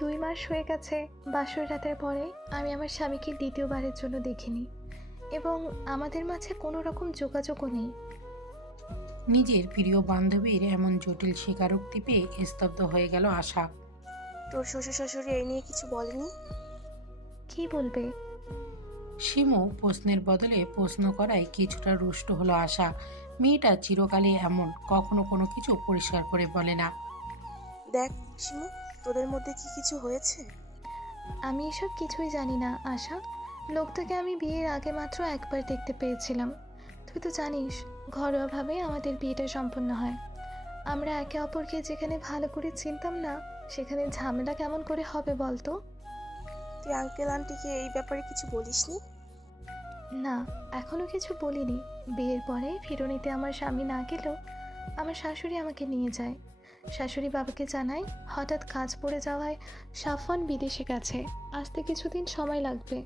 2 মাস হয়ে গেছে বাসর রাতের পরে আমি আমার স্বামীকে দ্বিতীয়বারের জন্য দেখিনি, এবং আমাদের মাঝে কোনো রকম যোগাযোগও নেই। নিজের প্রিয় বান্ধবীর এমন জটিল স্বীকারোক্তি পেয়ে স্তব্ধ হয়ে গেল আশা। তোর শ্বশুর শাশুড়ি এই নিয়ে কিছু বলেনি? কি বলবে? শিমু প্রশ্নের বদলে প্রশ্ন করায় কিছুটা রুষ্ট হলো আশা। মেয়েটা চিরকালই এমন, কখনো কোনো কিছু পরিষ্কার করে বলে না। দেখ শিমু, তোদের মধ্যে কি কিছু হয়েছে? আমি এসব কিছুই জানি না আশা। লোকটাকে আমি বিয়ের আগে মাত্র একবার দেখতে পেয়েছিলাম। তুই তো জানিস ঘরোয়াভাবে আমাদের বিয়েটা সম্পন্ন হয়। আমরা একে অপরকে যেখানে ভালো করে চিনতাম না, সেখানে ঝামেলা কেমন করে হবে বলতো? তুই আঙ্কেল আন্টিকে এই ব্যাপারে কিছু বলিসনি? না, এখনো কিছু বলিনি। বিয়ের পরে ফিরনিতে আমার স্বামী না গেলেও আমার শাশুড়ি আমাকে নিয়ে যায়। শাশুড়ি বাবাকে জানায় হঠাৎ কাজ পড়ে যাওয়ায় সাফওয়ান বিদেশে গেছে, আসতে কিছুদিন সময় লাগবে।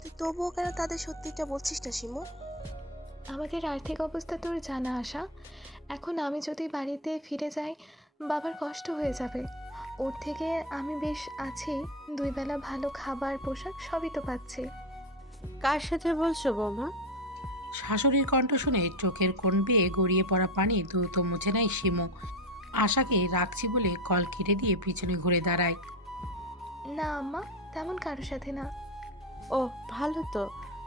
তুই তবুও কেন তাদের সত্যিটা বলছিস না শিমু? আমাদের আর্থিক অবস্থা তোর জানা আশা। এখন আমি যদি বাড়িতে ফিরে যাই বাবার কষ্ট হয়ে যাবে। ওর থেকে আমি বেশ আছি, 2 বেলা ভালো খাবার পোশাক সবই তো পাচ্ছি। কার সাথে বলছো বৌমা? শাশুড়ির কণ্ঠ শুনে চোখের কোণ বেয়ে গড়িয়ে পড়া পানি দ্রুত মুছে নেয় শিমু। আশাকে রাখছি বলে কল কেটে দিয়ে পিছনে ঘুরে দাঁড়ায়। না আম্মা, তেমন কারোর সাথে না। ও ভালো তো।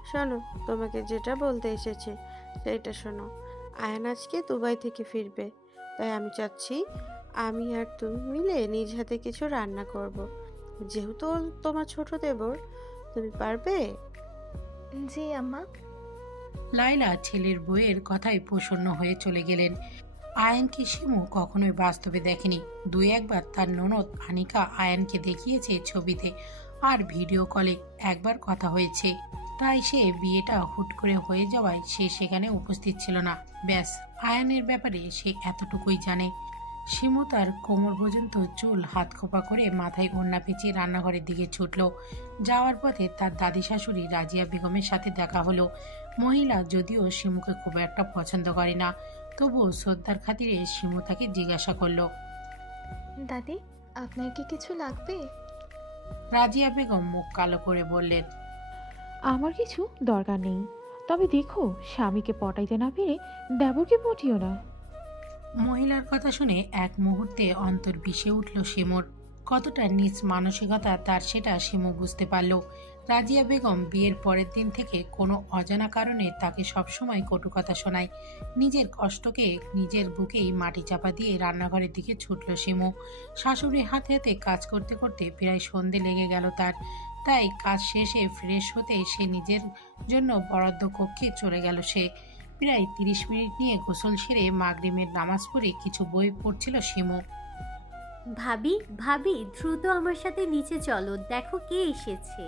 শোনো, তোমাকে যেটা বলতে এসেছে সেটা শোনো। আয়ান আজকে দুবাই থেকে ফিরবে, তাই আমি চাচ্ছি আমি আর তুমি মিলে নিজ হাতে কিছু রান্না করব। যেহেতু ও তোমার ছোট দেবর, তুমি পারবে? জি আম্মা। লাইলা ছেলের বইয়ের কথায় প্রসন্ন হয়ে চলে গেলেন। আয়ানকে শিমু কখনোই বাস্তবে দেখেনি। 2-1বার তার ননদ আনিকা আয়ানকে দেখিয়েছে ছবিতে, আর ভিডিও কলে একবার কথা হয়েছে। তাই সে বিয়েটা হুট করে হয়ে যাওয়ায় সে সেখানে উপস্থিত ছিল না। ব্যাস, আয়ানের ব্যাপারে সে এতটুকুই জানে। শিমু তার কোমর পর্যন্ত চুল হাত খোপা করে মাথায় ওড়না পেঁচিয়ে রান্নাঘরের দিকে ছুটল। যাওয়ার পথে তার দাদি শাশুড়ি রাজিয়া বেগমের সাথে দেখা হলো। মহিলা যদিও শিমুকে খুব একটা পছন্দ করে না, তবুও শ্রদ্ধার খাতিরে শিমু তাকে জিজ্ঞাসা করলো, দাদি, আপনার কি কিছু লাগবে? রাজিয়া বেগম মুখ কালো করে বললেন, আমার কিছু দরকার নেই, তবে দেখো স্বামীকে পটাইতে না পেরে দেবরকে পটিও না। মহিলার কথা শুনে এক মুহূর্তে অন্তর বিষে উঠল শিমুর। কতটা নিজ মানসিকতা তার সেটা শিমু বুঝতে পারল। রাজিয়া বেগম বিয়ের পরের দিন থেকে কোনো অজানা কারণে তাকে সবসময় কটু কথা শোনায়। নিজের কষ্টকে নিজের বুকেই মাটি চাপা দিয়ে রান্নাঘরের দিকে ছুটল শিমু। শাশুড়ির হাতে হাতে কাজ করতে করতে প্রায় সন্ধে লেগে গেল তার। তাই কাজ শেষে ফ্রেশ হতে সে নিজের জন্য বরাদ্দ কক্ষে চলে গেল। সে প্রায় 30 মিনিট নিয়ে গোসল সেরে মাগরিবের নামাজ পড়ে কিছু বই পড়ছিল শিমু। ভাবি ভাবি, দ্রুত আমার সাথে নিচে চলো, দেখো কে এসেছে।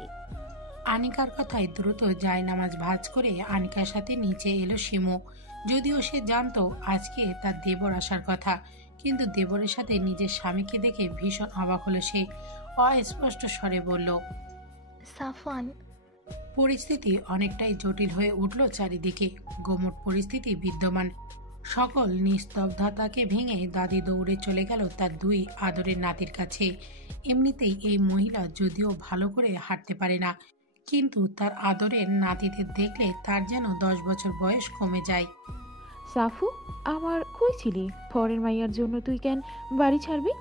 আনিকার কথায় দ্রুত যায় নামাজ ভাঁজ করে আনিকার সাথে নিচে এলো শিমু। যদিও সে জানতো আজকে তার দেবর আসার কথা, কিন্তু দেবরের সাথে নিজের স্বামীকে দেখে ভীষণ অবাক হলো সে। অস্পষ্ট স্বরে বলল, সাফওয়ান। পরিস্থিতি অনেকটাই জটিল হয়ে উঠল চারিদিকে। গোমট পরিস্থিতি বিদ্যমান। সকল নিস্তব্ধতাকে ভেঙে দাদি দৌড়ে চলে গেল তার 2 আদরের নাতির কাছে। এমনিতেই এই মহিলা যদিও ভালো করে হাঁটতে পারে না, কিন্তু তার আদরের নাতিদের দেখলে তার যেন 10 বছর বয়স কমে যায়। সাফু, আমার কই ছিলি? পরের মাইয়ার জন্য তুই কেন বাড়ি ছাড়বি?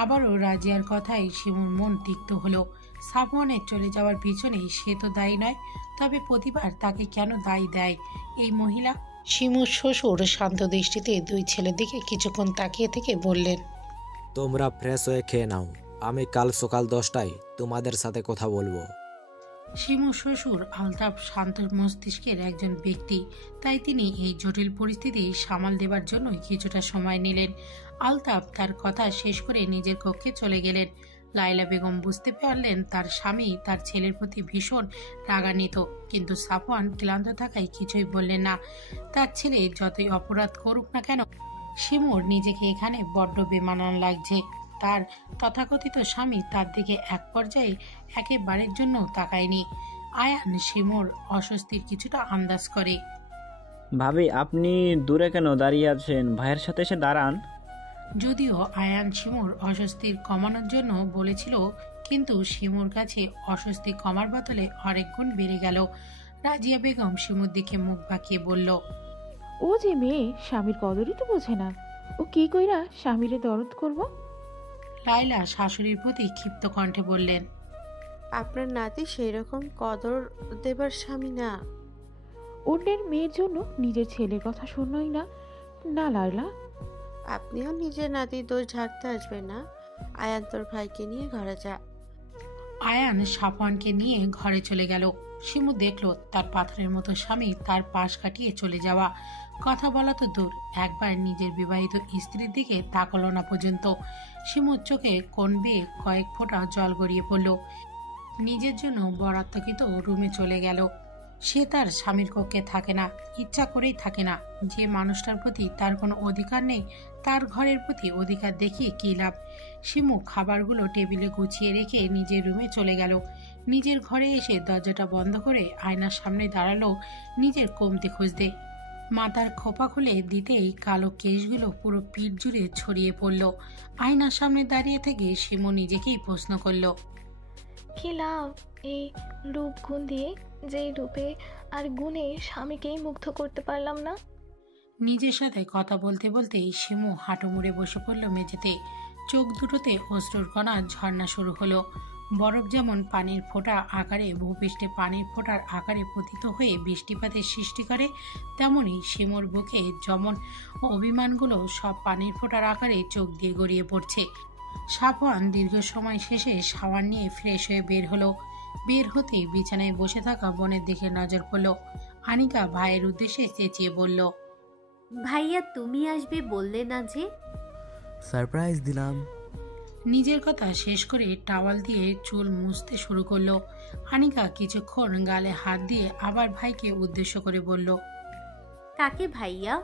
আবারও রাজিয়ার কথায় শিমুর মন তিক্ত হলো। সাফওয়ানের চলে যাওয়ার পিছনে সে তো দায়ী নয়, তবে প্রতিবার তাকে কেন দায়ী দেয় এই মহিলা? শিমুর শ্বশুর শান্ত দৃষ্টিতে 2 ছেলের দিকে কিছুক্ষণ তাকিয়ে থেকে বললেন, তোমরা ফ্রেশ হয়ে খেয়ে নাও, আমি কাল সকাল 10টায় তোমাদের সাথে কথা বলবো। শিমুর শ্বশুর আলতাফ শান্ত মস্তিষ্কের একজন ব্যক্তি, তাই তিনি এই জটিল পরিস্থিতি সামাল দেবার জন্য কিছুটা সময় নিলেন। আলতাফ তার কথা শেষ করে নিজের কক্ষে চলে গেলেন। লাইলা বেগম বুঝতে পারলেন তার স্বামী তার ছেলের প্রতি ভীষণ রাগান্বিত, কিন্তু সাফওয়ান ক্লান্ত থাকায় কিছুই বললেন না। তার ছেলে যতই অপরাধ করুক না কেন, শিমুর নিজেকে এখানে বড্ড বেমানান লাগছে। তার তথাকথিত স্বামী তার দিকে এক পর্যায়ে একেবারের জন্য তাকায়নি। আয়ান শিমুর অস্বস্তির কিছুটা আন্দাজ করে। ভাবি, আপনি দূরে কেন দাঁড়িয়ে আছেন? ভাইয়ের সাথে এসে দাঁড়ান। যদিও আয়ান শিমুর অস্বস্তির কমানোর জন্য বলেছিল, কিন্তু শিমুর কাছে অস্বস্তি কমার বদলে অনেক গুণ বেড়ে গেল। রাজিয়া বেগম শিমুর দিকে মুখ বাঁকিয়ে বলল, ও যে মেয়ে, স্বামীর কদরই তো বোঝে না। ও কি কইরা স্বামীরে দরদ করব? লাইলা শাশুড়ির প্রতি ক্ষিপ্ত কণ্ঠে বললেন, আপনার নাতি সেই রকম কদর দেবার স্বামী না। অন্যের মেয়ের জন্য নিজের ছেলের কথা শুনোই না। না লাইলা, আপনিও নিজের নাতির দোষ ঢাকতে আসবেন না। আয়ান তোর ভাইকে নিয়ে ঘরে যা। আয়ান সাফওয়ানকে নিয়ে ঘরে চলে গেল। শিমু দেখল তার পাথরের মতো স্বামী তার পাশ কাটিয়ে চলে যাওয়া। কথা বলা তো দূর, একবার নিজের বিবাহিত স্ত্রীর দিকে তাকালো না পর্যন্ত। শিমুর চোখে কোণ বেয়ে কয়েক ফোঁটা জল গড়িয়ে পড়ল। নিজের জন্য বরাদ্দকৃত রুমে চলে গেল। সে তার স্বামীর কক্ষে থাকে না, ইচ্ছা করেই থাকে না। যে মানুষটার প্রতি তার কোনো অধিকার নেই, তার ঘরের প্রতি অধিকার দেখিয়ে কী লাভ? শিমু খাবারগুলো টেবিলে গুছিয়ে রেখে নিজের রুমে চলে গেল। নিজের ঘরে এসে দরজাটা বন্ধ করে আয়নার সামনে দাঁড়ালো নিজের কমতি খুঁজতে। মাথার খোপা খুলে দিতেই কালো কেশগুলো পুরো পিঠ জুড়ে ছড়িয়ে পড়ল। আয়নার সামনে দাঁড়িয়ে থেকে শিমু নিজেকেই প্রশ্ন করল, কি লাভ এই রূপ গুণ দিয়ে, যেই রূপে আর গুণে স্বামীকেই মুগ্ধ করতে পারলাম না? নিজের সাথে কথা বলতে বলতেই শিমু হাঁটু মুড়ে বসে পড়ল মেঝেতে। চোখ দুটোতে অশ্রুর কণা ঝর্ণা শুরু হলো। বরফ যেমন পানির ফোঁটা আকারে ভূপৃষ্ঠে পানির ফোঁটার আকারে পতিত হয়ে বৃষ্টিপাতের সৃষ্টি করে, তেমনি শিমুর বুকে যেমন অভিমানগুলো সব পানির ফোঁটার আকারে চোখ দিয়ে গড়িয়ে পড়ছে। সাফওয়ান দীর্ঘ সময় শেষে শাওয়ার নিয়ে ফ্রেশ হয়ে বের হলো। বের হতেই বিছানায় বসে থাকা বোনের দিকে নজর পড়ল। আনিকা ভাইয়ের উদ্দেশ্যে চেঁচিয়ে বলল, ভাইয়া তুমি আসবে বললে না যে? সারপ্রাইজ দিলাম। নিজের কথা শেষ করে টাওয়াল দিয়ে চুল মুছতে শুরু করলো। আনিকা কিছুক্ষণ গালে হাত দিয়ে আবার ভাইকে উদ্দেশ্য করে বলল, কাকে ভাইয়া?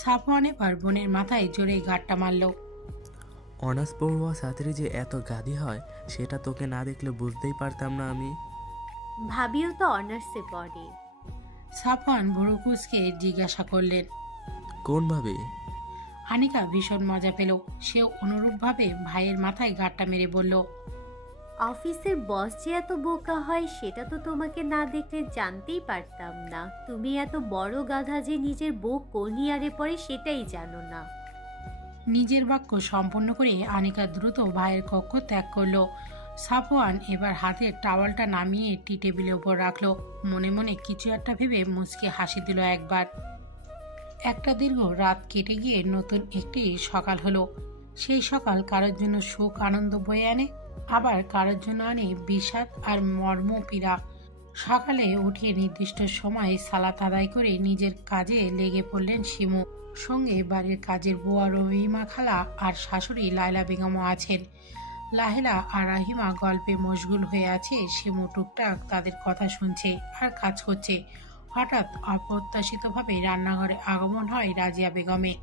সাফওয়ান এবার বোনের মাথায় জোরে গাঁটটা মারল। অনার্স পড়ুয়া ছাত্রী যে এত গাধি হয় সেটা তোকে না দেখলে বুঝতেই পারতাম না আমি। ভাবিও তো অনার্সে পড়ে। সাফওয়ান ভুরু কুঁচকে জিজ্ঞাসা করলেন, কোন ভাবে? আনিকা ভীষণ মজা পেল। সেও অনুরূপভাবে ভাইয়ের মাথায় গাঁটটা মেরে বলল, অফিসের বস যে এত বোকা হয় সেটা তো তোমাকে না দেখলে জানতেই পারতাম না। তুমি এত বড় গাধা যে নিজের বউ কোন ইয়ারে পড়ে সেটাই জানো না। নিজের বাক্য সম্পন্ন করে আনিকা দ্রুত ভাইয়ের কক্ষ ত্যাগ করলো। সাফওয়ান এবার হাতের টাওয়ালটা নামিয়ে টি টেবিলের উপর রাখলো। মনে মনে কিছু একটা ভেবে মুচকে হাসি দিল একবার। একটা দীর্ঘ রাত কেটে গিয়ে নতুন একটি সকাল হলো। সেই সকাল কারোর জন্য সুখ আনন্দ বয়ে আনে, আবার কারোর জন্য আনে বিষাদ আর মর্মপীড়া। সকালে উঠে নির্দিষ্ট সময়ে সালাত আদায় করে নিজের কাজে লেগে পড়লেন শিমু। সঙ্গে বাড়ির কাজের বুয়া রহিমা খালা আর শাশুড়ি লায়লা বেগমও আছেন। লাহেলা আর রাহিমা গল্পে মশগুল হয়ে আছে। শিমু টুকটাক তাদের কথা শুনছে আর কাজ করছে। হঠাৎ অপ্রত্যাশিতভাবে রান্নাঘরে আগমন হয় রাজিয়া বেগমে।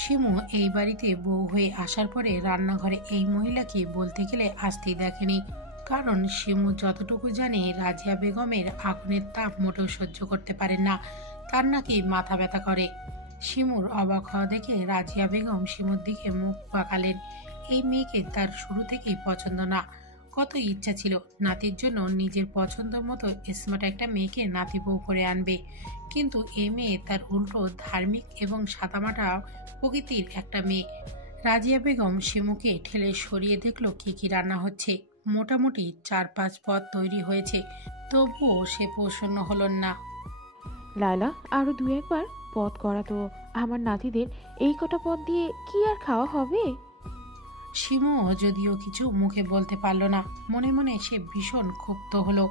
শিমু এই বাড়িতে বউ হয়ে আসার পরে রান্নাঘরে এই মহিলাকে বলতে গেলে আসতেই দেখেনি। কারণ শিমু যতটুকু জানে রাজিয়া বেগমের আগুনের তাপ মোটেও সহ্য করতে পারেন না, তার নাকি মাথা ব্যথা করে। শিমুর অবাক হওয়া দেখে রাজিয়া বেগম শিমুর দিকে মুখ বাঁকালেন। এই মেয়েকে তার শুরু থেকেই পছন্দ না। কত ইচ্ছা ছিল নাতির জন্য নিজের পছন্দ মতো স্মার্ট একটা মেয়েকে নাতি বউ করে আনবে, কিন্তু এই মেয়ে তার উল্টো ধার্মিক এবং সাদামাটা প্রকৃতির একটা মেয়ে। রাজিয়া বেগম শিমুকে ঠেলে সরিয়ে দেখলো কি কি রান্না হচ্ছে। মোটামুটি 4-5 পদ তৈরি হয়েছে, তবুও সে প্রসন্ন হল না। লায়লা, আরো 2-1 বার পদ করা তো। আমার নাতিদের এই কটা পদ দিয়ে কি আর খাওয়া হবে? শিমুও যদিও কিছু মুখে বলতে পারল না। মনে মনে সে ভীষণ ক্ষুব্ধ হলো।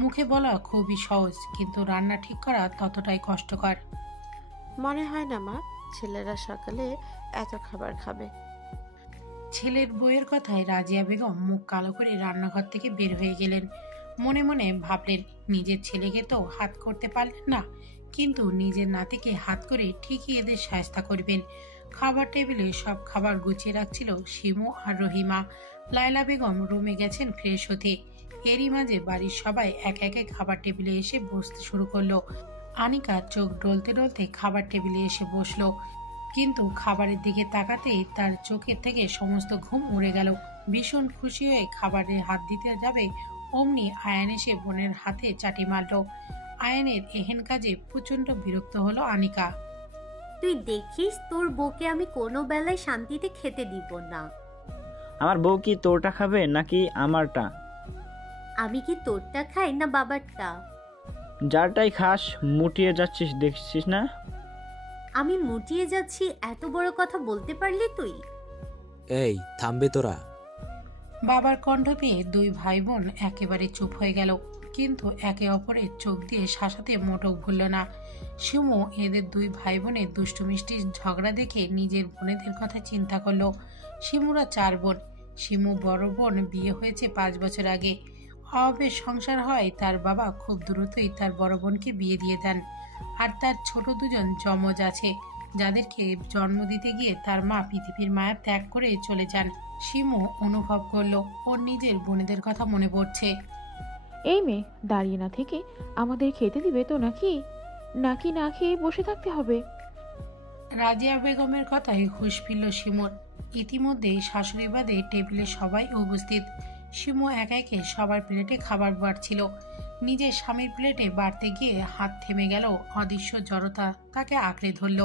মুখে বলা খুবই সহজ, কিন্তু রান্না ঠিক করা ততটাই কষ্টকর। মনে হয় না মা ছেলেরা সকালে এত খাবার খাবে। ছেলের বইয়ের কথায় রাজিয়া বেগম মুখ কালো করে রান্নাঘর থেকে বের হয়ে গেলেন। মনে মনে ভাবলেন, নিজের ছেলেকে তো হাত করতে পারলেন না, কিন্তু নিজের নাতিকে হাত করে ঠিকই এদের শায়েস্তা করবেন। খাবার টেবিলে সব খাবার গুছিয়ে রাখছিল শিমু আর রহিমা। লায়লা বেগম রুমে গেছেন ফ্রেশ হতে। এরই মাঝে বাড়ির সবাই এক একে খাবার টেবিলে এসে বসতে শুরু করলো। আনিকা চোখ ডলতে ডলতে খাবার টেবিলে এসে বসলো। কিন্তু খাবারের দিকে তাকাতেই তার চোখের থেকে সমস্ত ঘুম উড়ে গেল। ভীষণ খুশি হয়ে খাবারে হাত দিতে যাবে অমনি আয়ান এসে বোনের হাতে চাটি মারল। আয়ানের এহেন কাজে প্রচন্ড বিরক্ত হলো আনিকা। তুই দেখিস তোর বউকে আমি কোনো বেলায় শান্তিতে খেতে দিব না। আমার বউ কি তোরটা খাবে নাকি আমারটা? আমি কি তোরটা খাই না বাবারটা? যারটাই খাস মুটিয়ে যাচ্ছিস দেখছিস না? আমি মুটিয়ে যাচ্ছি এত বড় কথা বলতে পারলি তুই? এই থামবি তোরা? বাবার কণ্ঠ পেয়ে দুই ভাই বোন একেবারে চুপ হয়ে গেল, কিন্তু একে অপরের চোখ দিয়ে শাসাতে মোটেও ভুলল না। শিমু এদের দুই ভাই বোনের দুষ্টু মিষ্টির ঝগড়া দেখে নিজের বোনেদের কথা চিন্তা করলো। শিমুরা 4 বোন। শিমু বড় বোন বিয়ে হয়েছে 5 বছর আগে। অভাবের সংসার হয় তার বাবা খুব দ্রুতই তার বড় বোনকে বিয়ে দিয়ে দেন। আর তার ছোট দুজন যমজ আছে, যাদেরকে জন্ম দিতে গিয়ে তার মা পৃথিবীর মায়া ত্যাগ করে চলে যান। শিমু অনুভব করলো ওর নিজের বোনেদের কথা মনে পড়ছে। এই মেয়ে দাঁড়িয়ে না থেকে আমাদের খেতে দিবে তো নাকি নাকি না খেয়ে বসে থাকতে হবে? রাজিয়া বেগমের কথায় হুঁশ ফিরল শিমুর। ইতিমধ্যেই শাশুড়ি বাদে টেবিলে সবাই উপস্থিত। শিমু একা একে সবার প্লেটে খাবার বাড়ছিল। নিজের স্বামীর প্লেটে বাড়তে গিয়ে হাত থেমে গেল। অদৃশ্য জড়তা তাকে আঁকড়ে ধরল।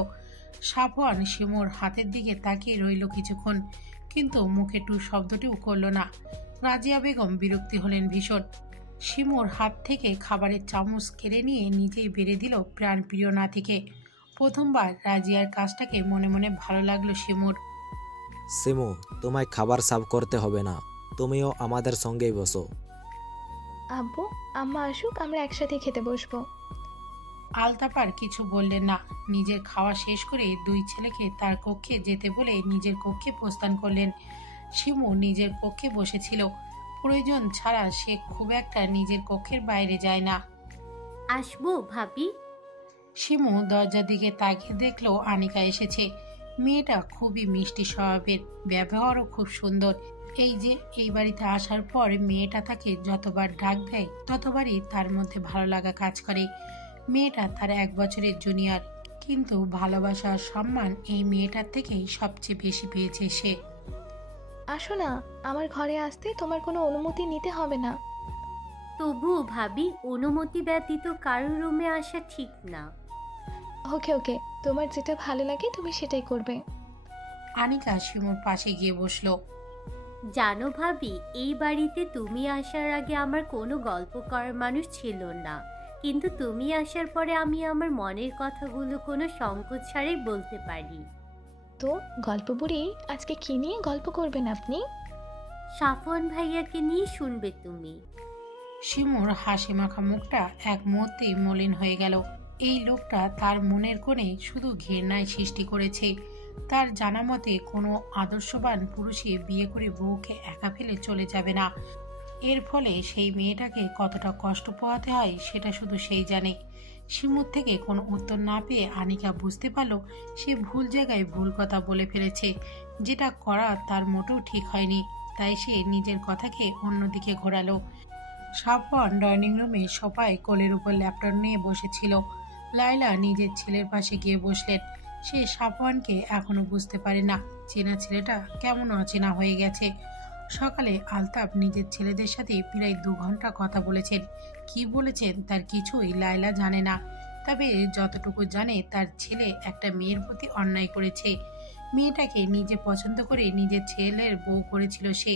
সাফওয়ান শিমুর হাতের দিকে তাকিয়ে রইল কিছুক্ষণ, কিন্তু মুখে টু শব্দটিও করল না। রাজিয়া বেগম বিরক্তি হলেন ভীষণ। শিমুর হাত থেকে খাবারের চামচ কেড়ে নিয়ে নিজেই বেড়ে দিল প্রাণপ্রিয় নাতিকে। প্রথমবার রাজিয়ার কাজটাকে মনে মনে ভালো লাগলো শিমুর। সিমু, তোমায় খাবার সার্ভ করতে হবে না, তুমিও আমাদের সঙ্গেই বসো। আব্বু আম্মা আসুক, আমরা একসাথে খেতে বসবো। আলতাপার কিছু বললেন না। নিজের খাওয়া শেষ করে দুই ছেলেকে তার কক্ষে যেতে বলে নিজের কক্ষে প্রস্থান করলেন। শিমু নিজের কক্ষে বসেছিল। প্রয়োজন ছাড়া সে খুব একটা নিজের কক্ষের বাইরে যায় না। আসবো ভাবি? শিমু দরজার দিকে তাকিয়ে দেখলো আনিকা এসেছে। মেয়েটা খুবই মিষ্টি স্বভাবের, ব্যবহারও খুব সুন্দর। এই বাড়িতে আসার পর মেয়েটা তাকে যতবার ডাক দেয় ততবারই তার মধ্যে ভালো লাগা কাজ করে। মেয়েটা তার 1 বছরের জুনিয়র, কিন্তু ভালোবাসা আর সম্মান এই মেয়েটার থেকেই সবচেয়ে বেশি পেয়েছে সে। আসো না, আমার ঘরে আসতে তোমার কোনো অনুমতি নিতে হবে না। তবু ভাবি, অনুমতি ব্যতীত কারোর রুমে আসা ঠিক না। ওকে ওকে, তোমার যেটা ভালো লাগে তুমি সেটাই করবে। আনিকা শিমুর পাশে গিয়ে বসলো। জানো ভাবি, এই বাড়িতে তুমি আসার আগে আমার কোনো গল্প করার মানুষ ছিল না, কিন্তু তুমি আসার পরে আমি আমার মনের কথাগুলো কোনো সংকোচ ছাড়াই বলতে পারি। তো গল্প বুড়ি, আজকে কি নিয়ে গল্প করবেন আপনি? সাফওয়ান ভাইয়াকে নিয়ে শুনবে তুমি। শিমুর হাসি মাখা মুখটা এক মুহূর্তেই মলিন হয়ে গেল। এই লোকটা তার মনের কোণে শুধু ঘৃণায় সৃষ্টি করেছে। তার জানা মতে কোনো আদর্শবান পুরুষই বিয়ে করে বউকে একা ফেলে চলে যাবে না। এর ফলে সেই মেয়েটাকে কতটা কষ্ট পোহাতে হয় সেটা শুধু সেই জানে। শিমুর থেকে কোনো উত্তর না পেয়ে আনিকা বুঝতে পারল সে ভুল জায়গায় ভুল কথা বলে ফেলেছে। যেটা করা তার মোটেও ঠিক হয়নি। তাই সে নিজের কথাকে অন্যদিকে ঘোরালো। সাফওয়ান ডাইনিং রুমে সোফায় কোলের উপর ল্যাপটপ নিয়ে বসেছিল। লায়লা নিজের ছেলের পাশে গিয়ে বসলেন। সে সাফওয়ানকে এখনো বুঝতে পারে না। চেনা ছেলেটা কেমন অচেনা হয়ে গেছে। সকালে আলতাফ নিজের ছেলেদের সাথে প্রায় 2 ঘন্টা কথা বলেছেন। কি বলেছেন তার কিছুই লায়লা জানে না। তবে যতটুকু জানে তার ছেলে একটা মেয়ের প্রতি অন্যায় করেছে। মেয়েটাকে নিজে পছন্দ করে নিজের ছেলের বউ করেছিল সে।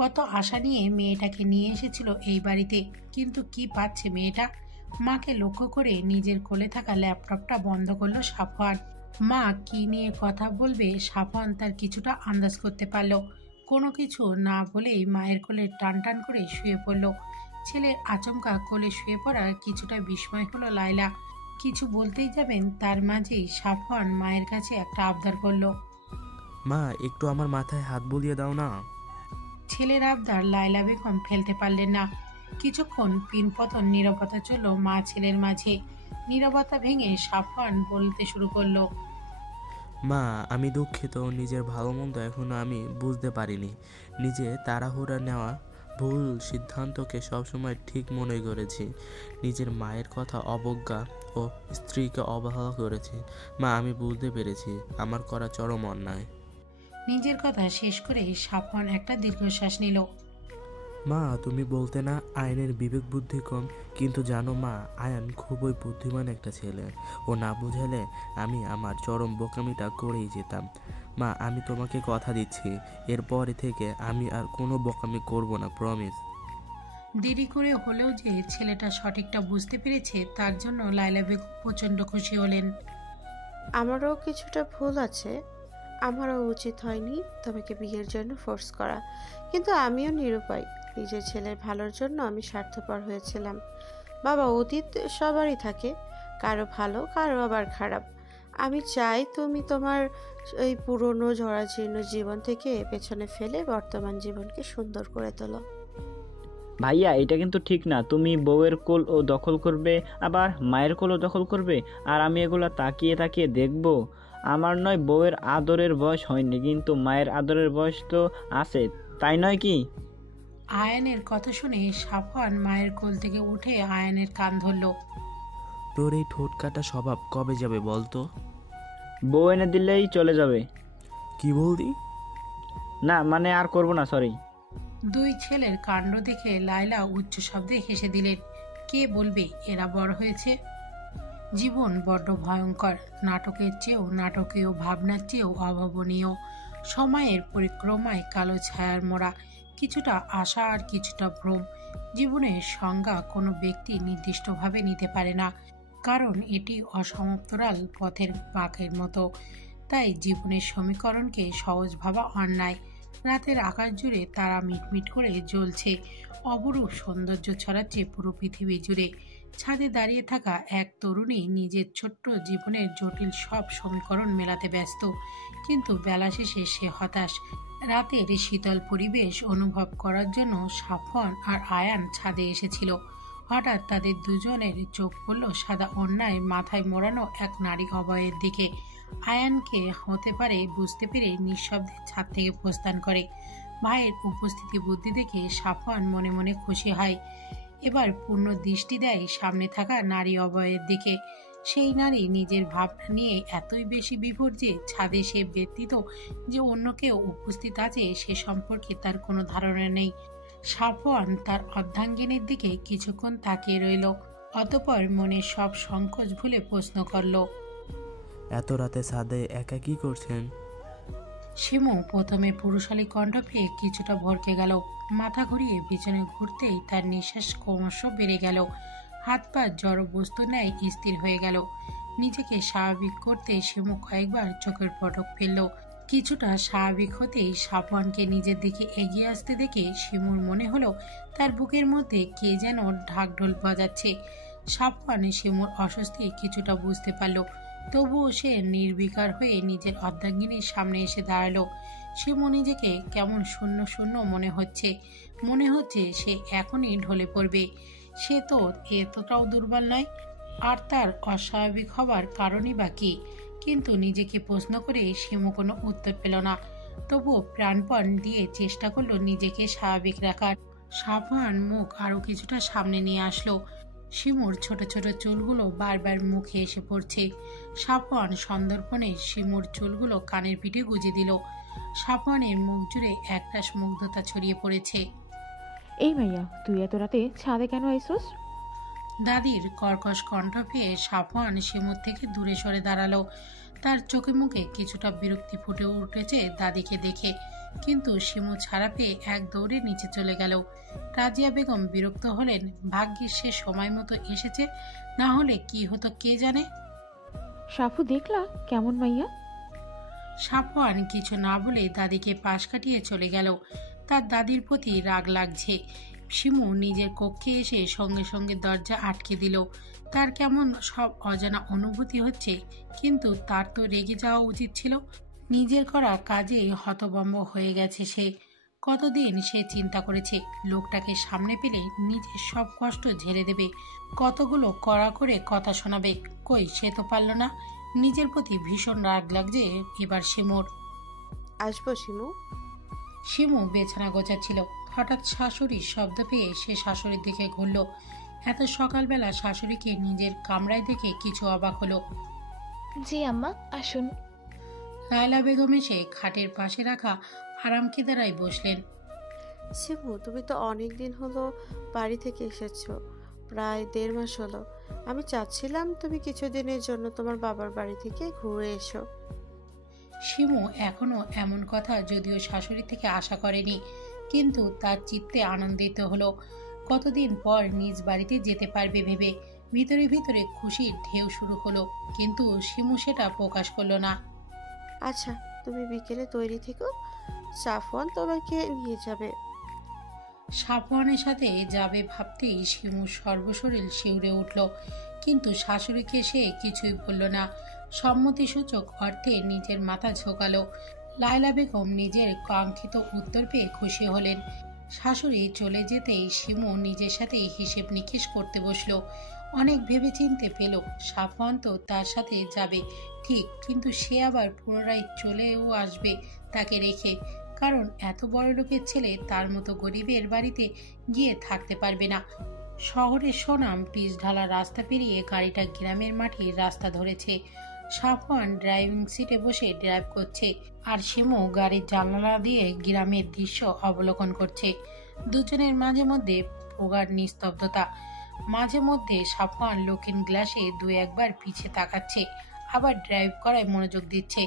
কত আশা নিয়ে মেয়েটাকে নিয়ে এসেছিল এই বাড়িতে, কিন্তু কি পাচ্ছে মেয়েটা? মাকে লক্ষ্য করে নিজের কোলে থাকা ল্যাপটপটা বন্ধ করলো সাফওয়ান। মা কি নিয়ে কথা বলবে সাফওয়ান তার কিছুটা আন্দাজ করতে পারলো। কোনো কিছু না বলেই মায়ের কোলে টান টান করে শুয়ে পড়ল। ছেলের আচমকা কোলে শুয়ে পড়ার কিছুটা বিস্ময় হলো লায়লা। কিছু বলতেই যাবেন তার মাঝেই সাফওয়ান মায়ের কাছে একটা আবদার করলো। মা, একটু আমার মাথায় হাত বুলিয়ে দাও না। ছেলের আবদার লায়লা বেগম ফেলতে পারলেন না। কিছুক্ষণ পিনপতন নীরবতা চলল মা ছেলের মাঝে। নীরবতা ভেঙে সাফওয়ান বলতে শুরু করলো। মা, আমি দুঃখিত, নিজের ভালো মন্দ এখনো আমি বুঝতে পারিনি। নিজে তাড়াহুড়া নেওয়া ভুল সিদ্ধান্তকে সবসময় ঠিক মনে করেছি। নিজের মায়ের কথা অবজ্ঞা ও স্ত্রীকে অবহেলা করেছি। মা, আমি বুঝতে পেরেছি আমার করা চরম অন্যায়। নিজের কথা শেষ করে সাফওয়ান একটা দীর্ঘশ্বাস নিল। মা, তুমি বলতে না আয়নের বিবেক বুদ্ধি কম, কিন্তু জানো মা, আয়ান খুবই বুদ্ধিমান একটা ছেলে। ও না বুঝালে আমি আমার চরম বোকামিটা করেই যেতাম। মা, আমি তোমাকে কথা দিচ্ছি, এরপরে থেকে আমি আর কোনো বোকামি করব না, প্রমিস। দেরি করে হলেও যে ছেলেটা সঠিকটা বুঝতে পেরেছে তার জন্য লায়লা বেগম প্রচণ্ড খুশি হলেন। আমারও কিছুটা ভুল আছে, আমারও উচিত হয়নি তোমাকে বিয়ের জন্য ফোর্স করা, কিন্তু আমিও নিরুপায়। নিজের ছেলের ভালোর জন্য আমি স্বার্থপর হয়েছিলাম। বাবা, অতীত সবারই থাকে, কারো ভালো কারো আবার খারাপ। আমি চাই তুমি তোমার এই পুরনো জরাজীর্ণ জীবন থেকে পেছনে ফেলে বর্তমান জীবনকে সুন্দর করে তোলো। ভাইয়া, এটা কিন্তু ঠিক না। তুমি বউয়ের কোল ও দখল করবে, আবার মায়ের কোলও দখল করবে, আর আমি এগুলো তাকিয়ে তাকিয়ে দেখব? আমার নয় বউয়ের আদরের বয়স হয়নি, কিন্তু মায়ের আদরের বয়স তো আছে, তাই নয় কি? আয়ানের কথা শুনে সাফওয়ান মায়ের কোল থেকে উঠে আয়ানের কান ধরল। তোর এই ঠোঁট কাটা স্বভাব কবে যাবে বলতো? বউ এনে দিলেই চলে যাবে। কি বললি? না মানে আর করব না, সরি। দুই ছেলের কাণ্ড দেখে লায়লা উচ্চ শব্দে হেসে দিলেন। কে বলবে এরা বড় হয়েছে? জীবন বড্ড ভয়ঙ্কর, নাটকের চেয়েও নাটকীয়, ভাবনার চেয়েও অভাবনীয়। সময়ের পরিক্রমায় কালো ছায়ার মোড়া, কিছুটা আশা আর কিছুটা ভ্রম। জীবনের সংজ্ঞা কোনো ব্যক্তি নির্দিষ্টভাবে নিতে পারে না, কারণ এটি অসমাপ্তরাল পথের বাঁকের মতো। তাই জীবনের সমীকরণকে সহজ ভাবা অন্যায়। রাতের আকাশ জুড়ে তারা মিটমিট করে জ্বলছে, অপরূপ সৌন্দর্য ছড়াচ্ছে পুরো পৃথিবী জুড়ে। ছাদে দাঁড়িয়ে থাকা এক তরুণী নিজের ছোট্ট জীবনের জটিল সব সমীকরণ মেলাতে ব্যস্ত, কিন্তু বেলা শেষে সে হতাশ। রাতের শীতল পরিবেশ অনুভব করার জন্য সাফওয়ান আর আয়ান ছাদে এসেছিল। হঠাৎ তাদের দুজনের চোখ পড়ল সাদা ওড়নায় মাথায় মোড়ানো এক নারী অবয়ের দিকে। আয়ানকে হতে পারে বুঝতে পেরে নিঃশব্দে ছাদ থেকে প্রস্থান করে। ভাইয়ের উপস্থিতি বুদ্ধি দেখে সাফওয়ান মনে মনে খুশি হয়। এবার পূর্ণ দৃষ্টি দেয় সামনে থাকা নারী অবয়ের দিকে। সেই নারী নিজের ভাবনা নিয়ে এতই বেশি বিভোর যে ছাদে সে ব্যতীত যে অন্য কেউ উপস্থিত আছে সে সম্পর্কে তার কোনো ধারণা নেই। সাফওয়ান তার অর্ধাঙ্গিনীর দিকে কিছুক্ষণ তাকিয়ে রইল, অতঃপর মনের সব সংকোচ ভুলে প্রশ্ন করল, এত রাতে ছাদে একা কি করছেন? শিমু প্রথমে পুরুষালী কণ্ঠ পেয়ে কিছুটা ভরকে গেল। মাথা ঘুরিয়ে পিছনে ঘুরতেই তার নিঃশ্বাস ক্রমশ বেড়ে গেল, হাত পা জড় বস্তুর ন্যায় স্থির হয়ে গেল। নিজেকে স্বাভাবিক করতে শিমু কয়েকবার চোখের পলক ফেলল। কিছুটা স্বাভাবিক হতেই সাফওয়ানকে নিজের দিকে এগিয়ে আসতে দেখে শিমুর মনে হলো তার বুকের মধ্যে কে যেন ঢাকঢোল বাজাচ্ছে। সাফওয়ান শিমুর অস্বস্তি কিছুটা বুঝতে পারল, তবুও সে নির্বিকার হয়ে নিজের অর্ধাঙ্গিনীর সামনে এসে দাঁড়ালো। শিমু নিজেকে কেমন শূন্য শূন্য মনে হচ্ছে সে এখনই ঢলে পড়বে। সে তো এতটাও দুর্বল নয়, আর তার অস্বাভাবিক হবার কারণই বা কি? কিন্তু নিজেকে প্রশ্ন করে শিমু কোনো উত্তর পেল না। তবুও প্রাণপণ দিয়ে চেষ্টা করলো নিজেকে স্বাভাবিক রাখার। সাফওয়ান মুখ আরো কিছুটা সামনে নিয়ে আসলো। শিমুর ছোট ছোট চুলগুলো বারবার মুখে এসে পড়ছে। সাফওয়ান সন্দর্পণে শিমুর চুলগুলো কানের পিঠে গুজে দিল। সাফওয়ানের মুখ জুড়ে একরাশ মুগ্ধতা ছড়িয়ে পড়েছে। এই মাইয়া, তুই এত রাতে ছাদে কেন আইসোস? দাদির কর্কশ কণ্ঠ পেয়ে সাফওয়ান শিমুর থেকে দূরে সরে দাঁড়ালো। তার চোখে মুখে কিছুটা বিরক্তি ফুটে উঠেছে দাদিকে দেখে, কিন্তু শিমু ছাড়া পেয়ে এক দৌড়ে নিচে চলে গেল। রাজিয়া বেগম বিরক্ত হলেন, ভাগ্যিস সে সময় মতো এসেছে, না হলে কি হতো কে জানে। সাফু, দেখলা কেমন মাইয়া? সাফওয়ান কিছু না বলে দাদিকে পাশ কাটিয়ে চলে গেল। তার দাদির প্রতি রাগ লাগছে। শিমু নিজের কক্ষে এসে সঙ্গে সঙ্গে দরজা আটকে দিল। তার কেমন সব অজানা অনুভূতি হচ্ছে, কিন্তু তার তো রেগে যাওয়া উচিত ছিল। নিজের করা কাজে হতভম্ব হয়ে গেছে সে। কতদিন সে চিন্তা করেছে লোকটাকে সামনে পেলে নিজের সব কষ্ট ঝেড়ে দেবে, কতগুলো কড়া করে কথা শোনাবে। কই, সে তো পারল না। নিজের প্রতি ভীষণ রাগ লাগছে এবার শিমুর। আসবো শিমু? শিমু বিছানা গোছাচ্ছিল, হঠাৎ শাশুড়ির শব্দ পেয়ে সে শাশুড়ির দিকে ঘুরল। এত সকালবেলা শাশুড়িকে নিজের কামরায় দেখে কিছু অবাক হলো। জি আম্মা, আসুন। লায়লা বেগম এসে খাটের পাশে রাখা আরামকেদারায় বসলেন। শিমু, তুমি তো অনেক দিন হলো বাড়ি থেকে এসেছো, প্রায় 1.5 মাস হলো। আমি চাচ্ছিলাম তুমি কিছুদিনের জন্য তোমার বাবার বাড়ি থেকে ঘুরে এসো। শিমু এখনো এমন কথা যদিও শাশুড়ি থেকে আশা করেনি, কিন্তু তার চিত্তে আনন্দিত হলো। কতদিন পর নিজ বাড়িতে যেতে পারবে ভেবে ভিতরে ভিতরে খুশির ঢেউ শুরু হলো, কিন্তু শিমু সেটা প্রকাশ করলো না। আচ্ছা, তুমি বিকেলে তৈরি থেকো, সাফওয়ান তোমাকে নিয়ে যাবে। সাফওয়ানের সাথে যাবে ভাবতেই শিমু সর্বশরীর শিউরে উঠল, কিন্তু শাশুড়িকে সে কিছুই বলল না। সম্মতিসূচক অর্থে নিজের মাথা ঝোঁকালো। লায়লা বেগম নিজের কাঙ্ক্ষিত উত্তর পেয়ে খুশি হলেন। শাশুড়ি চলে যেতেই শিমু নিজের সাথে হিসেব নিকেশ করতে বসলো। অনেক ভেবেচিন্তে পেল সাফওয়ান তো তার সাথে যাবে ঠিক, কিন্তু সে আবার পুনরায় চলেও আসবে তাকে রেখে, কারণ এত বড় লোকের ছেলে তার মতো গরিবের বাড়িতে গিয়ে থাকতে পারবে না। শহরের সুনাম পিচ ঢালা রাস্তা পেরিয়ে গাড়িটা গ্রামের মাটির রাস্তা ধরেছে। সাফওয়ান ড্রাইভিং সিটে বসে ড্রাইভ করছে, আর শিমু গাড়ির জানালা দিয়ে গ্রামের দৃশ্য অবলোকন করছে। দুজনের মাঝে মধ্যে প্রগাঢ় নিস্তব্ধতা। মাঝে মধ্যে সাফওয়ান লুকিং গ্লাসে 2-1 পিছে তাকাচ্ছে, আবার ড্রাইভ করায় মনোযোগ দিচ্ছে,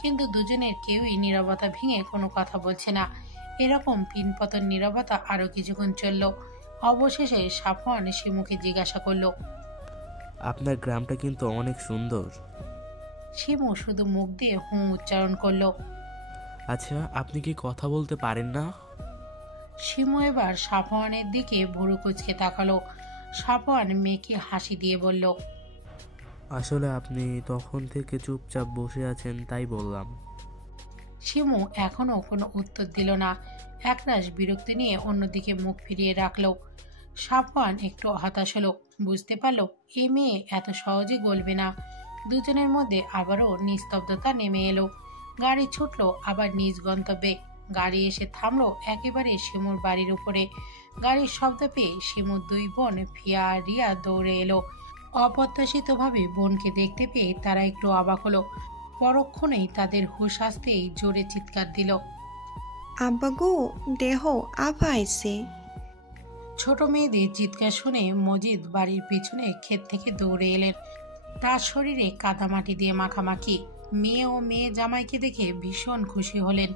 কিন্তু দুজনের কেউই নীরবতা ভেঙে কোনো কথা বলছে না। এরকম পিনপতন নীরবতা আরো কিছুক্ষণ চলল। অবশেষে সাফওয়ান শিমুকে জিজ্ঞাসা করলো, আপনার গ্রামটা কিন্তু অনেক সুন্দর। শিমু শুধু মুখ দিয়ে হুঁ উচ্চারণ করলো। আচ্ছা, আপনি কি কথা বলতে পারেন না? শিমু এবার সাফওয়ানের দিকে ভুরু কুঁচকে তাকালো। সাফওয়ান মেয়েকে হাসি দিয়ে বলল, আসলে আপনি তখন থেকে চুপচাপ বসে আছেন তাই বললাম। শিমু এখনো কোনো উত্তর দিল না, একরাশ বিরক্তি নিয়ে অন্যদিকে মুখ ফিরিয়ে রাখলো। সাফওয়ান একটু হতাশ হলো, বুঝতে পারলো এ মেয়ে এত সহজে গলবে না। দুজনের মধ্যে আবারও নিস্তব্ধতা নেমে এলো। গাড়ি ছুটলো আবার নিজ গন্তব্যে। গাড়ি এসে থামলো একেবারে শিমুর বাড়ির উপরে। গাড়ির শব্দ পেয়ে শিমুর 2 বোন ফিয়া আর রিয়া দৌড়ে এলো। অপ্রত্যাশিতভাবে বোনকে দেখতে পেয়ে তারা একটু অবাক হলো। পরক্ষণেই তাদের হুঁশ আসতেই জোরে চিৎকার দিল, আব্বা গো, দেহ আব্বা আইছে। ছোট মেয়েদের চিৎকার শুনে মজিদ বাড়ির পিছনে ক্ষেত থেকে দৌড়ে এলেন। তার শরীরে কাদামাটি দিয়ে মাখামাখি। মেয়ে ও মেয়ে জামাইকে দেখে ভীষণ খুশি হলেন।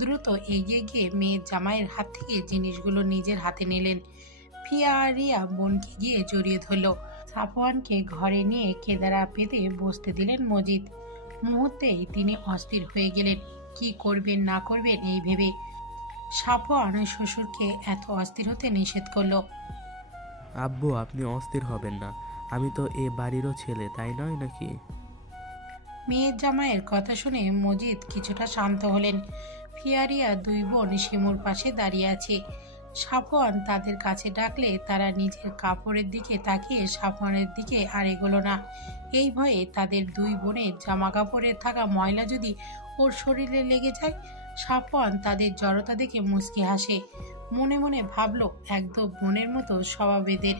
দ্রুত এগিয়ে গিয়ে মেয়ের জামাইয়ের হাত থেকে জিনিসগুলো নিজের হাতে নিলেন। ফিয়া আর রিয়া বোনকে গিয়ে জড়িয়ে ধরল। সাফওয়ানকে ঘরে নিয়ে কেদারা পেতে বসতে দিলেন মজিদ। মুহূর্তেই তিনি অস্থির হয়ে গেলেন, কি করবেন না করবেন এই ভেবে। সাফওয়ান শ্বশুরকে এত অস্থির হতে নিষেধ করল। আব্বু, আপনি অস্থির হবেন না, আমি তো এ বাড়িরও ছেলে, তাই নয় নাকি? মেয়ের জামাইয়ের কথা শুনে মজিদ কিছুটা শান্ত হলেন। ফিয়ারিয়া 2 বোন শিমুর পাশে দাঁড়িয়ে আছে। সাফওয়ান তাদের কাছে ডাকলে তারা নিজের কাপড়ের দিকে তাকিয়ে সাফওয়ানের দিকে আর এগোলো না। এই ভয়ে তাদের 2 বোনের জামা কাপড়ে থাকা ময়লা যদি ওর শরীরে লেগে যায়। সাফওয়ান তাদের জড়তা দেখে মুচকি হাসে। মনে মনে ভাবলো একদম বোনের মতো স্বভাবেদের।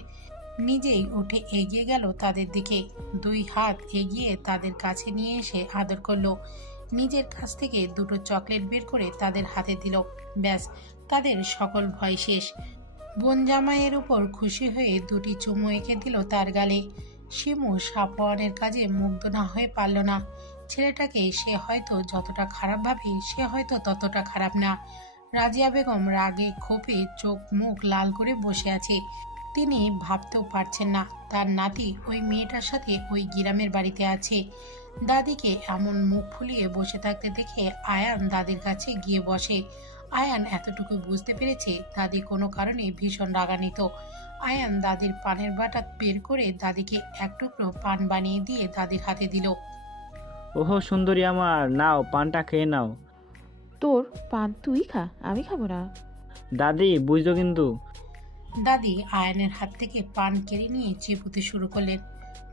নিজেই উঠে এগিয়ে গেল তাদের দিকে। 2 হাত এগিয়ে তাদের কাছে নিয়ে এসে আদর করলো। নিজের কাছ থেকে 2টো চকলেট বের করে তাদের হাতে দিল। ব্যাস, তাদের সকল ভয় শেষ। বোন জামাইয়ের উপর খুশি হয়ে 2টি চুমু এঁকে দিল তার গালে। শিমু সাফওয়ানের কাজে মুগ্ধ না হয়ে পারল না। ছেলেটাকে সে হয়তো যতটা খারাপ ভাবে সে হয়তো ততটা খারাপ না। রাজিয়া বেগম রাগে ক্ষোভে চোখ মুখ লাল করে বসে আছে। তিনি ভাবতেও পারছেন না তার নাতি ওই মেয়েটার সাথে ওই গ্রামের বাড়িতে আছে। দাদিকে এমন মুখ ফুলিয়ে বসে থাকতে দেখে আয়ান দাদির কাছে গিয়ে বসে। আয়ান এতটুকু বুঝতে পেরেছে দাদি কোনো কারণে ভীষণ রাগান্বিত। আয়ান দাদির পানের বাটা বের করে দাদিকে 1 টুকরো পান বানিয়ে দিয়ে দাদির হাতে দিল। ওহো সুন্দরী আমার, নাও পানটা খেয়ে নাও। তোর পান তুই খা, আমি খাবো না। দাদি বুঝছো কিন্তু। দাদি আয়ানের হাত থেকে পান কেড়ে নিয়ে চিপুতে শুরু করলেন।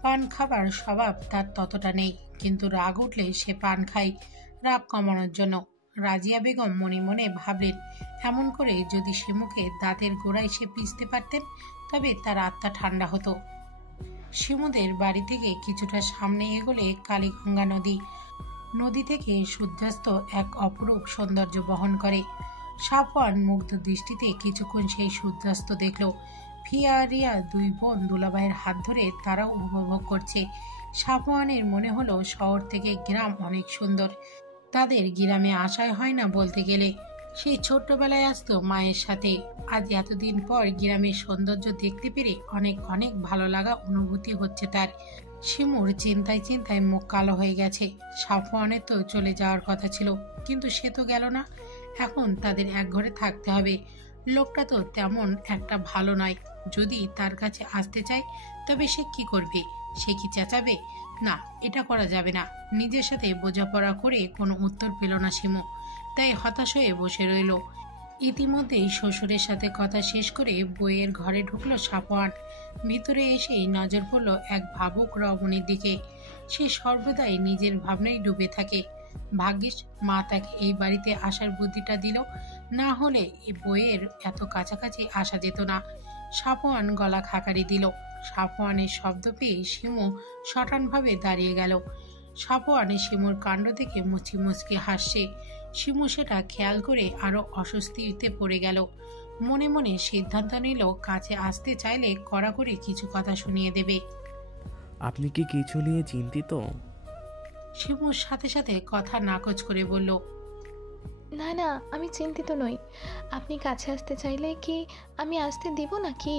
পান খাবার স্বভাব তার ততটা নেই, কিন্তু রাগ উঠলে সে পান খায় রাগ কমানোর জন্য। রাজিয়া বেগম মনে মনে ভাবলেন, এমন করে যদি শিমুকে দাঁতের গোড়ায় সে পিষতে পারতেন তবে তার আত্মা ঠান্ডা হতো। শিমুদের বাড়ি থেকে কিছুটা সামনে এগোলে কালীগঙ্গা নদী। নদী থেকে সূর্যাস্ত এক অপরূপ সৌন্দর্য বহন করে। সাফওয়ান মুগ্ধ দৃষ্টিতে কিছুক্ষণ সেই সূর্যাস্ত দেখল। ফিয়া আর রিয়া দুই বোন দুলাভাইয়ের হাত ধরে তারাও উপভোগ করছে। সাফওয়ানের মনে হলো শহর থেকে গ্রাম অনেক সুন্দর। তাদের গ্রামে আসাই হয় না বলতে গেলে। সেই ছোট্টবেলায় আসতো মায়ের সাথে। আজ এতদিন পর গ্রামের সৌন্দর্য দেখতে পেরে অনেক অনেক ভালো লাগা অনুভূতি হচ্ছে তার। শিমুর চিন্তায় চিন্তায় মুখ কালো হয়ে গেছে। সাফওয়ানের তো চলে যাওয়ার কথা ছিল, কিন্তু সে তো গেল না। এখন তাদের এক ঘরে থাকতে হবে। লোকটা তো তেমন একটা ভালো নয়। যদি তার কাছে আসতে চায় তবে সে কি করবে? সে কি চেঁচাবে? না, এটা করা যাবে না। নিজের সাথে বোঝাপড়া করে কোনো উত্তর পেল না শিমু, তাই হতাশ হয়ে বসে রইল। ইতিমধ্যেই শ্বশুরের সাথে কথা শেষ করে বইয়ের ঘরে ঢুকলো সাফওয়ান। ভিতরে এসেই নজর পড়ল এক ভাবুক রমণীর দিকে। সে সর্বদাই নিজের ভাবনায় ডুবে থাকে। ভাগ্যিস মা তাকে এই বাড়িতে আসার বুদ্ধিটা দিল, না হলে এই বইয়ের এত কাছাকাছি আসা যেত না। সাফওয়ান গলা খাকারি দিল। সাফওয়ানের শব্দ পেয়ে শিমু শটানভাবে দাঁড়িয়ে গেল। সাফওয়ানে শিমুর কাণ্ড দেখে মুচকি মুচকি হাসছে। শিমু সেটা খেয়াল করে আরো অস্বস্তিতে পড়ে গেল। মনে মনে সিদ্ধান্ত নিল কাছে আসতে চাইলে কড়াকড়ি কিছু কথা শুনিয়ে দেবে। আপনি কি কিছু নিয়ে চিন্তিত? শিমুর সাথে সাথে কথা নাকচ করে বলল, না না, আমি চিন্তিত নই। আপনি কাছে আসতে চাইলে কি আমি আসতে দিব নাকি?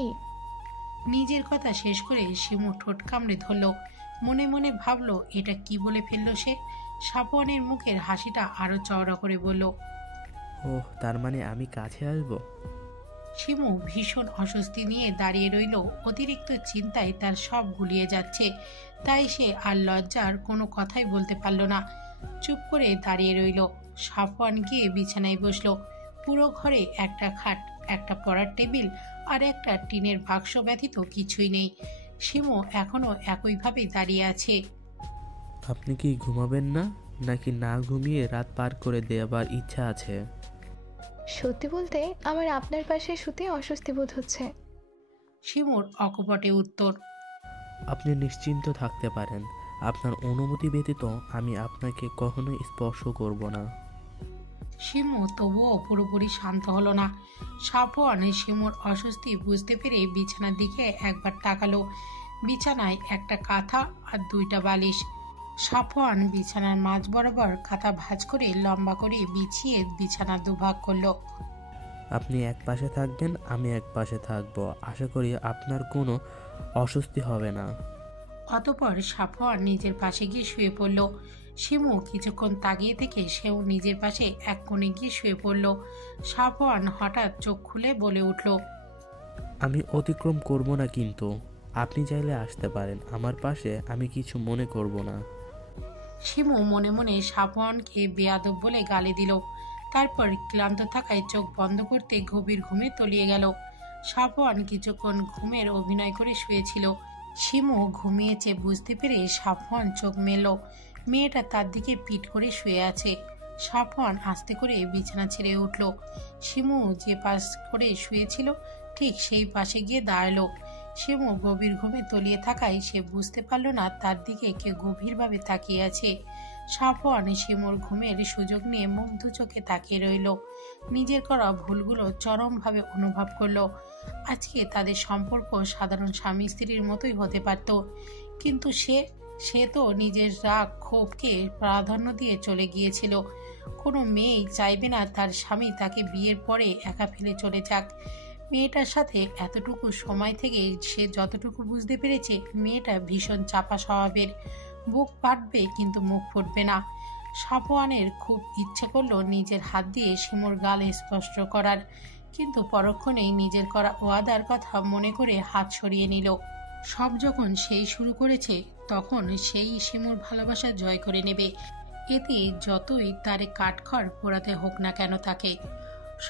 নিজের কথা শেষ করে শিমু ঠোঁট কামড়ে ধরল। মনে মনে ভাবলো এটা কি বলে ফেললো সে। সাফওয়ানের মুখের হাসিটা আরো চওড়া করে বলল, ওহ, তার মানে আমি কাছে আসব? শিমু ভীষণ অস্বস্তি নিয়ে দাঁড়িয়ে রইল। অতিরিক্ত চিন্তায় তার সব গুলিয়ে যাচ্ছে। তাই সে আর লজ্জার কোনো কথাই বলতে পারল না। চুপ করে দাঁড়িয়ে রইল। সাফওয়ান গিয়ে বিছানায় বসলো। পুরো ঘরে একটা খাট, একটা পড়ার টেবিল আর একটা টিনের বাক্স ব্যতীত কিছুই নেই। শিমু এখনো একইভাবে দাঁড়িয়ে আছে। আপনি কি ঘুমাবেন না, নাকি না ঘুমিয়ে রাত পার করে দেওয়ার ইচ্ছা আছে? সত্যি বলতে আমার আপনার পাশে শুতে অস্বস্তি বোধ হচ্ছে। শিমুর অকপটে উত্তর। আপনি নিশ্চিন্ত থাকতে পারেন, আপনার অনুমতি ব্যতীত আমি আপনাকে কখনোই স্পর্শ করব না। শিমু তবুও পুরোপুরি শান্ত হলো না। সাফওয়ান শিমুর অস্বস্তি বুঝতে পেরে বিছানার দিকে একবার তাকালো। বিছানায় একটা কাঁথা আর দুইটা বালিশ। সাফওয়ান বিছানার মাঝ বরাবর কাঁথা ভাঁজ করে লম্বা করে বিছিয়ে বিছানা দুভাগ করলো। আপনি এক পাশে থাকবেন, আমি এক পাশে থাকব। আশা করি আপনার কোনো অস্বস্তি হবে না। অতঃপর সাফওয়ান নিজের পাশে গিয়ে শুয়ে পড়ল। শিমু কিছুক্ষণ তাকিয়ে থেকে সেও নিজের পাশে এক কোণে গিয়ে শুয়ে পড়ল। সাফওয়ান হঠাৎ চোখ খুলে বলে উঠল, আমি অতিক্রম করব না, কিন্তু আপনি চাইলে আসতে পারেন আমার পাশে, আমি কিছু মনে করব না। শিমু মনে মনে সাফওয়ানকে বেয়াদব বলে গালি দিল। তারপর ক্লান্ত থাকায় চোখ বন্ধ করতে গভীর ঘুমে তলিয়ে গেল। সাফওয়ান কিছুক্ষণ ঘুমের অভিনয় করে শুয়েছিল। শিমু ঘুমিয়েছে বুঝতে পেরে সাফওয়ান চোখ মেলল। মেয়েটা তার দিকে পিঠ করে শুয়ে আছে। সাফওয়ান আস্তে করে বিছানা ছেড়ে উঠল। শিমু যে পাশ করে শুয়েছিল ঠিক সেই পাশে গিয়ে দাঁড়ালো। শিমু গভীর ঘুমে তলিয়ে থাকায় সে বুঝতে পারল না তার দিকে কে গভীরভাবে তাকিয়ে আছে। সাফওয়ান শিমুর ঘুমের সুযোগ নিয়ে মুগ্ধ চোখে তাকিয়ে রইল। নিজের করা ভুলগুলো চরমভাবে অনুভব করলো। আজকে তাদের সম্পর্ক সাধারণ স্বামী স্ত্রীর মতোই হতে পারত, কিন্তু সে তো নিজের রাগ ক্ষোভকে প্রাধান্য দিয়ে চলে গিয়েছিল। কোনো মেয়েই চাইবে না তার স্বামী তাকে বিয়ের পরে একা ফেলে চলে যাক। মেয়েটার সাথে এতটুকু সময় থেকে সে যতটুকু বুঝতে পেরেছে, মেয়েটা ভীষণ চাপা স্বভাবের। বুক ফাটবে কিন্তু মুখ ফুটবে না। সাফওয়ানের খুব ইচ্ছে করলো নিজের হাত দিয়ে শিমুর গালে স্পর্শ করার, কিন্তু পরক্ষণেই নিজের করা ওয়াদার কথা মনে করে হাত সরিয়ে নিল। সব যখন সেই শুরু করেছে তখন সেই শিমুর ভালোবাসা জয় করে নেবে, এতে যতই তারে কাঠখড় পোড়াতে হোক না কেন তাকে।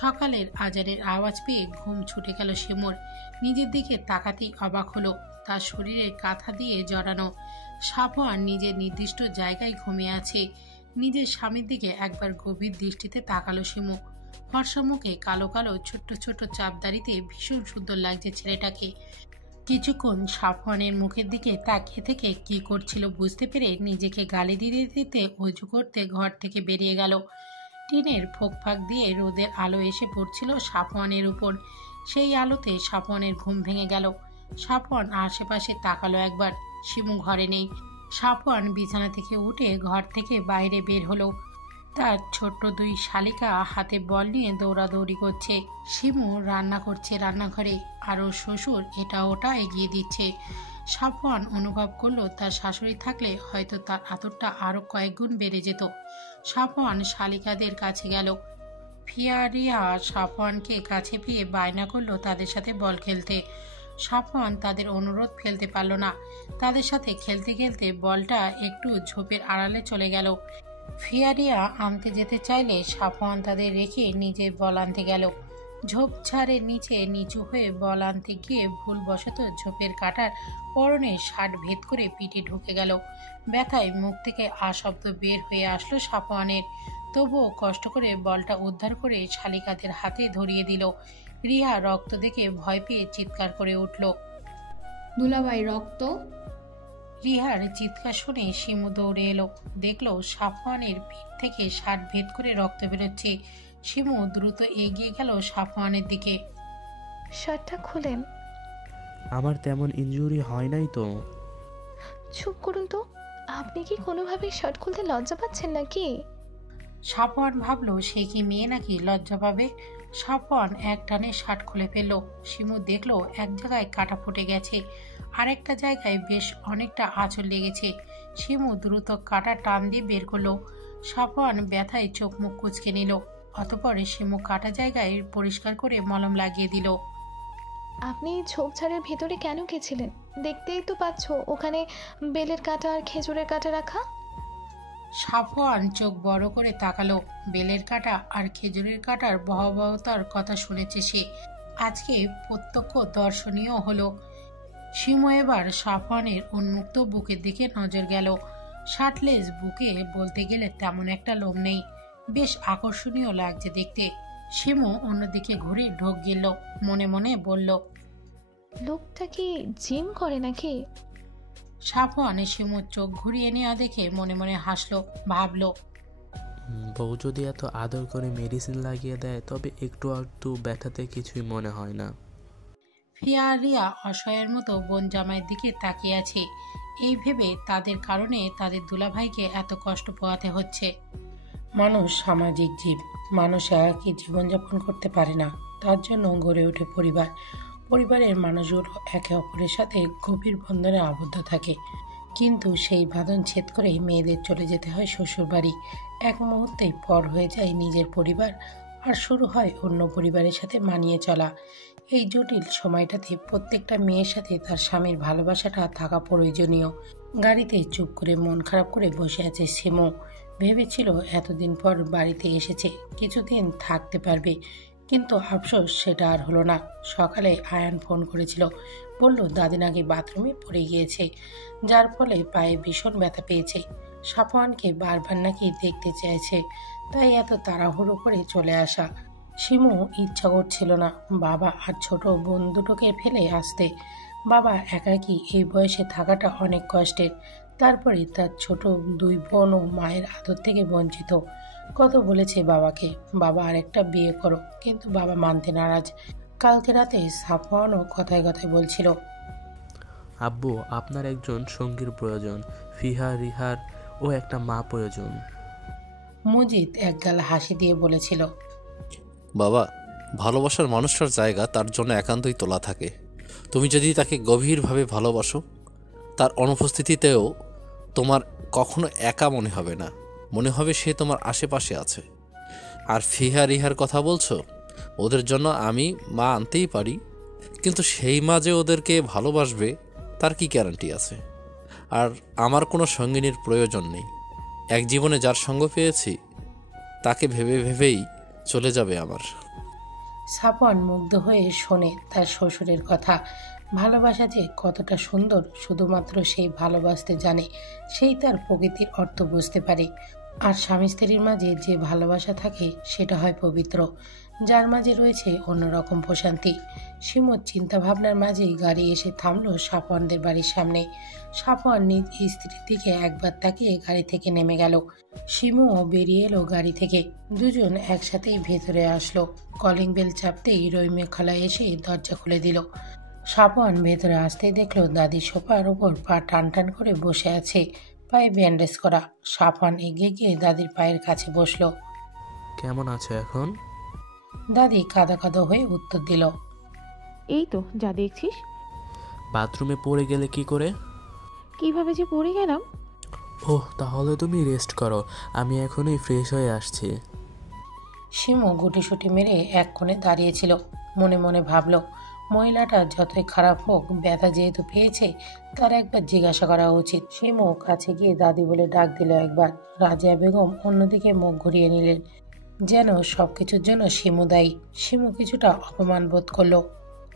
সকালের আজানের আওয়াজ পেয়ে ঘুম ছুটে গেল শিমুর। নিজের দিকে তাকাতেই অবাক হলো, তার শরীরে কাঁথা দিয়ে জড়ানো। সাফওয়ান নিজের নির্দিষ্ট জায়গায় ঘুমিয়ে আছে। নিজের স্বামীর দিকে একবার গভীর দৃষ্টিতে তাকালো শিমু। ফর্সা মুখে কালো কালো ছোট্ট ছোট্ট চাপদাড়িতে ভীষণ সুন্দর লাগছে ছেলেটাকে। কিছুক্ষণ সাফওয়ানের মুখের দিকে তাকিয়ে থেকে কি করছিল বুঝতে পেরে নিজেকে গালি দিতে দিতে অজু করতে ঘর থেকে বেরিয়ে গেল। টিনের ফাঁক দিয়ে রোদের আলো এসে পড়ছিল সাফওয়ানের উপর। সেই আলোতে সাফওয়ানের ঘুম ভেঙে গেল। সাফওয়ান আশেপাশে তাকালো একবার, শিমু ঘরে নেই। সাফওয়ান বিছানা থেকে উঠে ঘর থেকে বাইরে বের হলো। তার ছোট্ট দুই শালিকা হাতে বল নিয়ে দৌড়াদৌড়ি করছে। শিমু রান্না করছে রান্নাঘরে, আর ওর শ্বশুর এটা ওটা এগিয়ে দিচ্ছে। সাফওয়ান অনুভব করলো তার শাশুড়ি থাকলে হয়তো তার আদরটা আরো কয়েক গুণ বেড়ে যেত। সাফওয়ান শালিকাদের কাছে গেল। ফিয়ারিয়া সাফওয়ানকে কাছে পেয়ে বায়না করলো তাদের সাথে বল খেলতে। সাফওয়ান তাদের অনুরোধ ফেলতে পারল না। তাদের সাথে খেলতে খেলতে বলটা একটু ঝোপের আড়ালে চলে গেল। ফিয়ারিয়া আনতে যেতে চাইলে সাফওয়ান তাদের রেখে নিজে বল আনতে গেল। ঝোপঝাড়ের নিচে নিচু হয়ে বল আনতে গিয়ে ভুলবশত ঝোপের কাঁটার পরনে শার্ট ভেদ করে পিঠে ঢুকে গেল। ব্যথায় মুখ থেকে আশব্দ বের হয়ে আসলো সাফওয়ানের। তবুও কষ্ট করে বলটা উদ্ধার করে শালিকাদের হাতে ধরিয়ে দিল। রিহা রক্ত দেখে ভয় পেয়ে চিৎকার করে উঠল। দুলাভাই, রক্ত! রিহার চিৎকার শুনে শিমু দৌড়ে এলো। দেখলো সাফওয়ানের পিঠ থেকে শার্ট ভেদ করে রক্ত বেরোচ্ছে। শিমু দ্রুত এগিয়ে গেল সাফওয়ানের দিকে। শার্টটা খুলেন। আমার তেমন ইনজুরি হয় নাই তো। চুপ করুন তো, আপনি কি কোনোভাবেই শার্ট খুলতে লজ্জা পাচ্ছেন নাকি? সাফওয়ান ভাবলো সে কি মেয়ে নাকি লজ্জা পাবে। সাফওয়ান এক টানে শার্ট খুলে ফেললো। শিমু দেখলো এক জায়গায় কাটা ফুটে গেছে, আরেকটা জায়গায় বেশ অনেকটা আঁচড় লেগেছে। শিমু দ্রুত কাটা টান দিয়ে বের করলো। সাফওয়ান ব্যথায় চোখ মুখ কুঁচকে নিল। অতঃপর শিমু কাটা জায়গায় পরিষ্কার করে মলম লাগিয়ে দিল। আপনি ঝোপঝাড়ের ভেতরে কেন গেছিলেন? দেখতেই তো পাচ্ছ ওখানে বেলের কাঁটা আর খেজুরের কাঁটা রাখা। সাফওয়ান চোখ বড় করে তাকালো। বেলের কাঁটা আর খেজুরের কাঁটার ভয়াবহতার কথা শুনেছে সে, আজকে প্রত্যক্ষ দর্শনীয় হলো। শিমু এবার সাফওয়ানের উন্মুক্ত বুকের দিকে নজর গেল। শার্টলেস বুকে বলতে গেলে তেমন একটা লোম নেই, বেশ আকর্ষণীয় লাগছে দেখতে। শিমু অন্যদিকে ঘুরে ঢোক গেল, মনে মনে বলল, লোকটা কি জিম করে নাকি? সাফওয়ান শিমুর চোখ ঘুরিয়ে নেওয়া দেখে মনে মনে হাসলো। ভাবলো, বউ যদি এত আদর করে মেডিসিন লাগিয়ে দেয় তবে একটু একটু ব্যথাতে কিছুই মনে হয় না। ফিয়ারিয়া অসহায়ের মতো বোন জামাইয়ের দিকে তাকিয়ে আছে। এই ভেবে তাদের কারণে তাদের দুলাভাইকে এত কষ্ট পোহাতে হচ্ছে। মানুষ সামাজিক জীব, মানুষ একাকী জীবনযাপন করতে পারে না। তার জন্য গড়ে ওঠে পরিবার। পরিবারের মানুষগুলো একে অপরের সাথে গভীর বন্ধনে আবদ্ধ থাকে, কিন্তু সেই বাঁধন ছেদ করে মেয়েদের চলে যেতে হয় শ্বশুরবাড়ি। এক মুহূর্তেই পর হয়ে যায় নিজের পরিবার, আর শুরু হয় অন্য পরিবারের সাথে মানিয়ে চলা। এই জটিল সময়টাতে প্রত্যেকটা মেয়ের সাথে তার স্বামীর ভালোবাসাটা থাকা প্রয়োজনীয়। গাড়িতে চুপ করে মন খারাপ করে বসে আছে শিমু। ভেবেছিল এতদিন পর বাড়িতে এসেছে, কিছুদিন থাকতে পারবে, কিন্তু আফসোস সেটা আর হলো না। সকালে আয়ান ফোন করেছিল, বলল দাদি নাকি বাথরুমে পড়ে গিয়েছে, যার ফলে পায়ে ভীষণ ব্যথা পেয়েছে। সাফওয়ানকে বারবার নাকি দেখতে চেয়েছে, তাই এত তাড়াহুড়ো করে চলে আসা। শিমু ইচ্ছা করছিল না বাবা আর ছোট বোন দুটোকে ফেলে আসতে। বাবা একাকী এই বয়সে থাকাটা অনেক কষ্টের। তারপরে তার ছোট দুই বোনও মায়ের আদর থেকে বঞ্চিত। কত বলেছে বাবাকে, বাবা আরেকটা বিয়ে করো, কিন্তু বাবা মানতে নারাজ। কালকে রাতে সাফওয়ানও কথায় কথায় বলছিল, আব্বু আপনার একজন সঙ্গীর প্রয়োজন, রিহার ও একটা মা প্রয়োজন। মুজিদ একগাল হাসি দিয়ে বলেছিল, বাবা, ভালোবাসার মানুষটার জায়গা তার জন্য একান্তই তোলা থাকে। তুমি যদি তাকে গভীরভাবে ভালোবাসো, তার অনুপস্থিতিতেও তোমার কখনো একা মনে হবে না, মনে হবে সে তোমার আশেপাশে আছে। আর রিহার কথা বলছো, ওদের জন্য আমি মা আনতেই পারি, কিন্তু সেই মা যে ওদেরকে ভালোবাসবে তার কি গ্যারান্টি আছে? আর আমার কোনো সঙ্গিনীর প্রয়োজন নেই। এক জীবনে যার সঙ্গ পেয়েছি তাকে ভেবে ভেবেই চলে যাবে আমার। সাফওয়ান মুগ্ধ হয়ে শোনে তার শ্বশুরের কথা। ভালোবাসা যে কতটা সুন্দর শুধুমাত্র সেই ভালোবাসতে জানে, সেই তার প্রকৃতির অর্থ বুঝতে পারে। আর স্বামী স্ত্রীর মাঝে যে ভালোবাসা থাকে সেটা হয় পবিত্র, যার মাঝে রয়েছে অন্যরকম প্রশান্তি। শিমুর চিন্তা ভাবনার মাঝেই গাড়ি এসে থামলো সাফওয়ানদের বাড়ির সামনে। সাফওয়ান নিজ স্ত্রীর দিকে একবার তাকিয়ে গাড়ি থেকে নেমে গেল। শিমুও বেরিয়ে এলো গাড়ি থেকে। দুজন একসাথেই ভেতরে আসলো। কলিং বেল চাপতেই রহিমে খালা এসে দরজা খুলে দিল। সাফওয়ান ভেতরে আসতেই দেখলো দাদি সোফার ওপর পা টান টান করে বসে আছে, পায়ে ব্যান্ডেজ করা। সাফওয়ান এগিয়ে গিয়ে দাদির পায়ের কাছে বসলো। কেমন আছো এখন? দাদি কাঁদা কাঁদা হয়ে উত্তর দিল, এই তো যা দেখছিস। বাথরুমে পড়ে গেলে কি করে? কিভাবে যে পড়ে গেলাম। ওহ, তাহলে তুমি রেস্ট করো, আমি এখনই ফ্রেশ হয়ে আসছি। শিমু গুটিসুটি মেরে এক কোণে দাঁড়িয়েছিল। মনে মনে ভাবল, মহিলাটা যতই খারাপ হোক, ব্যথা যেহেতু পেয়েছে তার একবার জিজ্ঞাসা করা উচিত। শিমু কাছে গিয়ে দাদি বলে ডাক দিল একবার। রাজিয়া বেগম অন্যদিকে মুখ ঘুরিয়ে নিলেন, যেন সবকিছুর জন্য শিমু দায়ী। শিমু কিছুটা অপমান বোধ করলো।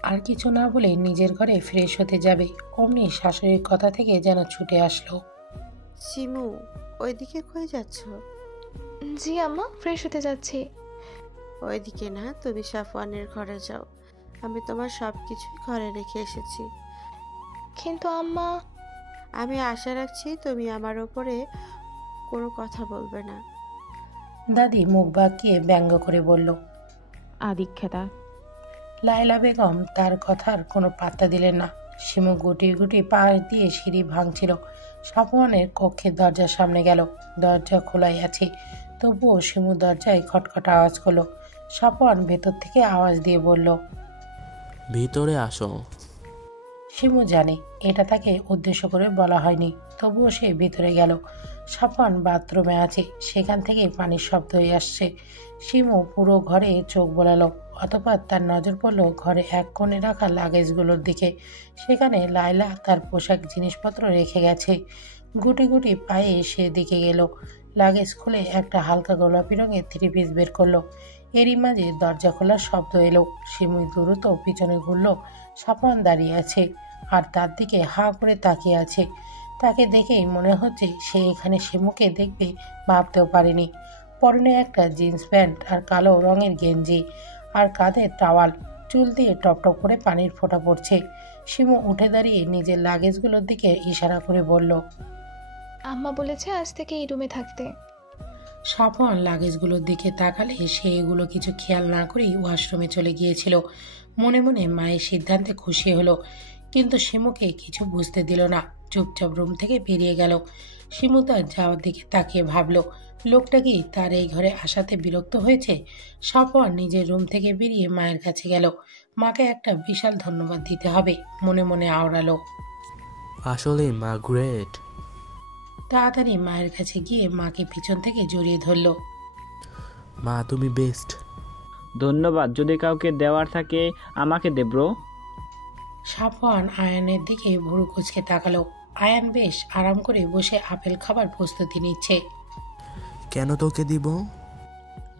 আর কিছু না বলে নিজের ঘরে ফ্রেশ হতে যাবে, অমনি শাশুড়ির কথা থেকে যেন ছুটে আসলো। শিমু, ওইদিকে কই যাচ্ছ? জি আম্মা, ফ্রেশ হতে যাচ্ছি। ওইদিকে না, তুমি সাফওয়ানের ঘরে যাও। আমি তোমার সব কিছুই ঘরে রেখে এসেছি। কিন্তু আম্মা। আমি আশা রাখছি তুমি আমার ওপরে কোনো কথা বলবে না। দাদি মুখ বাঁকিয়ে ব্যঙ্গ করে বলল। আদিক্ষেতা। লায়লা বেগম তার কথার কোনো পাত্তা দিলেন না। শিমু গুটি গুটি পা দিয়ে সিঁড়ি ভাঙছিল। সাফওয়ানের কক্ষের দরজার সামনে গেল। দরজা খোলাই আছে, তবুও শিমু দরজায় খটখট আওয়াজ করলো। সাফওয়ান ভেতর থেকে আওয়াজ দিয়ে বলল, ভিতরে আসো। শিমু জানে এটা তাকে উদ্দেশ্য করে বলা হয়নি, তবুও সে ভিতরে গেল। সাফওয়ান বাথরুমে আছে, সেখান থেকে পানির শব্দ হয়ে আসছে। শিমু পুরো ঘরে চোখ বোলালো। অতঃপর তার নজর পড়ল ঘরে এক কোণে রাখা লাগেজগুলোর দিকে। সেখানে লায়লা তার পোশাক জিনিসপত্র রেখে গেছে। গুটি গুটি পায়ে সেদিকে গেল। লাগেজ খুলে একটা হালকা গোলাপি রঙের 3 পিস বের করলো। এরই মাঝে দরজা খোলার শব্দ এলো। শিমু দ্রুত পিছনে ঘুরল। সাফওয়ান দাঁড়িয়ে আছে আর তার দিকে হাঁ করে তাকিয়ে আছে। তাকে দেখেই মনে হচ্ছে সে এখানে শিমুকে দেখবে, ভাবতেও পারেনি। পরনে একটা জিন্স প্যান্ট আর কালো রঙের গেঞ্জি, আর কাঁধে টাওয়াল। চুল দিয়ে টপটপ করে পানির ফোঁটা পড়ছে। শিমু উঠে দাঁড়িয়ে নিজের লাগেজগুলোর দিকে ইশারা করে বলল, আম্মা বলেছে আজ থেকে এই রুমে থাকতে। সাফওয়ান লাগেজগুলোর দিকে তাকালে সে এগুলো কিছু খেয়াল না করেই ওয়াশরুমে চলে গিয়েছিল। মনে মনে মায়ের সিদ্ধান্তে খুশি হলো, কিন্তু শিমুকে কিছু বুঝতে দিল না। চুপচাপ রুম থেকে বেরিয়ে গেল। শিমু তার যাওয়ার দিকে তাকিয়ে ভাবল, লোকটা কি তার এই ঘরে আসাতে বিরক্ত হয়েছে? সাফওয়ান নিজের রুম থেকে বেরিয়ে মায়ের কাছে গেল। মাকে একটা বিশাল ধন্যবাদ দিতে হবে, মনে মনে আওড়ালো। আসলে মা গ্রেট। তাড়াতাড়ি মায়ের কাছে গিয়ে মাকে পিছন থেকে জড়িয়ে ধরল। মা তুমি বেস্ট। ধন্যবাদ, যদি কাউকে দেওয়ার থাকে আমাকে দে ব্রো। সাফওয়ান আয়ানের দিকে ভুরু কুচকে তাকালো। আয়ান বেশ আরাম করে বসে আপেল খাবার প্রস্তুতি নিচ্ছে। কেন তোকে দিব?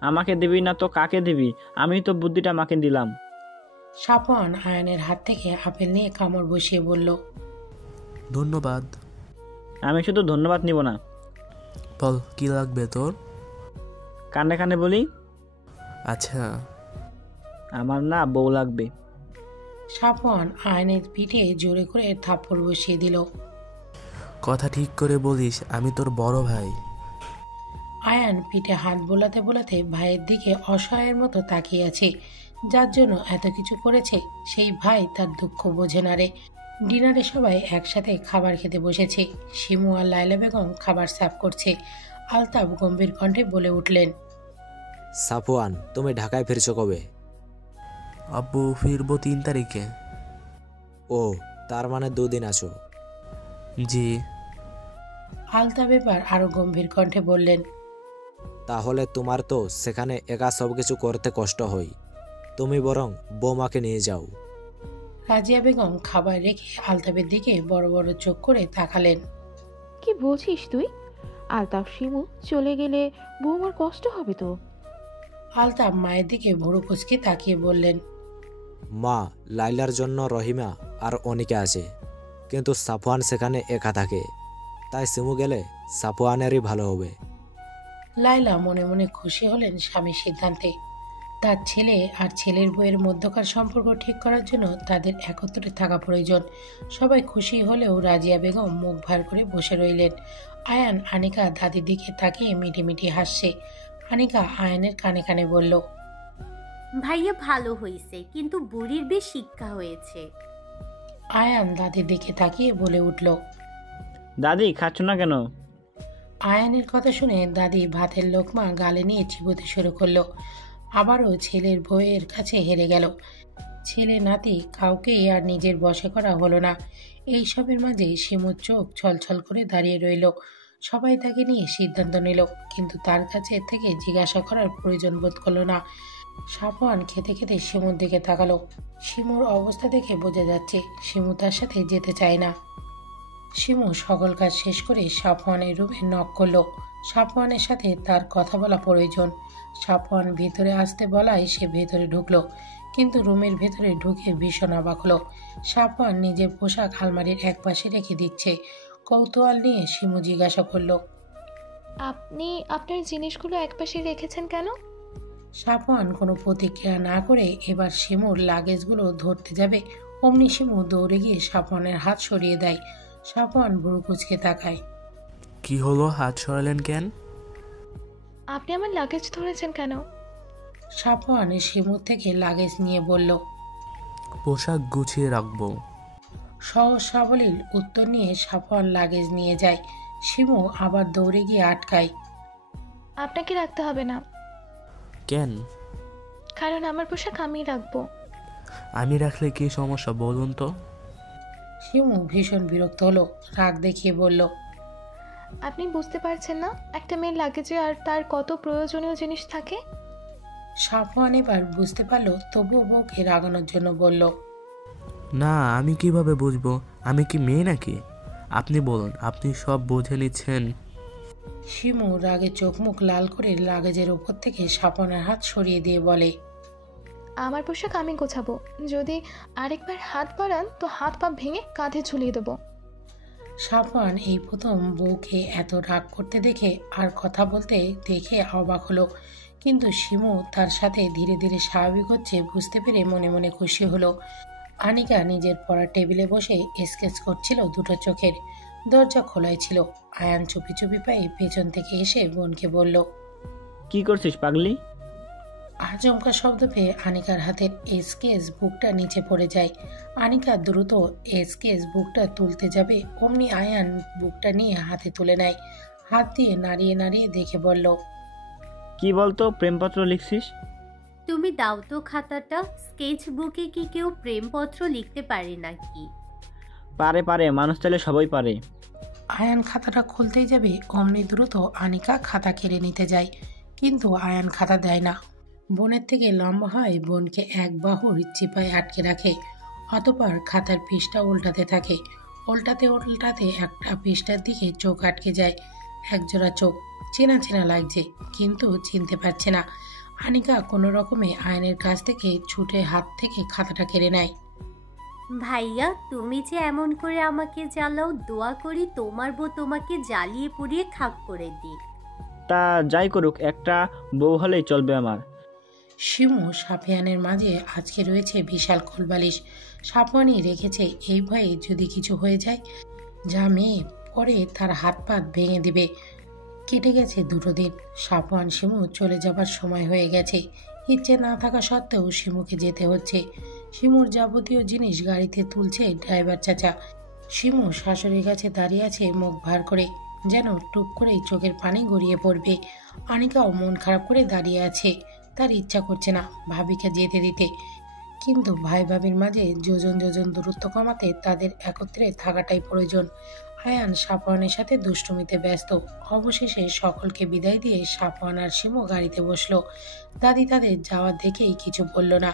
আমাকে দিবি না তো কাকে দিবি? আমি তো বুদ্ধিটা মাকে দিলাম। সাফওয়ান আয়ানের হাত থেকে আপেল নিয়ে কামড় বসিয়ে বলল, ধন্যবাদ। আমি শুধু ধন্যবাদ নিব না। বল কি লাগবে তোর? কানে কানে বলি। আচ্ছা। আমার না বউ লাগবে। সাফওয়ান আয়ানের পিঠে জোরে করে থাপ্পড় বসিয়ে দিল। কথা ঠিক করে বলিস, আমি তোর বড় ভাই। আয়ান পিঠে হাত বোলাতে বোলাতে ভাইয়ের দিকে অসহায়ের মতো তাকিয়ে আছে। যার জন্য এত কিছু করেছে সেই ভাই তার দুঃখ বোঝে না রে। ডিনারে সবাই একসাথে খাবার খেতে বসেছে। শিমু আর লায়লা বেগম খাবার সার্ভ করছে। আলতাফ গম্ভীর কণ্ঠে বলে উঠলেন, সাফওয়ান, তুমি ঢাকায় ফিরছো কবে? আব্বু ফিরবো 3 তারিখে। ও, তার মানে 2 দিন আছো? জি। আলতাফ এবার আরো গম্ভীর কণ্ঠে বললেন, তাহলে তোমার তো সেখানে একা সব কিছু করতে কষ্ট হয়, তুমি বরং বৌমাকে নিয়ে যাও। রাজিয়া বেগম খাবার রেখে আলতাফের দিকে বড় বড় চোখ করে তাকালেন। কি বলছিস তুই? আলতাফ শিমু চলে গেলে বৌমার কষ্ট হবে তো। আলতাফ মায়ের দিকে ভুরু কুচকে তাকিয়ে বললেন, মা, লাইলার জন্য রহিমা আর অনিকা আছে, কিন্তু সাফওয়ান সেখানে একা থাকে, তাই শিমু গেলে সাফওয়ানেরই ভালো হবে। লায়লা মনে মনে খুশি হলেন স্বামীর সিদ্ধান্তে। তার ছেলে আর ছেলের বউয়ের মধ্যকার সম্পর্ক ঠিক করার জন্য তাদের একত্রে থাকা প্রয়োজন। সবাই খুশি হলেও রাজিয়া বেগম মুখ ভার করে বসে রইলেন। আয়ান আনিকা দাদির দিকে তাকিয়ে মিটিমিটি হাসছে। আনিকা আয়ানের কানে কানে বলল, ভাইয়া ভালো হয়েছে, কিন্তু বুড়ির বেশ শিক্ষা হয়েছে। আয়ান দাদির দিকে তাকিয়ে বলে উঠল, দাদি খাচ্ছ না কেন? আয়ানের কথা শুনে দাদি ভাতের লোকমা গালে নিয়ে চিবোতে শুরু করলো। আবারও ছেলের বউয়ের কাছে হেরে গেল। ছেলে নাতি কাউকেই আর নিজের বশে করা হলো না। এইসবের মাঝে শিমুর চোখ ছলছল করে দাঁড়িয়ে রইল। সবাই তাকে নিয়ে সিদ্ধান্ত নিল, কিন্তু তার কাছে থেকে জিজ্ঞাসা করার প্রয়োজন বোধ করলো না। সাফওয়ান খেতে খেতে শিমুর দিকে তাকালো। শিমুর অবস্থা দেখে বোঝা যাচ্ছে শিমু তার সাথে যেতে চায় না। শিমু সকল কাজ শেষ করে সাফওয়ানের রুমে নক করলো। সাফওয়ানের সাথে তার কথা বলা প্রয়োজন। সাফওয়ান ভেতরে আসতে বলায় সে ভেতরে ঢুকলো, কিন্তু রুমের ভেতরে ঢুকে ভীষণ অবাক হলো। সাফওয়ান নিজের পোশাক আলমারির এক পাশে রেখে দিচ্ছে। কৌতূহল নিয়ে শিমু জিজ্ঞাসা করলো, আপনি আপনার জিনিসগুলো একপাশে রেখেছেন কেন? সাফওয়ান কোনো প্রতিক্রিয়া না করে এবার শিমুর লাগেজগুলো ধরতে যাবে, অমনি শিমু দৌড়ে গিয়ে সাফওয়ানের হাত সরিয়ে দেয়। সাফওয়ান ভুরু কুঁচকে তাকায়। কি হলো, হাত সরালেন কেন? আপনি আমার লাগেজ ধরেছেন কেন? সাফওয়ান শিমুর থেকে লাগেজ নিয়ে বলল, পোশাক গুছিয়ে রাখবো। সহজ সাবলীল উত্তর নিয়ে সাফওয়ান লাগেজ নিয়ে যায়। শিমু আবার দৌড়ে গিয়ে আটকায়। আপনাকে রাখতে হবে না। কেন? কারণ আমার পোশাক আমি রাখবো। আমি রাখলে কি সমস্যা বলুন তো? শিমু ভীষণ বিরক্ত হলো, রাগ দেখিয়ে বলল, আপনি বুঝতে পারছেন না একটা মেয়ের লাগেজে আর তার কত প্রয়োজনীয় জিনিস থাকে? সাফওয়ান এবার বুঝতে পারলো, তবুও বউকে রাগানোর জন্য বলল, না, আমি কিভাবে বুঝবো? আমি কি মেয়ে নাকি? আপনি বলুন, আপনি সব বুঝে নিচ্ছেন। শিমু রাগে চোখ মুখ লাল করে লাগেজের উপর থেকে সাফওয়ানের হাত সরিয়ে দিয়ে বলে, আমার পোশাক আমি গোছাবো। যদি আরেকবার হাত বাড়ান তো হাত পা ভেঙে কাঁধে ঝুলিয়ে দেবো। সাফওয়ান এই প্রথম বউকে এত রাগ করতে দেখে আর কথা বলতে দেখে অবাক হলো, কিন্তু শিমু তার সাথে ধীরে ধীরে স্বাভাবিক হচ্ছে বুঝতে পেরে মনে মনে খুশি হলো। আনিকা নিজের পড়ার টেবিলে বসে স্কেচ করছিল দুটো চোখের। দরজা খোলাই ছিল। আয়ান চুপি চুপি পায়ে পেছন থেকে এসে বোনকে বলল, কি করছিস পাগলি? আচমকা শব্দ পেয়ে আনিকার হাতের স্কেচ বুকটা নিচে পড়ে যায়। আনিকা দ্রুত স্কেচ বুকটা তুলতে যাবে, অমনি আয়ান বুকটা নিয়ে হাতে তুলে নেয়। হাত দিয়ে নাড়িয়ে নাড়িয়ে দেখে বলল, কি বলতো, প্রেমপত্র লিখছিস? তুমি দাও তো খাতাটা। স্কেচ বুকে কি কেউ প্রেমপত্র লিখতে পারে নাকি? পারে পারে, মানুষ চাইলে সবাই পারে। আয়ান খাতাটা খুলতেই যাবে, অমনি দ্রুত আনিকা খাতা কেড়ে নিতে যায়, কিন্তু আয়ান খাতা দেয় না। বোনের থেকে লম্বা হয়, বোনকে এক বাহুর চিপায় আটকে রাখে। অতঃপর খাতার পৃষ্ঠা উল্টাতে থাকে। উল্টাতে উল্টাতে একটা পৃষ্ঠার দিকে চোখ আটকে যায়। একজোড়া চোখ চেনা চেনা লাগছে, কিন্তু চিনতে পারছে না। আনিকা কোনো রকমে আয়নের কাছ থেকে ছুটে হাত থেকে খাতাটা কেড়ে নেয়। ভাইয়া, তুমি যে এমন করে আমাকে জ্বালাও, দোয়া করি তোমার বউ তোমাকে জ্বালিয়ে পুড়িয়ে খাক করে দিই। তা যাই করুক, একটা বউ হলেই চলবে আমার। শিমু সাফিয়ানের মাঝে আজকে রয়েছে বিশাল কোলবালিশ। সাফওয়ানই রেখেছে এই ভয়ে যদি কিছু হয়ে যায়, যা মেয়ে পরে তার হাত পাত ভেঙে দিবে। কেটে গেছে দুটো দিন। সাফওয়ান শিমু চলে যাবার সময় হয়ে গেছে। ইচ্ছে না থাকা সত্ত্বেও শিমুকে যেতে হচ্ছে। শিমুর যাবতীয় জিনিস গাড়িতে তুলছে ড্রাইভার চাচা। শিমু শাশুড়ির কাছে দাঁড়িয়ে আছে মুখ ভার করে, যেন টুপ করেই চোখের পানি গড়িয়ে পড়বে। আনিকাও মন খারাপ করে দাঁড়িয়ে আছে। তার ইচ্ছা করছে না ভাবিকে যেতে দিতে, কিন্তু ভাই ভাবির মাঝে যোজন যোজন দূরত্ব কমাতে তাদের একত্রে থাকাটাই প্রয়োজন। আয়ান সাফওয়ানের সাথে দুষ্টুমিতে ব্যস্ত। অবশেষে সকলকে বিদায় দিয়ে সাফওয়ান আর শিমু গাড়িতে বসলো। দাদি তাদের যাওয়া দেখেই কিছু বলল না,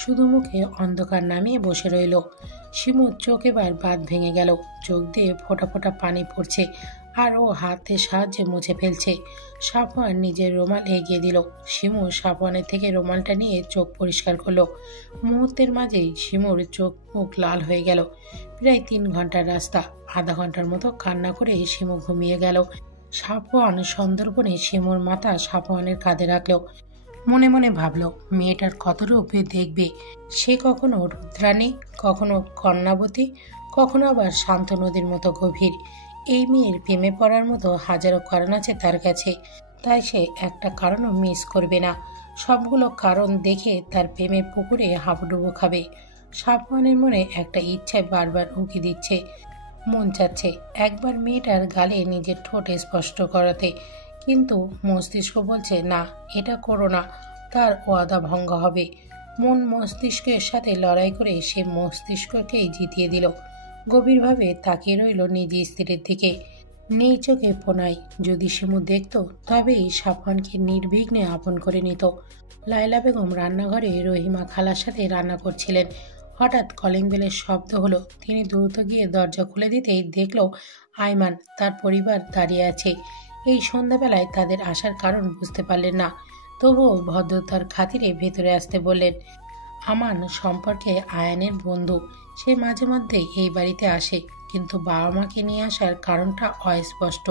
শুধু মুখে অন্ধকার নামিয়ে বসে রইল। শিমুর চোখ এবার বাঁধ ভেঙে গেল, চোখ দিয়ে ফোঁটা ফোঁটা পানি পড়ছে, আর ও হাতের সাহায্যে মুছে ফেলছে। সাফওয়ান নিজের রুমাল এগিয়ে দিল। শিমু সাফওয়ানের থেকে রুমালটা নিয়ে চোখ পরিষ্কার করলো। মুহূর্তের মাঝেই শিমুর চোখ মুখ লাল হয়ে গেল। প্রায় 3 ঘন্টার রাস্তা। আধা ঘন্টার মতো কান্না করে শিমু ঘুমিয়ে গেল। সাফওয়ান সন্দর্পণে শিমুর মাথা সাফওয়ানের কাঁধে রাখলো। মনে মনে ভাবল মেয়েটার কত রূপে দেখবে সে, কখনো রুদ্রাণী, কখনো কন্যাবতী, কখনো আবার শান্ত নদীর মতো গভীর। এই মেয়ের প্রেমে পড়ার মতো হাজারো কারণ আছে তার কাছে, তাই সে একটা কারণও মিস করবে না। সবগুলো কারণ দেখে তার প্রেমের পুকুরে হাবুডুবু খাবে। সাফওয়ানের মনে একটা ইচ্ছায় বারবার উকি দিচ্ছে, মন চাচ্ছে একবার মেয়েটার গালে নিজের ঠোঁট স্পষ্ট করাতে, কিন্তু মস্তিষ্ক বলছে না, এটা করো না, তার ওয়াদা ভঙ্গ হবে। মন মস্তিষ্কের সাথে লড়াই করে সে মস্তিষ্ককেই জিতিয়ে দিল। গভীরভাবে তাকিয়ে রইল নিজ স্ত্রীর দিকে। নেই চোখে পোনাই, যদি শিমু দেখত তবেই সাফওয়ানকে নির্বিঘ্নে আপন করে নিত। লায়লা বেগম রান্নাঘরে রহিমা খালার সাথে রান্না করছিলেন। হঠাৎ কলিং বেলের শব্দ হলো। তিনি দ্রুত গিয়ে দরজা খুলে দিতেই দেখল আয়মান তার পরিবার দাঁড়িয়ে আছে। এই সন্ধ্যাবেলায় তাদের আসার কারণ বুঝতে পারলেন না, তবুও ভদ্রতার খাতিরে ভেতরে আসতে বললেন। আমান সম্পর্কে আয়ানের বন্ধু, সে মাঝে মধ্যে এই বাড়িতে আসে, কিন্তু বাবা মাকে নিয়ে আসার কারণটা অস্পষ্ট,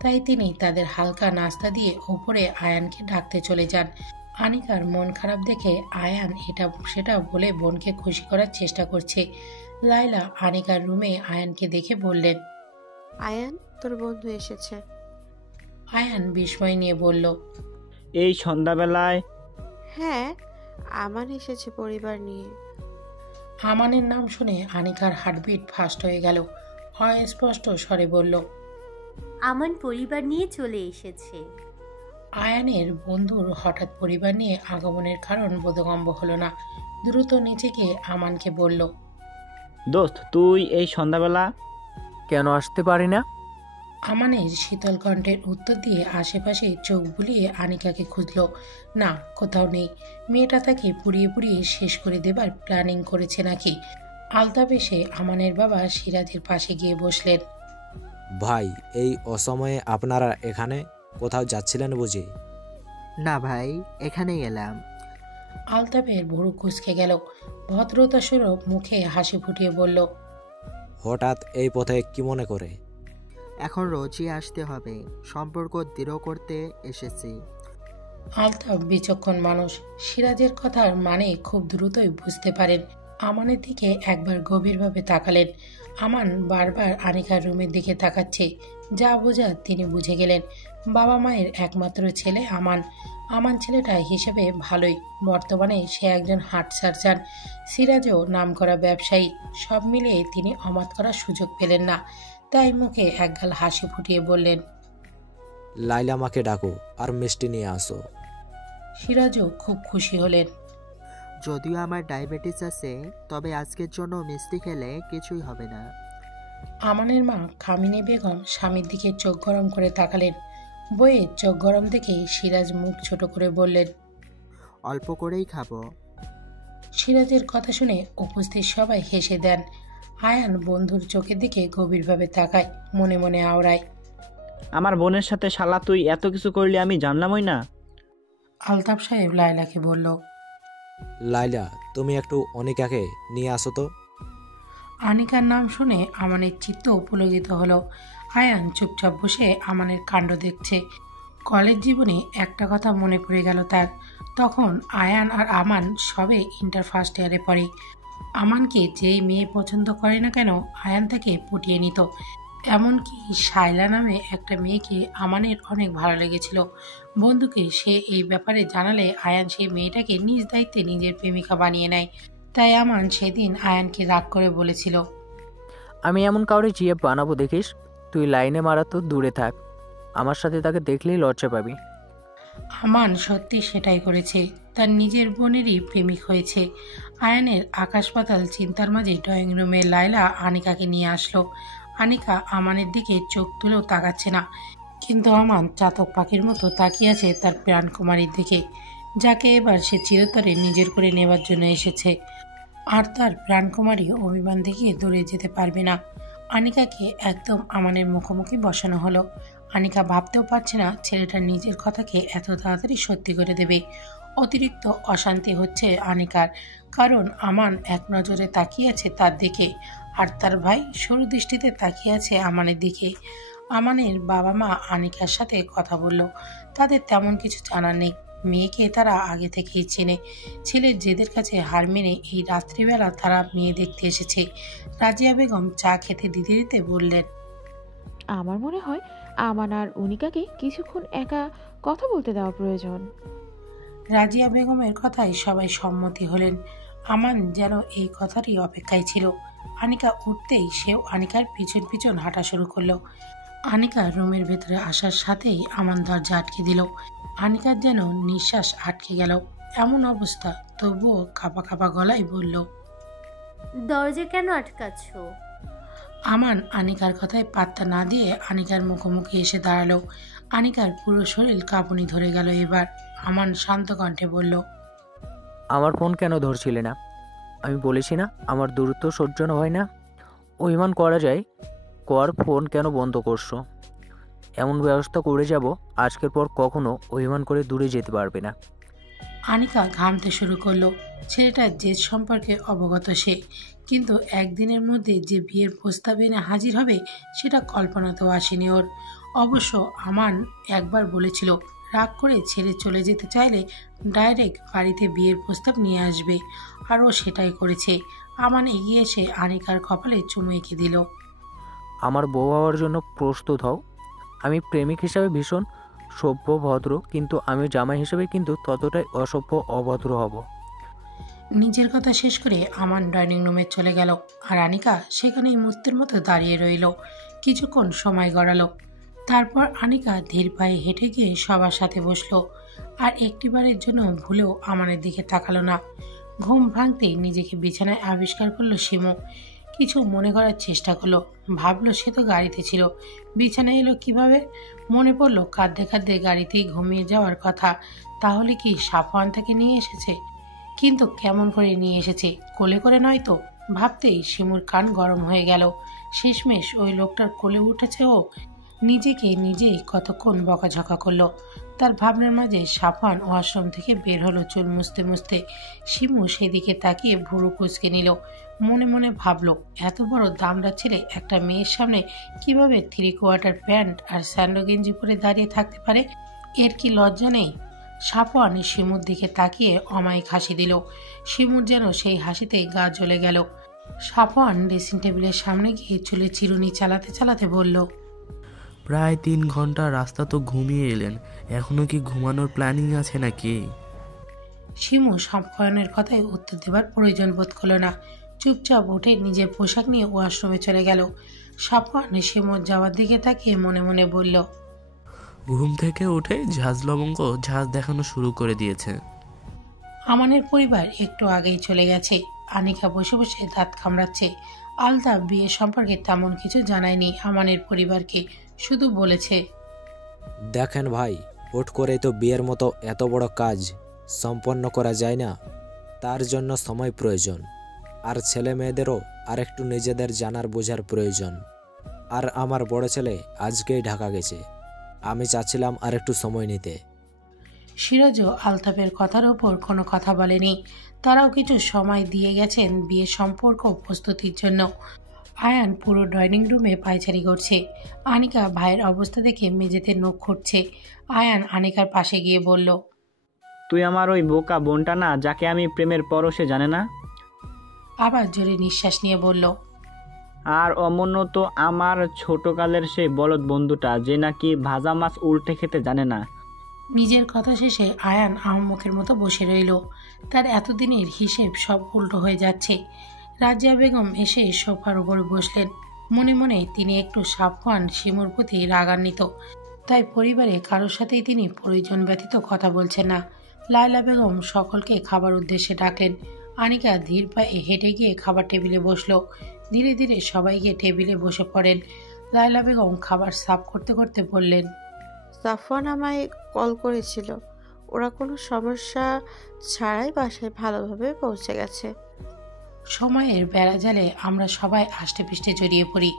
তাই তিনি তাদের হালকা নাস্তা দিয়ে ওপরে আয়ানকে ডাকতে চলে যান। আনিকার মন খারাপ দেখে আয়ান এটা সেটা বলে বোনকে খুশি করার চেষ্টা করছে। লায়লা আনিকার রুমে আয়ানকে দেখে বললেন, আয়ান, তোর বন্ধু এসেছে। আয়ান বিস্ময় নিয়ে বলল, এই সন্ধ্যাবেলায়? হ্যাঁ, আমান এসেছে পরিবার নিয়ে। আমানের নাম শুনে আনিকার হার্টবিট ফাস্ট হয়ে গেল। অস্পষ্ট স্বরে বলল, আমান পরিবার নিয়ে চলে এসেছে। আয়ানের বন্ধুর হঠাৎ পরিবার নিয়ে আগমনের কারণ বোধগম্য হলো না। দ্রুত নিচে গিয়ে আমানকে বলল, দোস্ত, তুই এই সন্ধ্যাবেলা কেন আসতে পারি না? আমানের শীতল কণ্ঠের উত্তর দিয়ে আশেপাশে চোখ বুলিয়ে আনিকাকে খুঁজল। না, কোথাও নেই। মেয়েটা তাকে পুড়িয়ে পুড়িয়ে শেষ করে দেবার প্ল্যানিং করেছে নাকি? আলতাপ এসে আমানের বাবা সিরাজের পাশে গিয়ে বসলেন। ভাই, এই অসময়ে আপনারা এখানে কোথাও যাচ্ছিলেন বুঝি? না ভাই, এখানেই এলাম। আলতাপের ভুরু কুঁচকে গেল। ভদ্রতা স্বরূপ মুখে হাসি ফুটিয়ে বলল, হঠাৎ এই পথে কি মনে করে? এখন রোজই আসতে হবে, সম্পর্ক দৃঢ় করতে এসেছি। আলতাপ বিচক্ষণ মানুষ, সিরাজের কথার মানে খুব দ্রুতই বুঝতে পারেন। আমানের দিকে একবার গভীরভাবে তাকালেন। আমান বারবার আনিকার রুমের দিকে তাকাচ্ছে, যা বোঝা তিনি বুঝে গেলেন। বাবা মায়ের একমাত্র ছেলে আমান। আমান ছেলেটা হিসেবে ভালোই, বর্তমানে সে একজন হার্ট সার্জন। সিরাজও নামকরা ব্যবসায়ী। সব মিলিয়ে তিনি অমাত করার সুযোগ পেলেন না, তাই মুখে একগাল হাসি ফুটিয়ে বললেন, লাইলা মাকে ডাকো আর মিষ্টি নিয়ে আসো। সিরাজও খুব খুশি হলেন। যদিও আমার ডায়াবেটিস আছে, তবে আজকের জন্য মিষ্টি খেলে কিছুই হবে না। আমানের মা কামিনী বেগম স্বামীর দিকে চোখ গরম করে তাকালেন। বইয়ের চোখ গরম দেখে সিরাজ মুখ ছোট করে বললেন, অল্প করেই খাবো। সিরাজের কথা শুনে উপস্থিত সবাই হেসে দেন। আয়ান বন্ধুর চোখের দিকে গভীরভাবে তাকায়, মনে মনে আওড়ায়, আমার বোনের সাথে শালা তুই এত কিছু করলি, আমি জানলামই না। আলতাফ সাহেব লায়লাকে বলল, লাইলা, তুমি একটু অনিকাকে নিয়ে আসো তো। আনিকার নাম শুনে আমানের চিত্ত পুলকিত হলো। আয়ান চুপচাপ বসে আমানের কাণ্ড দেখছে। কলেজ জীবনে একটা কথা মনে পড়ে গেল তার। তখন আয়ান আর আমান সবে ইন্টার ফার্স্ট ইয়ারে পড়ে। আমানকে যেই মেয়ে পছন্দ করে না কেন, আয়ান তাকে পটিয়ে নিত। এমনকি শায়লা নামে একটা মেয়েকে আমানের অনেক ভালো লেগেছিল। বন্ধুকে সে এই ব্যাপারে জানালে আয়ান সেই মেয়েটাকে নিজ দায়িত্বে নিজের প্রেমিকা বানিয়ে নেয়। তাই আমান সেদিন আয়ানকে রাগ করে বলেছিল, আমি এমন কাউরে জিএফ বানাবো দেখিস, তুই লাইনে মারা তো দূরে থাক, আমার সাথে তাকে দেখলেই লজ্জা পাবি। আমান সত্যি সেটাই করেছে, তার নিজের বোনেরই প্রেমিক হয়েছে। আয়ানের আকাশ পাতাল চিন্তার মাঝে ড্রয়িং রুমে লায়লা আনিকাকে নিয়ে আসলো। আনিকা আমানের দিকে চোখ তুলেও তাকাচ্ছে না, কিন্তু আমান চাতক পাখির মতো তাকিয়ে আছে তার প্রাণকুমারীর দিকে, যাকে এবার সে চিরতরে নিজের করে নেবার জন্য এসেছে। আর তার প্রাণকুমারী অভিমান দেখিয়ে দৌড়ে যেতে পারবে না। আনিকাকে একদম আমানের মুখোমুখি বসানো হলো। আনিকা ভাবতেও পারছে না ছেলেটা নিজের কথাকে এত তাড়াতাড়ি সত্যি করে দেবে। অতিরিক্ত অশান্তি হচ্ছে আনিকার, কারণ আমান এক নজরে তাকিয়ে আছে তার দিকে, আর তার ভাই সরু দৃষ্টিতে তাকিয়ে আছে আমানের দিকে। আমানের বাবা মা আনিকার সাথে কথা বলল। তাদের তেমন কিছু জানার নেই। মেয়েকে তারা আগে থেকেই চেনে। ছেলের জেদের কাছে হার মেনে এই রাত্রিবেলা তারা মেয়ে দেখতে এসেছে। রাজিয়া বেগম চা খেতে দিতে দিতে বললেন, আমার মনে হয় আমান আর অনিকাকে কিছুক্ষণ একা কথা বলতে দেওয়া প্রয়োজন। রাজিয়া বেগমের কথায় সবাই সম্মতি হলেন। আমান যেন এই কথারই অপেক্ষায় ছিল। আনিকা উঠতেই সেও আনিকার পিছন পিছন হাঁটা শুরু করলো। আনিকা রুমের ভেতরে আসার সাথেই আমান দরজা আটকে দিল। আনিকার যেন নিঃশ্বাস আটকে গেল। এমন অবস্থা, তবুও কাঁপা কাঁপা গলায় বলল, দরজা কেন আটকাচ্ছ? আমান আনিকার কথায় পাত্তা না দিয়ে আনিকার মুখোমুখি এসে দাঁড়ালো। আনিকার পুরো শরীর কাঁপুনি ধরে গেল। এবার আমান শান্ত কণ্ঠে বলল, আমার ফোন কেন ধরছিলে না? আমি বলেছি না আমার দূরত্ব সহ্য হয় না। অভিমান করা যায়, কর ফোন কেন বন্ধ করছো? এমন ব্যবস্থা করে যাব আজকের পর কখনো অভিমান করে দূরে যেতে পারবে না। আনিকা ঘামতে শুরু করলো। ছেলেটার জেদ সম্পর্কে অবগত সে, কিন্তু একদিনের মধ্যে যে বিয়ের প্রস্তাব এনে হাজির হবে সেটা কল্পনাতেও আসেনি ওর। অবশ্য আমান একবার বলেছিল রাগ করে ছেড়ে চলে যেতে চাইলে ডাইরেক্ট বাড়িতে বিয়ের প্রস্তাব নিয়ে আসবে, আর ও সেটাই করেছে। আমান এগিয়ে এসে আনিকার কপালে চুমু এঁকে দিল। আমার বউ হওয়ার জন্য প্রস্তুত হও। আমি প্রেমিক হিসাবে ভীষণ সভ্য ভদ্র, কিন্তু আমি জামাই হিসেবে কিন্তু ততটাই অসভ্য অভদ্র হব। নিজের কথা শেষ করে আমান ডাইনিং রুমে চলে গেল, আর আনিকা সেখানেই মূর্তির মতো দাঁড়িয়ে রইল। কিছুক্ষণ সময় গড়ালো। তারপর আনিকা ধীর পায়ে হেঁটে গিয়ে সবার সাথে বসলো, আর একটিবারের জন্য ভুলেও আমানের দিকে তাকালো না। ঘুম ভাঙতেই নিজেকে বিছানায় আবিষ্কার করলো শিমু। কিছু মনে করার চেষ্টা করলো। ভাবলো সে তো গাড়িতে ছিল, বিছানায় এলো কিভাবে? মনে পড়লো কাঁদতে কাঁদতে গাড়িতেই ঘুমিয়ে যাওয়ার কথা। তাহলে কি সাফওয়ান তাকে নিয়ে এসেছে? কিন্তু কেমন করে নিয়ে এসেছে? কোলে করে নয় তো? ভাবতেই শিমুর কান গরম হয়ে গেল। শেষমেশ ওই লোকটার কোলে উঠেছে ও। নিজেকে নিজেই কতক্ষণ বকাঝকা করলো। তার ভাবনার মাঝে সাফওয়ান ওয়াশরুম থেকে বের হলো চুল মুছতে মুছতে। শিমু সেদিকে তাকিয়ে ভুরু কুঁচকে নিল। মনে মনে ভাবলো, এত বড় দামড়া ছেলে একটা মেয়ের সামনে কিভাবে 3/4 প্যান্ট আর স্যান্ডো গেঞ্জি পরে দাঁড়িয়ে থাকতে পারে? এর কি লজ্জা নেই? সাফওয়ান শিমুর দিকে তাকিয়ে অমায়িক হাসি দিল। শিমুর যেন সেই হাসিতেই গা জ্বলে গেল। সাফওয়ান ড্রেসিং টেবিলের সামনে গিয়ে চুলে চিরুনি চালাতে চালাতে বলল, প্রায় 3 ঘন্টা রাস্তা তো ঘুমিয়ে এলেন, এখনো কি ঘুমানোর প্ল্যানিং আছে নাকি? শিমু সাফওয়ানের কথায় উত্তর দেবার প্রয়োজন বোধ করল না। চুপচাপ উঠে নিজের পোশাক নিয়ে ওয়াশরুমে চলে গেল। সাফওয়ান শিমুর যাওয়ার দিকে তাকিয়ে মনে মনে বলল, ঘুম থেকে উঠে ঝাঁজ লবঙ্গ ঝাঁজ দেখানো শুরু করে দিয়েছে। আমানের পরিবার একটু আগেই চলে গেছে। আনিকা বসে বসে দাঁত কামড়াচ্ছে। আলতাফ বিয়ে সম্পর্কে তেমন কিছু জানায়নি আমানের পরিবারকে, শুধু বলেছে, দেখেন ভাই, হুট করেই তো বিয়ের মতো এত বড় কাজ সম্পন্ন করা যায় না। তার জন্য সময় প্রয়োজন, আর ছেলে মেয়েদেরও আরেকটু নিজেদের জানার বোঝার প্রয়োজন। আর আমার বড় ছেলে আজকেই ঢাকা গেছে, আমি চাচ্ছিলাম আর একটু সময় নিতে। সিরাজও আলতাফের কথার ওপর কোনো কথা বলেনি। তারাও কিছু সময় দিয়ে গেছেন বিয়ে সম্পর্ক প্রস্তুতির জন্য। আয়ান পুরো ডাইনিং রুমে পায়চারি করছে। আনিকা ভাইয়ের অবস্থা দেখে মেঝেতে নখ খুঁটছে। আয়ান আনিকার পাশে গিয়ে বলল, তুই আমার ওই বোকা বোনটা না, যাকে আমি প্রেমের পরশে জানে না। আবার জোরে নিঃশ্বাস নিয়ে বলল, আর অমন্য তো আমার ছোটকালের সেই বলদ বন্ধুটা, যে নাকি ভাজা মাছ উল্টে খেতে জানে না। নিজের কথা শেষে আয়ান আহম্মকের মতো বসে রইল। তার এতদিনের হিসেব সব উল্টো হয়ে যাচ্ছে। রাজিয়া বেগম এসে সোফার উপর বসলেন। মনে মনে তিনি একটু সাবধান শিমুর প্রতি রাগান্বিত, তাই পরিবারে কারোর সাথেই তিনি প্রয়োজন ব্যতীত কথা বলছেন না। লায়লা বেগম সকলকে খাবার উদ্দেশ্যে ডাকলেন। আনিকা ধীর পায়ে হেঁটে গিয়ে খাবার টেবিলে বসলো। ধীরে ধীরে সবাই গিয়ে টেবিলে বসে পড়েন। লায়লা বেগম খাবার সার্ভ করতে করতে বললেন, সাফওয়ান আমায় কল করেছিল, ওরা কোনো সমস্যা ছাড়াই বাসায় ভালোভাবে পৌঁছে গেছে। সময়ের বেড়াজালে আমরা সবাই আষ্টেপৃষ্টে জড়িয়ে পড়ি।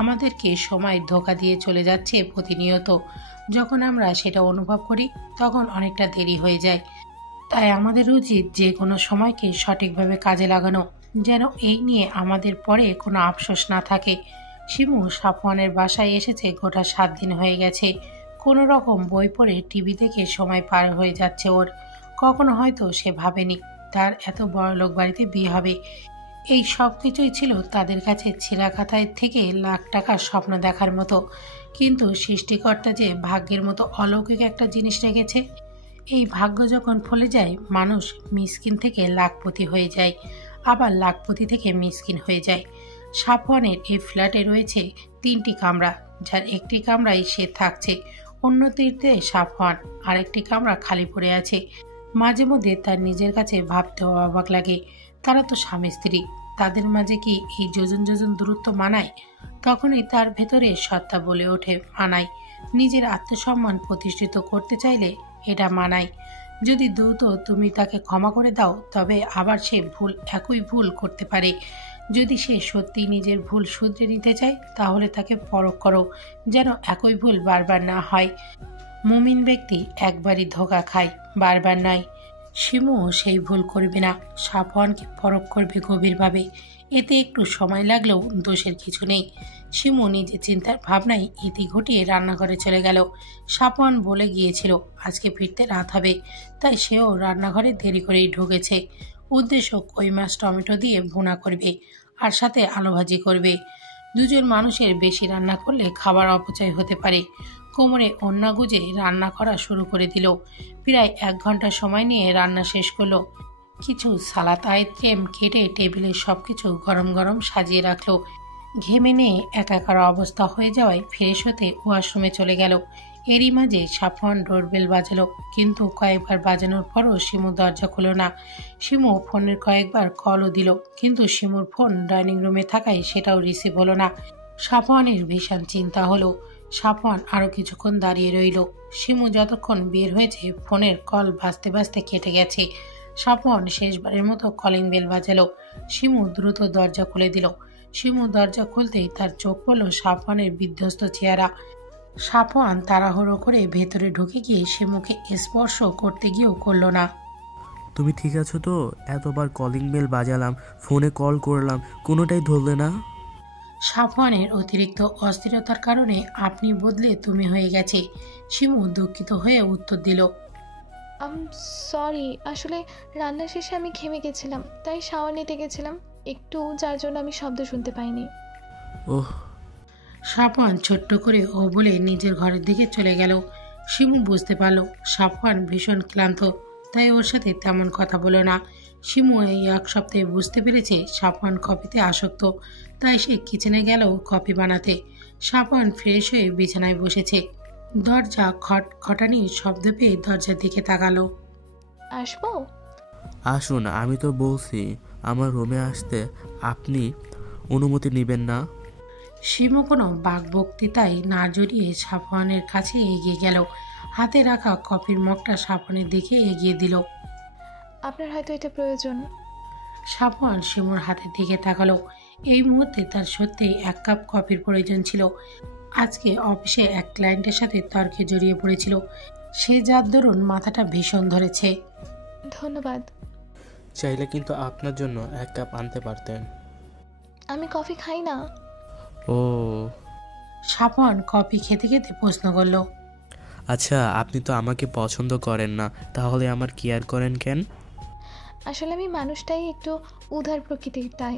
আমাদেরকে সময় ধোঁকা দিয়ে চলে যাচ্ছে প্রতিনিয়ত। যখন আমরা সেটা অনুভব করি তখন অনেকটা দেরি হয়ে যায়। তাই আমাদের উচিত যে কোনো সময়কে সঠিকভাবে কাজে লাগানো, যেন এই নিয়ে আমাদের পরে কোনো আফসোস না থাকে। শিমু সাফওয়ানের বাসায় এসেছে গোটা 7 দিন হয়ে গেছে। কোনো রকম বই পড়ে টিভি দেখে সময় পার হয়ে যাচ্ছে ওর। কখনো হয়তো সে ভাবেনি তার এত বড়লোক বাড়িতে বিয়ে হবে। এই সব কিছুই ছিল তাদের কাছে ছেঁড়া খাতায় থেকে লাখ টাকার স্বপ্ন দেখার মতো। কিন্তু সৃষ্টিকর্তা যে ভাগ্যের মতো অলৌকিক একটা জিনিস রেখেছে। এই ভাগ্য যখন ফলে যায়, মানুষ মিসকিন থেকে লাখপতি হয়ে যায়, আবার লাখপতি থেকে মিসকিন হয়ে যায়। সাফওয়ানের এই ফ্ল্যাটে রয়েছে 3টি কামরা, যার একটি কামরায় সে থাকছে, অন্য 3তে সাফওয়ান, আরেকটি কামরা খালি পড়ে আছে। মাঝে মধ্যে তার নিজের কাছে ভাবতেও অবাক লাগে, তারা তো স্বামী স্ত্রী, তাদের মাঝে কি এই যোজন যোজন দূরত্ব মানায়? তখনই তার ভেতরে সত্তা বলে ওঠে মানায়। নিজের আত্মসম্মান প্রতিষ্ঠিত করতে চাইলে এটা মানায়। যদি দ্রুত তুমি তাকে ক্ষমা করে দাও, তবে আবার সে একই ভুল করতে পারে। যদি সে সত্যি নিজের ভুল শুধরে নিতে চায়, তাহলে তাকে পরখ করো, যেন একই ভুল বারবার না হয়। মুমিন ব্যক্তি একবারই ধোঁকা খায়, বারবার নয়। শিমুও সেই ভুল করবে না, সাফওয়ানকে পরখ করবে গভীরভাবে। এতে একটু সময় লাগলেও দোষের কিছু নেই। শিমু নিজের চিন্তার ভাবনায় ইতি ঘটিয়ে রান্নাঘরে চলে গেল। সাফওয়ান বলে গিয়েছিল আজকে ফিরতে রাত হবে, তাই সেও রান্নাঘরে দেরি করেই ঢুকেছে। উদ্দেশ্য কই মাছ টমেটো দিয়ে ভুনা করবে, আর সাথে আলু ভাজি করবে। 2 জন মানুষের বেশি রান্না করলে খাবার অপচয় হতে পারে। কোমরে ওড়না গুজে রান্না করা শুরু করে দিল। প্রায় 1 ঘন্টা সময় নিয়ে রান্না শেষ করলো। কিছু সালাদ আইটেম কেটে টেবিলে সবকিছু গরম গরম সাজিয়ে রাখলো। ঘেমে নিয়ে একাকার অবস্থা হয়ে যাওয়ায় ফ্রেশ হতে ওয়াশরুমে চলে গেল। এরই মাঝে সাফওয়ান ডোরবেল বাজালো, কিন্তু কয়েকবার বাজানোর পরও শিমু দরজা খুলো না। শিমু ফোনের কয়েকবার কলও দিল, কিন্তু শিমুর ফোন ডাইনিং রুমে থাকায় সেটাও রিসিভ হলো না। সাফওয়ানের ভীষণ চিন্তা হলো। সাফওয়ান আরো কিছুক্ষণ দাঁড়িয়ে রইল। শিমু যতক্ষণ বের হয়েছে, ফোনের কল বাজতে বাজতে কেটে গেছে। সাফওয়ান শেষবারের মতো কলিং বেল বাজালো। শিমু দ্রুত দরজা খুলে দিল। শিমু দরজা খুলতেই তার চোখ পড়ল সাফওয়ানের বিধ্বস্ত চেহারা। সাফওয়ান তাড়াহুড়ো করে ভেতরে ঢুকে গিয়ে শিমুকে স্পর্শ করতে গিয়েও করল না। তুমি ঠিক আছো তো? এতবার কলিং বেল বাজালাম, ফোনে কল করলাম, কোনোটাই ধরলে না। সাফওয়ানের অতিরিক্ত অস্থিরতার কারণে আপনি বদলে তুমি হয়ে গেছে। শিমু দুঃখিত হয়ে উত্তর দিল, সরি, আসলে রান্না শেষে আমি ঘেমে গেছিলাম, তাই শাওয়ার নিতে গেছিলাম একটু, যার জন্য আমি শব্দ শুনতে পাইনি। ওহ। সাফওয়ান ছোট্ট করে ও বলে নিজের ঘরের দিকে চলে গেল। শিমু বুঝতে পারল সাফওয়ান ভীষণ ক্লান্ত, তাই ওর সাথে তেমন কথা বলো না। শিমু এই 1 সপ্তাহে বুঝতে পেরেছে সাফওয়ান কফিতে আসক্ত, তাই সে কিচেনে গেল কফি বানাতে। সাফওয়ান ফ্রেশ হয়ে বিছানায় বসেছে। দরজা খটখটানি শব্দ পেয়ে দরজার দিকে তাকালো। আসবো? আসুন, আমি তো বলছি আমার রুমে আসতে আপনি অনুমতি নেবেন না। শিমু কোনো বাকবক্তৃতায় না জড়িয়ে সাফওয়ানের কাছে এগিয়ে গেল। হাতে রাখা কফির মগটা সাফওয়ানের দিকে এগিয়ে দিল। আপনার হয়তো এটা প্রয়োজন। সাফওয়ান শিমুর হাতের দিকে তাকালো। এই মুহূর্তে তার সত্যি 1 কাপ কফির প্রয়োজন ছিল। আজকে অফিসে এক ক্লায়েন্টের সাথে তর্কে জড়িয়ে পড়েছিল। সে যার দরুন মাথাটা ভীষণ ধরেছে। ধন্যবাদ। চাইলে কিন্তু আপনার জন্য 1 কাপ আনতে পারতেন। আমি কফি খাই না। ও। সাফওয়ান কফি খেতে খেতে প্রশ্ন করল, আচ্ছা, আপনি তো আমাকে পছন্দ করেন না, তাহলে আমার কেয়ার করেন কেন? আসলে আমি মানুষটাই একটু উদার প্রকৃতির, তাই।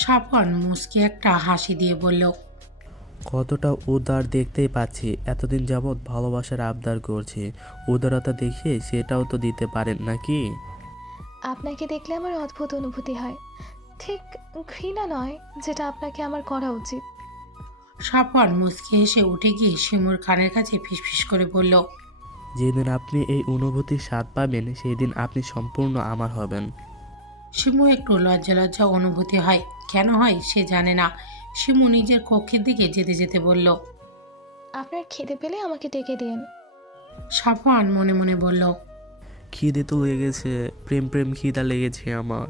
সাফওয়ান মুচকি একটা হাসি দিয়ে বলল, কতটা উদার দেখতেই পাচ্ছি। এতদিন যাবৎ ভালোবাসার আবদার করছি, উদারতা দেখিয়ে সেটাও তো দিতে পারেন নাকি? আপনাকে দেখলে আমার অদ্ভুত অনুভূতি হয়, ঠিক ঘৃণা নয়, যেটা আপনাকে আমার করা উচিত। সাফওয়ান মুচকি হেসে উঠে গিয়ে শিমুর কানের কাছে ফিসফিস করে বলল, যেদিন আপনি এই অনুভূতির স্বাদ পাবেন, সেই দিন আপনি সম্পূর্ণ আমার হবেন। শিমু একটু লজ্জা লজ্জা অনুভূতি হয়, কেন হয় সে জানে না। শিমু নিজের কক্ষের দিকে যেতে যেতে বলল, আপনার খিদে পেলে আমাকে ডেকে দিন। সাফওয়ান মনে মনে বলল, খিদে তো লেগেছে, প্রেম প্রেম খিদা লেগেছে আমার।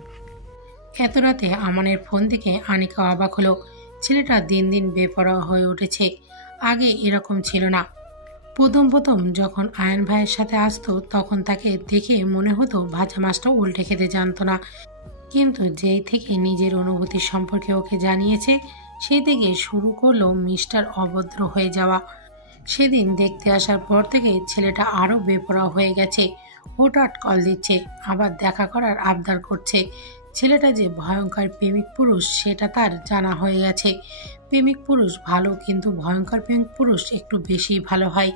এত রাতে আমানের ফোন থেকে আনিকা অবাক হলো। ছেলেটা দিন দিন বেপরোয়া হয়ে উঠেছে, আগে এরকম ছিল না। প্রথম যখন আয়ন ভাইয়ের সাথে আসতো, তখন তাকে দেখে মনে হতো ভাজা মাছটা উল্টে খেতে জানতো না। কিন্তু যেই থেকে নিজের অনুভূতি সম্পর্কে ওকে জানিয়েছে, সেই থেকে শুরু করলো মিস্টার অভদ্র হয়ে যাওয়া। সেদিন দেখতে আসার পর থেকে ছেলেটা আরও বেপরোয়া হয়ে গেছে। হঠাৎ কল দিচ্ছে, আবার দেখা করার আবদার করছে। ছেলেটা যে ভয়ঙ্কর প্রেমিক পুরুষ সেটা তার জানা হয়ে গেছে। প্রেমিক পুরুষ ভালো, কিন্তু ভয়ঙ্কর প্রেমিক পুরুষ একটু বেশি ভালো হয়।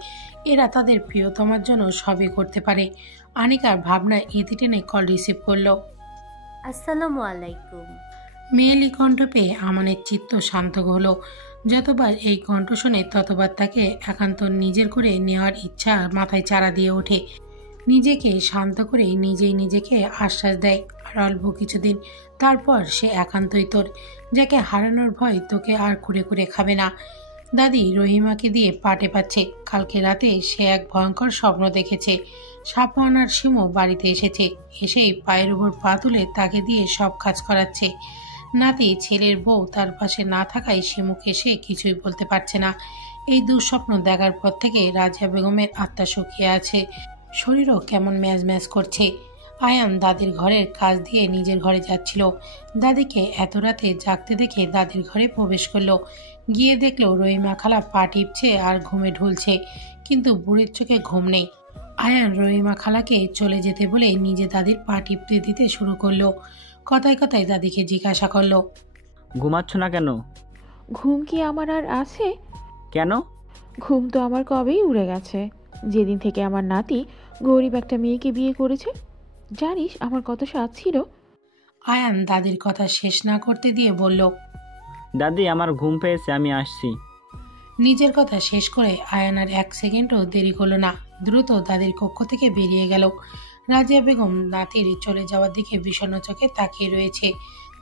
এরা তাদের প্রিয়তমার জন্য সবই করতে পারে। আনিকার ভাবনায় ইতি টেনে কল রিসিভ করলো। আসসালামু আলাইকুম। মেয়েলি কণ্ঠ পেয়ে আমানের চিত্ত শান্ত হলো। যতবার এই কণ্ঠ শোনে ততবার তাকে একান্ত নিজের করে নেওয়ার ইচ্ছা মাথায় চারা দিয়ে ওঠে। নিজেকে শান্ত করে নিজেই নিজেকে আশ্বাস দেয়, আর অল্প কিছুদিন তারপর সে একান্তই তোর। যাকে হারানোর ভয় তোকে আর কুড়ে কুড়ে খাবে না। দাদি রহিমাকে দিয়ে পাটে পাচ্ছে। কালকে রাতে সে এক ভয়ঙ্কর স্বপ্ন দেখেছে। সাপওয়ান আর শিমু বাড়িতে এসেছে। এসেই পায়ের উপর পা তুলে তাকে দিয়ে সব কাজ করাচ্ছে। নাতি ছেলের বউ তার পাশে না থাকায় শিমুকে সে কিছুই বলতে পারছে না। এই দুঃস্বপ্ন দেখার পর থেকে রাজিয়া বেগমের আত্মা শুকিয়ে আছে, শরীরও কেমন ম্যাজ ম্যাজ করছে। আয়ান দাদির ঘরের কাজ দিয়ে নিজের ঘরে যাচ্ছিল। দাদিকে এত রাতে জাগতে দেখে দাদির ঘরে প্রবেশ করলো। গিয়ে দেখলো রহিমা খালা পা টিপছে আর ঘুমে ঢুলছে, কিন্তু বুড়ির চোখে ঘুম নেই। আয়ান রহিমা খালাকে চলে যেতে বলে নিজে দাদির পা টিপতে দিতে শুরু করলো। কথায় কথায় দাদিকে জিজ্ঞাসা করলো, ঘুমাচ্ছ না কেন? ঘুম কি আমার আর আছে? কেন? ঘুম তো আমার কবেই উড়ে গেছে, যেদিন থেকে আমার নাতি গরিব একটা মেয়েকে বিয়ে করেছে। জানিস আমার কত স্বাদ ছিল। আয়ান দাদির কথা শেষ না করতে দিয়ে বলল, দাদি আমার ঘুম পেয়েছে, আমি আসছি। নিজের কথা শেষ করে আয়ান আর এক সেকেন্ডও দেরি করলো না, দ্রুত দাদির কক্ষ থেকে বেরিয়ে গেল। রাজিয়া বেগম নাতির চলে যাওয়ার দিকে বিষণ্ণ চোখে তাকিয়ে রয়েছে।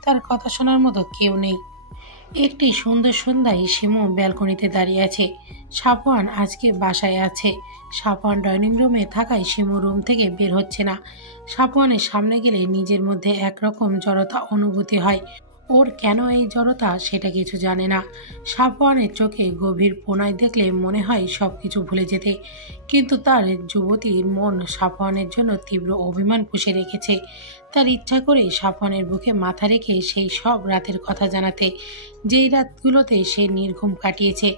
তার কথা শোনার মতো কেউ নেই। একটি সুন্দর সন্ধ্যায় শিমু ব্যালকনিতে দাঁড়িয়ে আছে। সাপওয়ান আজকে বাসায় আছে। সাপওয়ান ডাইনিং রুমে থাকায় শিমু রুম থেকে বের হচ্ছে না। সাপওয়ানের সামনে গেলে নিজের মধ্যে একরকম জড়তা অনুভূতি হয়। ওর কেন এই জড়তা সেটা কিছু জানে না। সাপওয়ানের চোখে গভীর পোনায় দেখলে মনে হয় সব কিছু ভুলে যেতে, কিন্তু তার যুবতীর মন সাপওয়ানের জন্য তীব্র অভিমান পুষে রেখেছে। তার ইচ্ছা করে সাপওয়ানের বুকে মাথা রেখে সেই সব রাতের কথা জানাতে, যেই রাতগুলোতে সে নির্ঘুম কাটিয়েছে।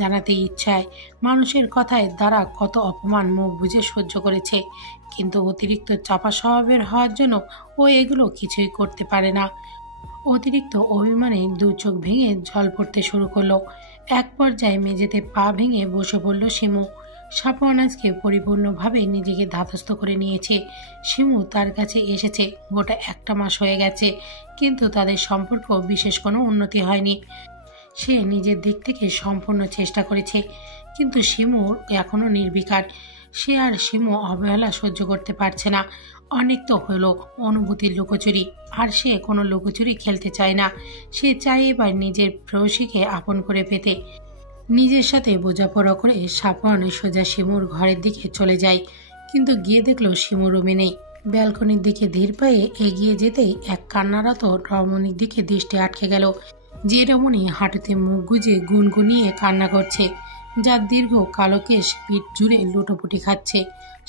জানাতে ইচ্ছায় মানুষের কথায় দ্বারা কত অপমান মুখ বুঝে সহ্য করেছে, কিন্তু অতিরিক্ত চাপা স্বভাবের হওয়ার জন্য ও এগুলো কিছুই করতে পারে না। অতিরিক্ত অভিমানে দু চোখ ভেঙে জল পড়তে শুরু করলো। এক পর্যায়ে মেঝেতে পা ভেঙে বসে পড়ল শিমু। সাপওয়ান আজকে পরিপূর্ণভাবে নিজেকে ধাতস্থ করে নিয়েছে। শিমু তার কাছে এসেছে গোটা 1 মাস হয়ে গেছে, কিন্তু তাদের সম্পর্ক বিশেষ কোনো উন্নতি হয়নি। সে নিজের দিক থেকে সম্পূর্ণ চেষ্টা করেছে, কিন্তু শিমু এখনো নির্বিকার। সে আর শিমু অবহেলা সহ্য করতে পারছে না। অনেক তো হলো অনুভূতির লুকোচুরি, আর সে কোনো লুকোচুরি খেলতে চায় না। সে চায় এবার নিজের প্রেয়সীকে আপন করে পেতে। নিজের সাথে বোঝাপড়া করে সাপওয়ান সোজা শিমুর ঘরের দিকে চলে যায়, কিন্তু গিয়ে দেখলো শিমু রুমে নেই। ব্যালকনির দিকে ধীর পায়ে এগিয়ে যেতেই এক কান্নারত রমণীর দিকে দৃষ্টি আটকে গেল। যে রমণী হাঁটুতে মুখ গুজে গুনগুনিয়ে কান্না করছে, যার দীর্ঘ কালো কেশ পিঠ জুড়ে লুটোপুটি খাচ্ছে।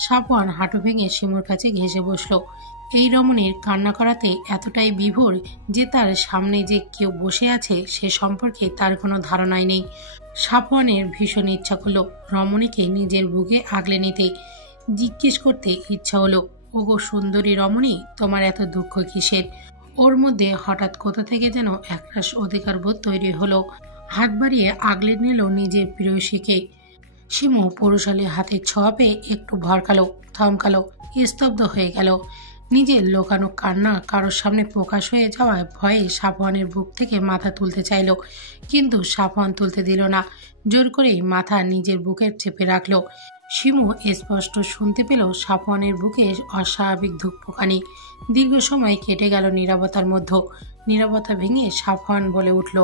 সাপওয়ান হাঁটু ভেঙে শিমুর কাছে ঘেঁষে বসল। এই রমণীর কান্না করাতে এতটাই বিভোর যে তার সামনে যে কেউ বসে আছে সে সম্পর্কে তার কোনো ধারণাই নেই। সাপওয়ানের ভীষণ ইচ্ছা করলো রমণীকে নিজের বুকে আগলে নিতে। জিজ্ঞেস করতে ইচ্ছা হলো, ওগো সুন্দরী রমণী, তোমার এত দুঃখ কিসের? ওর মধ্যে হঠাৎ কোথা থেকে যেন একরাশ অধিকারবোধ তৈরি হলো। হাত বাড়িয়ে আগলে নিল নিজের প্রেয়সীকে। শিমু পৌরশালী হাতের ছোঁয়া পেয়ে একটু ভরকালো, থমকালো, স্তব্ধ হয়ে গেল। নিজের লোকানো কান্না কারোর সামনে প্রকাশ হয়ে যাওয়ায় ভয়ে সাপওয়ানের বুক থেকে মাথা তুলতে চাইল, কিন্তু সাপওয়ান তুলতে দিল না। জোর করেই মাথা নিজের বুকে চেপে রাখল। শিমু স্পষ্ট শুনতে পেল সাপওয়ানের বুকে অস্বাভাবিক ধুকপুকানি। দীর্ঘ সময় কেটে গেল নীরবতার মধ্যে। নীরবতা ভেঙে সাপওয়ান বলে উঠল,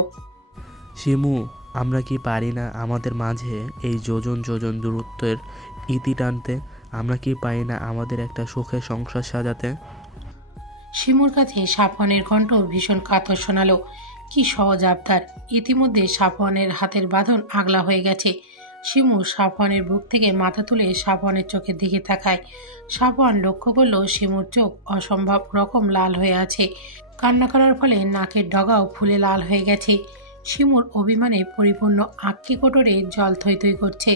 শিমু, আমরা কি পারি না আমাদের মাঝে এই যোজন যোজন দূরত্বের ইতি টানতে? আমরা কি পারি না আমাদের একটা সুখের সংসার সাজাতে? শিমুর কাছে সাপওয়ানের কণ্ঠ ভীষণ কাতর শোনালো। কি সহজ আবদার! ইতিমধ্যে সাপওয়ানের হাতের বাঁধন আগলা হয়ে গেছে। শিমু সাপওয়ানের বুক থেকে মাথা তুলে সাপওয়ানের চোখের দিকে তাকায়। সাপওয়ান লক্ষ্য করলো শিমুর চোখ অসম্ভব রকম লাল হয়ে আছে। কান্না করার ফলে নাকের ডগাও ফুলে লাল হয়ে গেছে। শিমুর অভিমানে পরিপূর্ণ আক্ষি কোটরে জল থই থই করছে।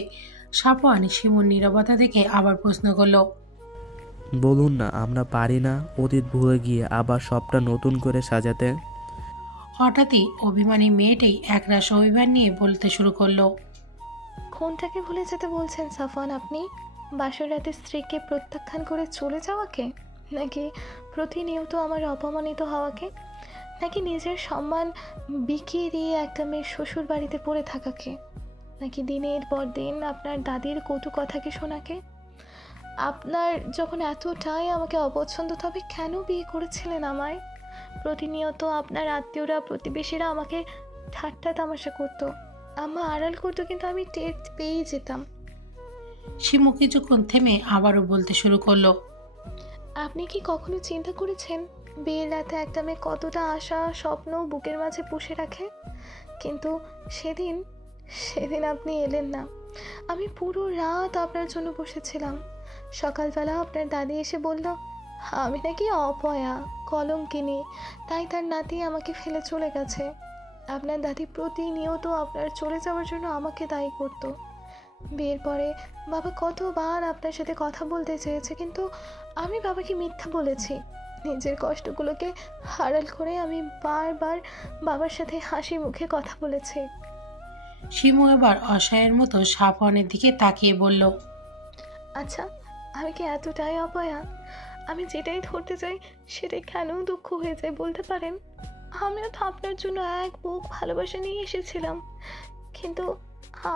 সাফওয়ান শিমুর নীরবতা দেখে আবার প্রশ্ন করলো, বলুন না আমরা পারি না অতীত ভুলে গিয়ে আবার সবটা নতুন করে সাজাতে? হঠাৎই অভিমানী মেয়েটাই একরাশ অভিমান নিয়ে বলতে শুরু করলো, কোনটাকে ভুলে যেতে বলছেন সাফওয়ান আপনি? বাসর রাতে স্ত্রীকে প্রত্যাখ্যান করে চলে যাওয়াকে, নাকি প্রতিনিয়ত আমার অপমানিত হওয়াকে, নাকি নিজের সম্মান বিকিয়ে দিয়ে একটা মেয়ের শ্বশুর বাড়িতে পড়ে থাকাকে, নাকি দিনের পর দিন আপনার দাদির কটু কথাকে শোনাকে? আপনার যখন এতটাই আমাকে অপছন্দ, তবে কেন বিয়ে করেছিলেন আমায়? প্রতিনিয়ত আপনার আত্মীয়রা প্রতিবেশীরা আমাকে ঠাট্টা তামাশা করতো, আম্মা আড়াল করতো, কিন্তু আমি টের পেয়েই যেতাম। শিমু কিছুক্ষণ থেমে আবারও বলতে শুরু করলো, আপনি কি কখনো চিন্তা করেছেন বিয়ের রাতে একটা মেয়ে কতটা আশা স্বপ্ন বুকের মাঝে পুষে রাখে? কিন্তু সেদিন আপনি এলেন না। আমি পুরো রাত আপনার জন্য বসেছিলাম। সকালবেলা আপনার দাদি এসে বলল আমি নাকি অপয়া, কলঙ্কিনী, তাই তার নাতি আমাকে ফেলে চলে গেছে। আপনার দাদি প্রতিনিয়ত আপনার চলে যাওয়ার জন্য আমাকে দায়ী করত। বিয়ের পরে বাবা কতবার আপনার সাথে কথা বলতে চেয়েছে, কিন্তু আমি বাবাকে মিথ্যা বলেছি। নিজের কষ্টগুলোকে আড়াল করে আমি বারবার বাবার সাথে হাসি মুখে কথা বলেছি। শিমু এবার অসহায়ের মতো সাফওয়ানের দিকে তাকিয়ে বলল, আচ্ছা, আমি কি এতটাই অপয়া? আমি যেটাই ধরতে চাই সেটাই কেন দুঃখ হয়ে যায় বলতে পারেন? আমিও তো আপনার জন্য এক বুক ভালোবাসা নিয়ে এসেছিলাম, কিন্তু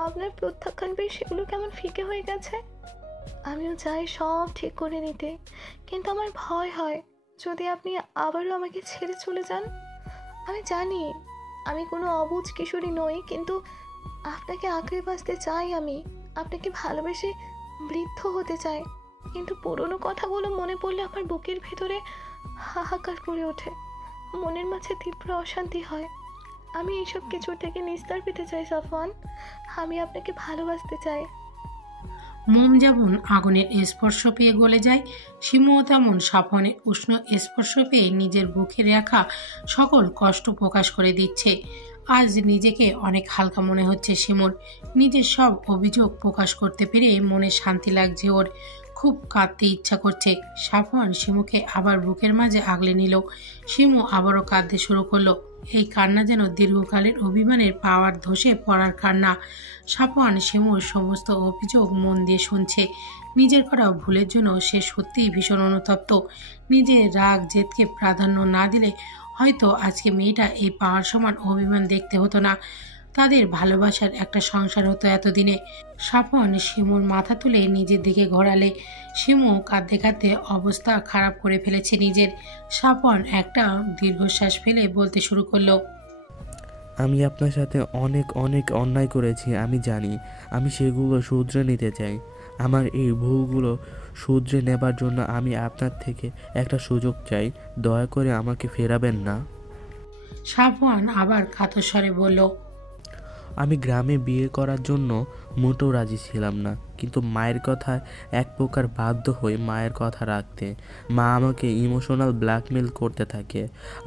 আপনার প্রত্যাখ্যান পেয়ে সেগুলো কেমন ফিকে হয়ে গেছে। আমিও চাই সব ঠিক করে নিতে, কিন্তু আমার ভয় হয় যদি আপনি আবারও আমাকে ছেড়ে চলে যান। আমি জানি আমি কোনো অবুঝ কিশোরী নই, কিন্তু আপনাকে আঁকড়ে বাঁচতে চাই। আমি আপনাকে ভালোবেসে বৃদ্ধ হতে চাই, কিন্তু পুরনো কথাগুলো মনে পড়লে আমার বুকের ভেতরে হাহাকার করে ওঠে, মনের মাঝে তীব্র অশান্তি হয়। আমি এইসব কিছু থেকে নিস্তার পেতে চাই সাফওয়ান। আমি আপনাকে ভালোবাসতে চাই। মোম যেমন আগুনের স্পর্শ পেয়ে গলে যায়, শিমুও তেমন সাফওয়ানের উষ্ণ স্পর্শ পেয়ে নিজের বুকে রাখা সকল কষ্ট প্রকাশ করে দিচ্ছে। আজ নিজেকে অনেক হালকা মনে হচ্ছে শিমুর। নিজের সব অভিযোগ প্রকাশ করতে পেরে মনে শান্তি লাগছে ওর। খুব কাঁদতে ইচ্ছা করছে। সাফওয়ান শিমুকে আবার বুকের মাঝে আগলে নিল। শিমু আবারও কাঁদতে শুরু করলো। এই কান্না যেন দীর্ঘকালের অভিমানের পাওয়ার ধসে পড়ার কান্না। সাফওয়ান শিমুর সমস্ত অভিযোগ মন দিয়ে শুনছে। নিজের করা ভুলের জন্য সে সত্যিই ভীষণ অনুতপ্ত। নিজের রাগ জেদকে প্রাধান্য না দিলে হয়তো আজকে মেয়েটা এই পাওয়ার সমান অভিমান দেখতে হতো না। তাদের ভালোবাসার একটা সংসার হতো এতদিনে। সাফওয়ান শিমুর মাথা তুলে নিজের দিকে ঘোরালে। শিমু কাঁদতে কাঁদতে অবস্থা খারাপ করে ফেলেছে নিজের। সাফওয়ান একটা দীর্ঘশ্বাস ফেলে বলতে শুরু করলো, আমি আপনার সাথে অনেক অনেক অন্যায় করেছি, আমি জানি। আমি সেগুলো শুধরে নিতে চাই। আমার এই ভুলগুলো শুধরে নেবার জন্য আমি আপনার থেকে একটা সুযোগ চাই। দয়া করে আমাকে ফেরাবেন না। সাফওয়ান আবার কাতর স্বরে বলল, আমি গ্রামে বিয়ে করার জন্য মোটেও রাজি ছিলাম না, কিন্তু মায়ের কথায় এক প্রকার বাধ্য হয়ে মায়ের কথা রাখতে। মা আমাকে ইমোশনাল ব্ল্যাকমেল করতে থাকে,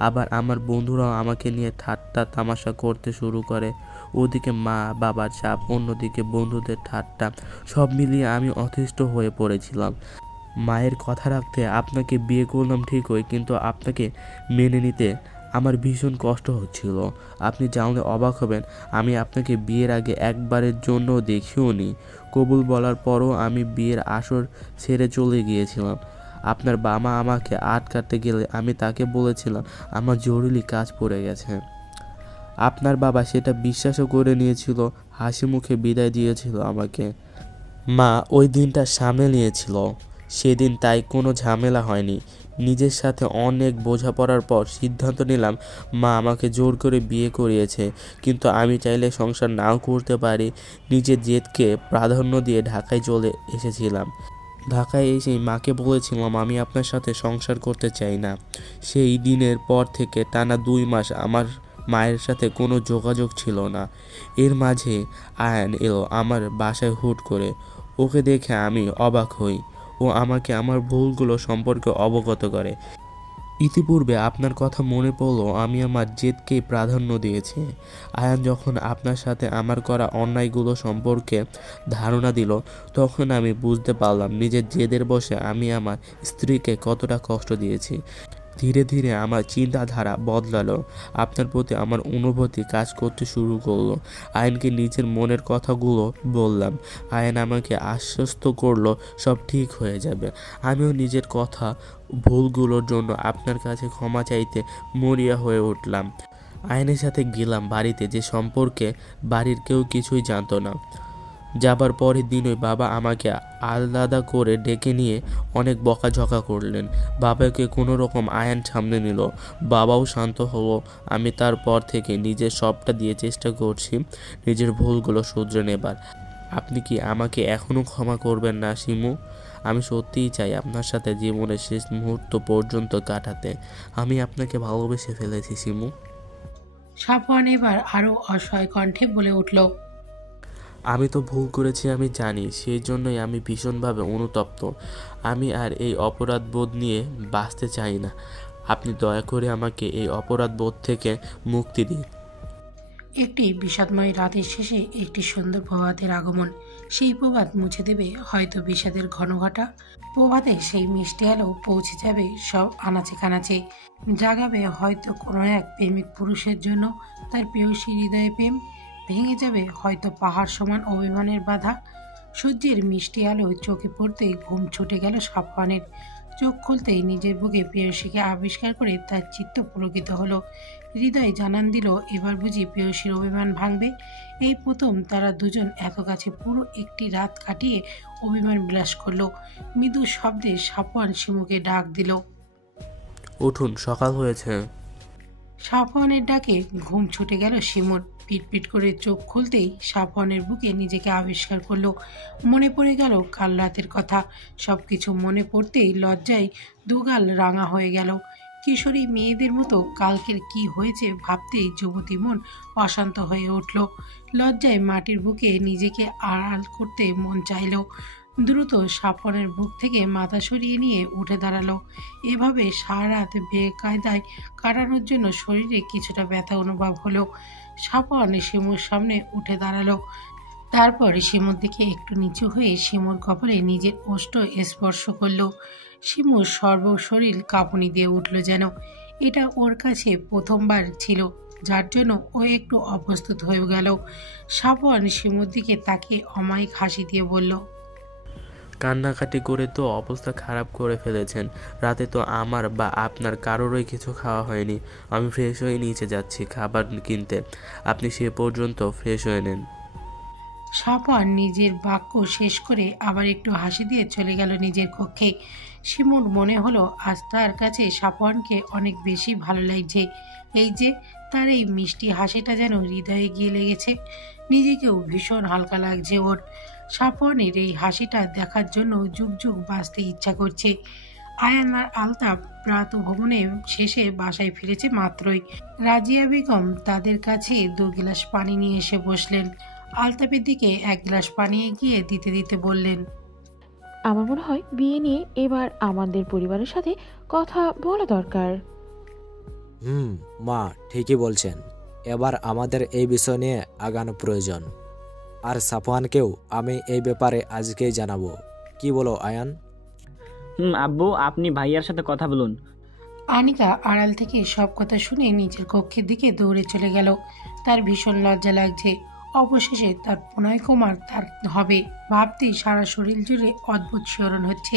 আবার আমার বন্ধুরাও আমাকে নিয়ে ঠাট্টা তামাশা করতে শুরু করে। ওদিকে মা বাবার চাপ, অন্যদিকে বন্ধুদের ঠাট্টা, সব মিলিয়ে আমি অতিষ্ঠ হয়ে পড়েছিলাম। মায়ের কথা রাখতে আপনাকে বিয়ে করলাম ঠিকই, কিন্তু আপনাকে মেনে নিতে আমার ভীষণ কষ্ট হচ্ছিল। আপনি জানলে অবাক হবেন, আমি আপনাকে বিয়ের আগে একবারের জন্য দেখিও নি। কবুল বলার পরও আমি বিয়ের আসর ছেড়ে চলে গিয়েছিলাম। আপনার বাবা আমাকে আটকাতে গেলে আমি তাকে বলেছিলাম আমার জরুরি কাজ পড়ে গেছে। আপনার বাবা সেটা বিশ্বাসও করে নিয়েছিল, হাসি মুখে বিদায় দিয়েছিল আমাকে। মা ওই দিনটা সামলে নিয়েছিল। সেদিন তাই কোনো ঝামেলা হয়নি। নিজের সাথে অনেক বোঝাপড়ার পর সিদ্ধান্ত নিলাম। মা আমাকে জোর করে বিয়ে করিয়েছে, কিন্তু আমি চাইলে সংসার নাও করতে পারি। নিজের জেদকে প্রাধান্য দিয়ে ঢাকায় চলে এসেছিলাম। ঢাকায় এসেই মাকে বলেছিলাম আমি আপনার সাথে সংসার করতে চাই না। সেই দিনের পর থেকে টানা 2 মাস আমার মায়ের সাথে কোনো যোগাযোগ ছিল না। এর মাঝে আয়ান এলো আমার বাসায় হুট করে। ওকে দেখে আমি অবাক হই। ও আমাকে আমার ভুলগুলো সম্পর্কে অবগত করে। ইতিপূর্বে আপনার কথা মনে পড়লো আমি আমার জেদকেই প্রাধান্য দিয়েছি। আয়ান যখন আপনার সাথে আমার করা অন্যায়গুলো সম্পর্কে ধারণা দিল, তখন আমি বুঝতে পারলাম নিজের জেদের বশে আমি আমার স্ত্রীকে কতটা কষ্ট দিয়েছি। ধীরে ধীরে আমার চিন্তাধারা বদলালো, আপনার প্রতি আমার অনুভূতি কাজ করতে শুরু করলো। আয়নকে নিজের মনের কথাগুলো বললাম। আয়ন আমাকে আশ্বস্ত করলো সব ঠিক হয়ে যাবে। আমিও নিজের কথা ভুলগুলোর জন্য আপনার কাছে ক্ষমা চাইতে মরিয়া হয়ে উঠলাম। আয়নের সাথে গেলাম বাড়িতে, যে সম্পর্কে বাড়ির কেউ কিছুই জানতো না। যাবার পরের দিনই বাবা আমাকে আলাদা করে ডেকে নিয়ে অনেক বকাঝকা করলেন। বাবাকে কোনো রকম আয়ন সামনে নিল, বাবাও শান্ত হলো। আমি তারপর থেকে নিজের সবটা দিয়ে চেষ্টা করছি নিজের ভুলগুলো শুধরে নেবার। আপনি কি আমাকে এখনও ক্ষমা করবেন না শিমু? আমি সত্যিই চাই আপনার সাথে জীবনের শেষ মুহূর্ত পর্যন্ত কাটাতে। আমি আপনাকে ভালোবেসে ফেলেছি শিমু। সাফওয়ান এবার আরো অসহায় কণ্ঠে বলে উঠল, আমি তো ভুল করেছি আমি জানি, সেই জন্যই আমি ভীষণভাবে অনুতপ্ত। আমি আর এই অপরাধ বোধ নিয়ে বাঁচতে চাই না। আপনি দয়া করে আমাকে এই অপরাধ বোধ থেকে মুক্তি দিন। একটি বিষাদময় রাতের শেষে একটি সুন্দর প্রভাতের আগমন। সেই প্রভাত মুছে দেবে হয়তো বিষাদের ঘনঘটা। প্রভাতে সেই মিষ্টি আলো পৌঁছে যাবে সব আনাচে কানাচে, জাগাবে হয়তো কোনো এক প্রেমিক পুরুষের জন্য তার প্রেয়সী হৃদয়ে প্রেম। ভেঙে যাবে হয়তো পাহাড় সমান অভিমানের বাধা। সূর্যের মিষ্টি আলো চোখে পড়তেই ঘুম ছুটে গেল সাফওয়ানের। চোখ খুলতেই নিজের বুকে প্রেয়সীকে আবিষ্কার করে তার চিত্ত পুলকিত হলো। হৃদয় জানান দিল এবার বুঝি প্রেয়সীর অভিমান ভাঙবে। এই প্রথম তারা দুজন এত কাছে পুরো একটি রাত কাটিয়ে অভিমান বিলাস করলো। মৃদু শব্দে সাফওয়ান শিমুকে ডাক দিল, উঠুন, সকাল হয়েছে। সাফওয়ানের ডাকে ঘুম ছুটে গেল শিমুর। পিটপিট করে চোখ খুলতেই সাফওয়ানের বুকে নিজেকে আবিষ্কার করলো। মনে পড়ে গেল কাল রাতের কথা। সবকিছু মনে পড়তেই লজ্জায় দুগাল রাঙা হয়ে গেল। কিশোরী মেয়েদের মতো কালকের কি হয়েছে ভাবতেই যুবতী মন অশান্ত হয়ে উঠল। লজ্জায় মাটির বুকে নিজেকে আড়াল করতে মন চাইল। দ্রুত সাফওয়ানের বুক থেকে মাথা সরিয়ে নিয়ে উঠে দাঁড়ালো। এভাবে সারা রাত বেকায়দায় কাটানোর জন্য শরীরে কিছুটা ব্যথা অনুভব হলো। সাফওয়ান শিমুর সামনে উঠে দাঁড়ালো। তারপর শিমুর দিকে একটু নিচু হয়ে শিমুর কপালে নিজের ওষ্ঠ স্পর্শ করলো। শিমুর সর্বশরীর কাঁপুনি দিয়ে উঠল যেন। এটা ওর কাছে প্রথমবার ছিল, যার জন্য ও একটু অপ্রস্তুত হয়ে গেল। সাফওয়ান শিমুর দিকে তাকিয়ে অমায়িক হাসি দিয়ে বলল, কান্নাকাটি করে তো অবস্থা খারাপ করে ফেলেছেন। রাতে তো আমার বা আপনার কারোরই কিছু খাওয়া হয়নি। আমি ফ্রেশ হয়ে নিচে যাচ্ছি খাবার কিনতে, আপনি সে পর্যন্ত ফ্রেশ হয়ে নেন। সাফওয়ান নিজের বাক্য শেষ করে আবার একটু হাসি দিয়ে চলে গেল নিজের কক্ষে। শিমুর মনে হলো আজ তার কাছে সাফওয়ানকে অনেক বেশি ভালো লাগছে। এই যে তার এই মিষ্টি হাসিটা যেন হৃদয়ে গিয়ে লেগেছে। নিজেকেও ভীষণ হালকা লাগছে ওর। সাফওয়ানের এই হাসিটা দেখার জন্য যুগ যুগ বাঁচতে ইচ্ছা করছে। আয়ান আর আলতাফ প্রাতঃভ্রমণে শেষে বাসায় ফিরেছে মাত্রই। রাজিয়া বেগম তাদের কাছে 2 গ্লাস পানি নিয়ে এসে বসলেন। আলতাফের দিকে 1 গ্লাস পানি এগিয়ে দিতে দিতে বললেন, আমার মনে হয় বিয়ে নিয়ে এবার আমাদের পরিবারের সাথে কথা বলা দরকার। মা ঠিকই বলছেন। এবার আমাদের এই বিষয় নিয়ে আগানো প্রয়োজন। আর সাফওয়ানকেও আমি এই ব্যাপারে আজকেই জানাবো। কি বলো আয়ান? আব্বু, আপনি ভাইয়ার সাথে কথা বলুন। আনিকা আড়াল থেকে সব কথা শুনে নিজের কক্ষের দিকে দৌড়ে চলে গেল। তার ভীষণ লজ্জা লাগছে। অবশেষে তার প্রণয় কুমার তার হবে ভাবতেই সারা শরীর জুড়ে অদ্ভুত শিহরণ হচ্ছে।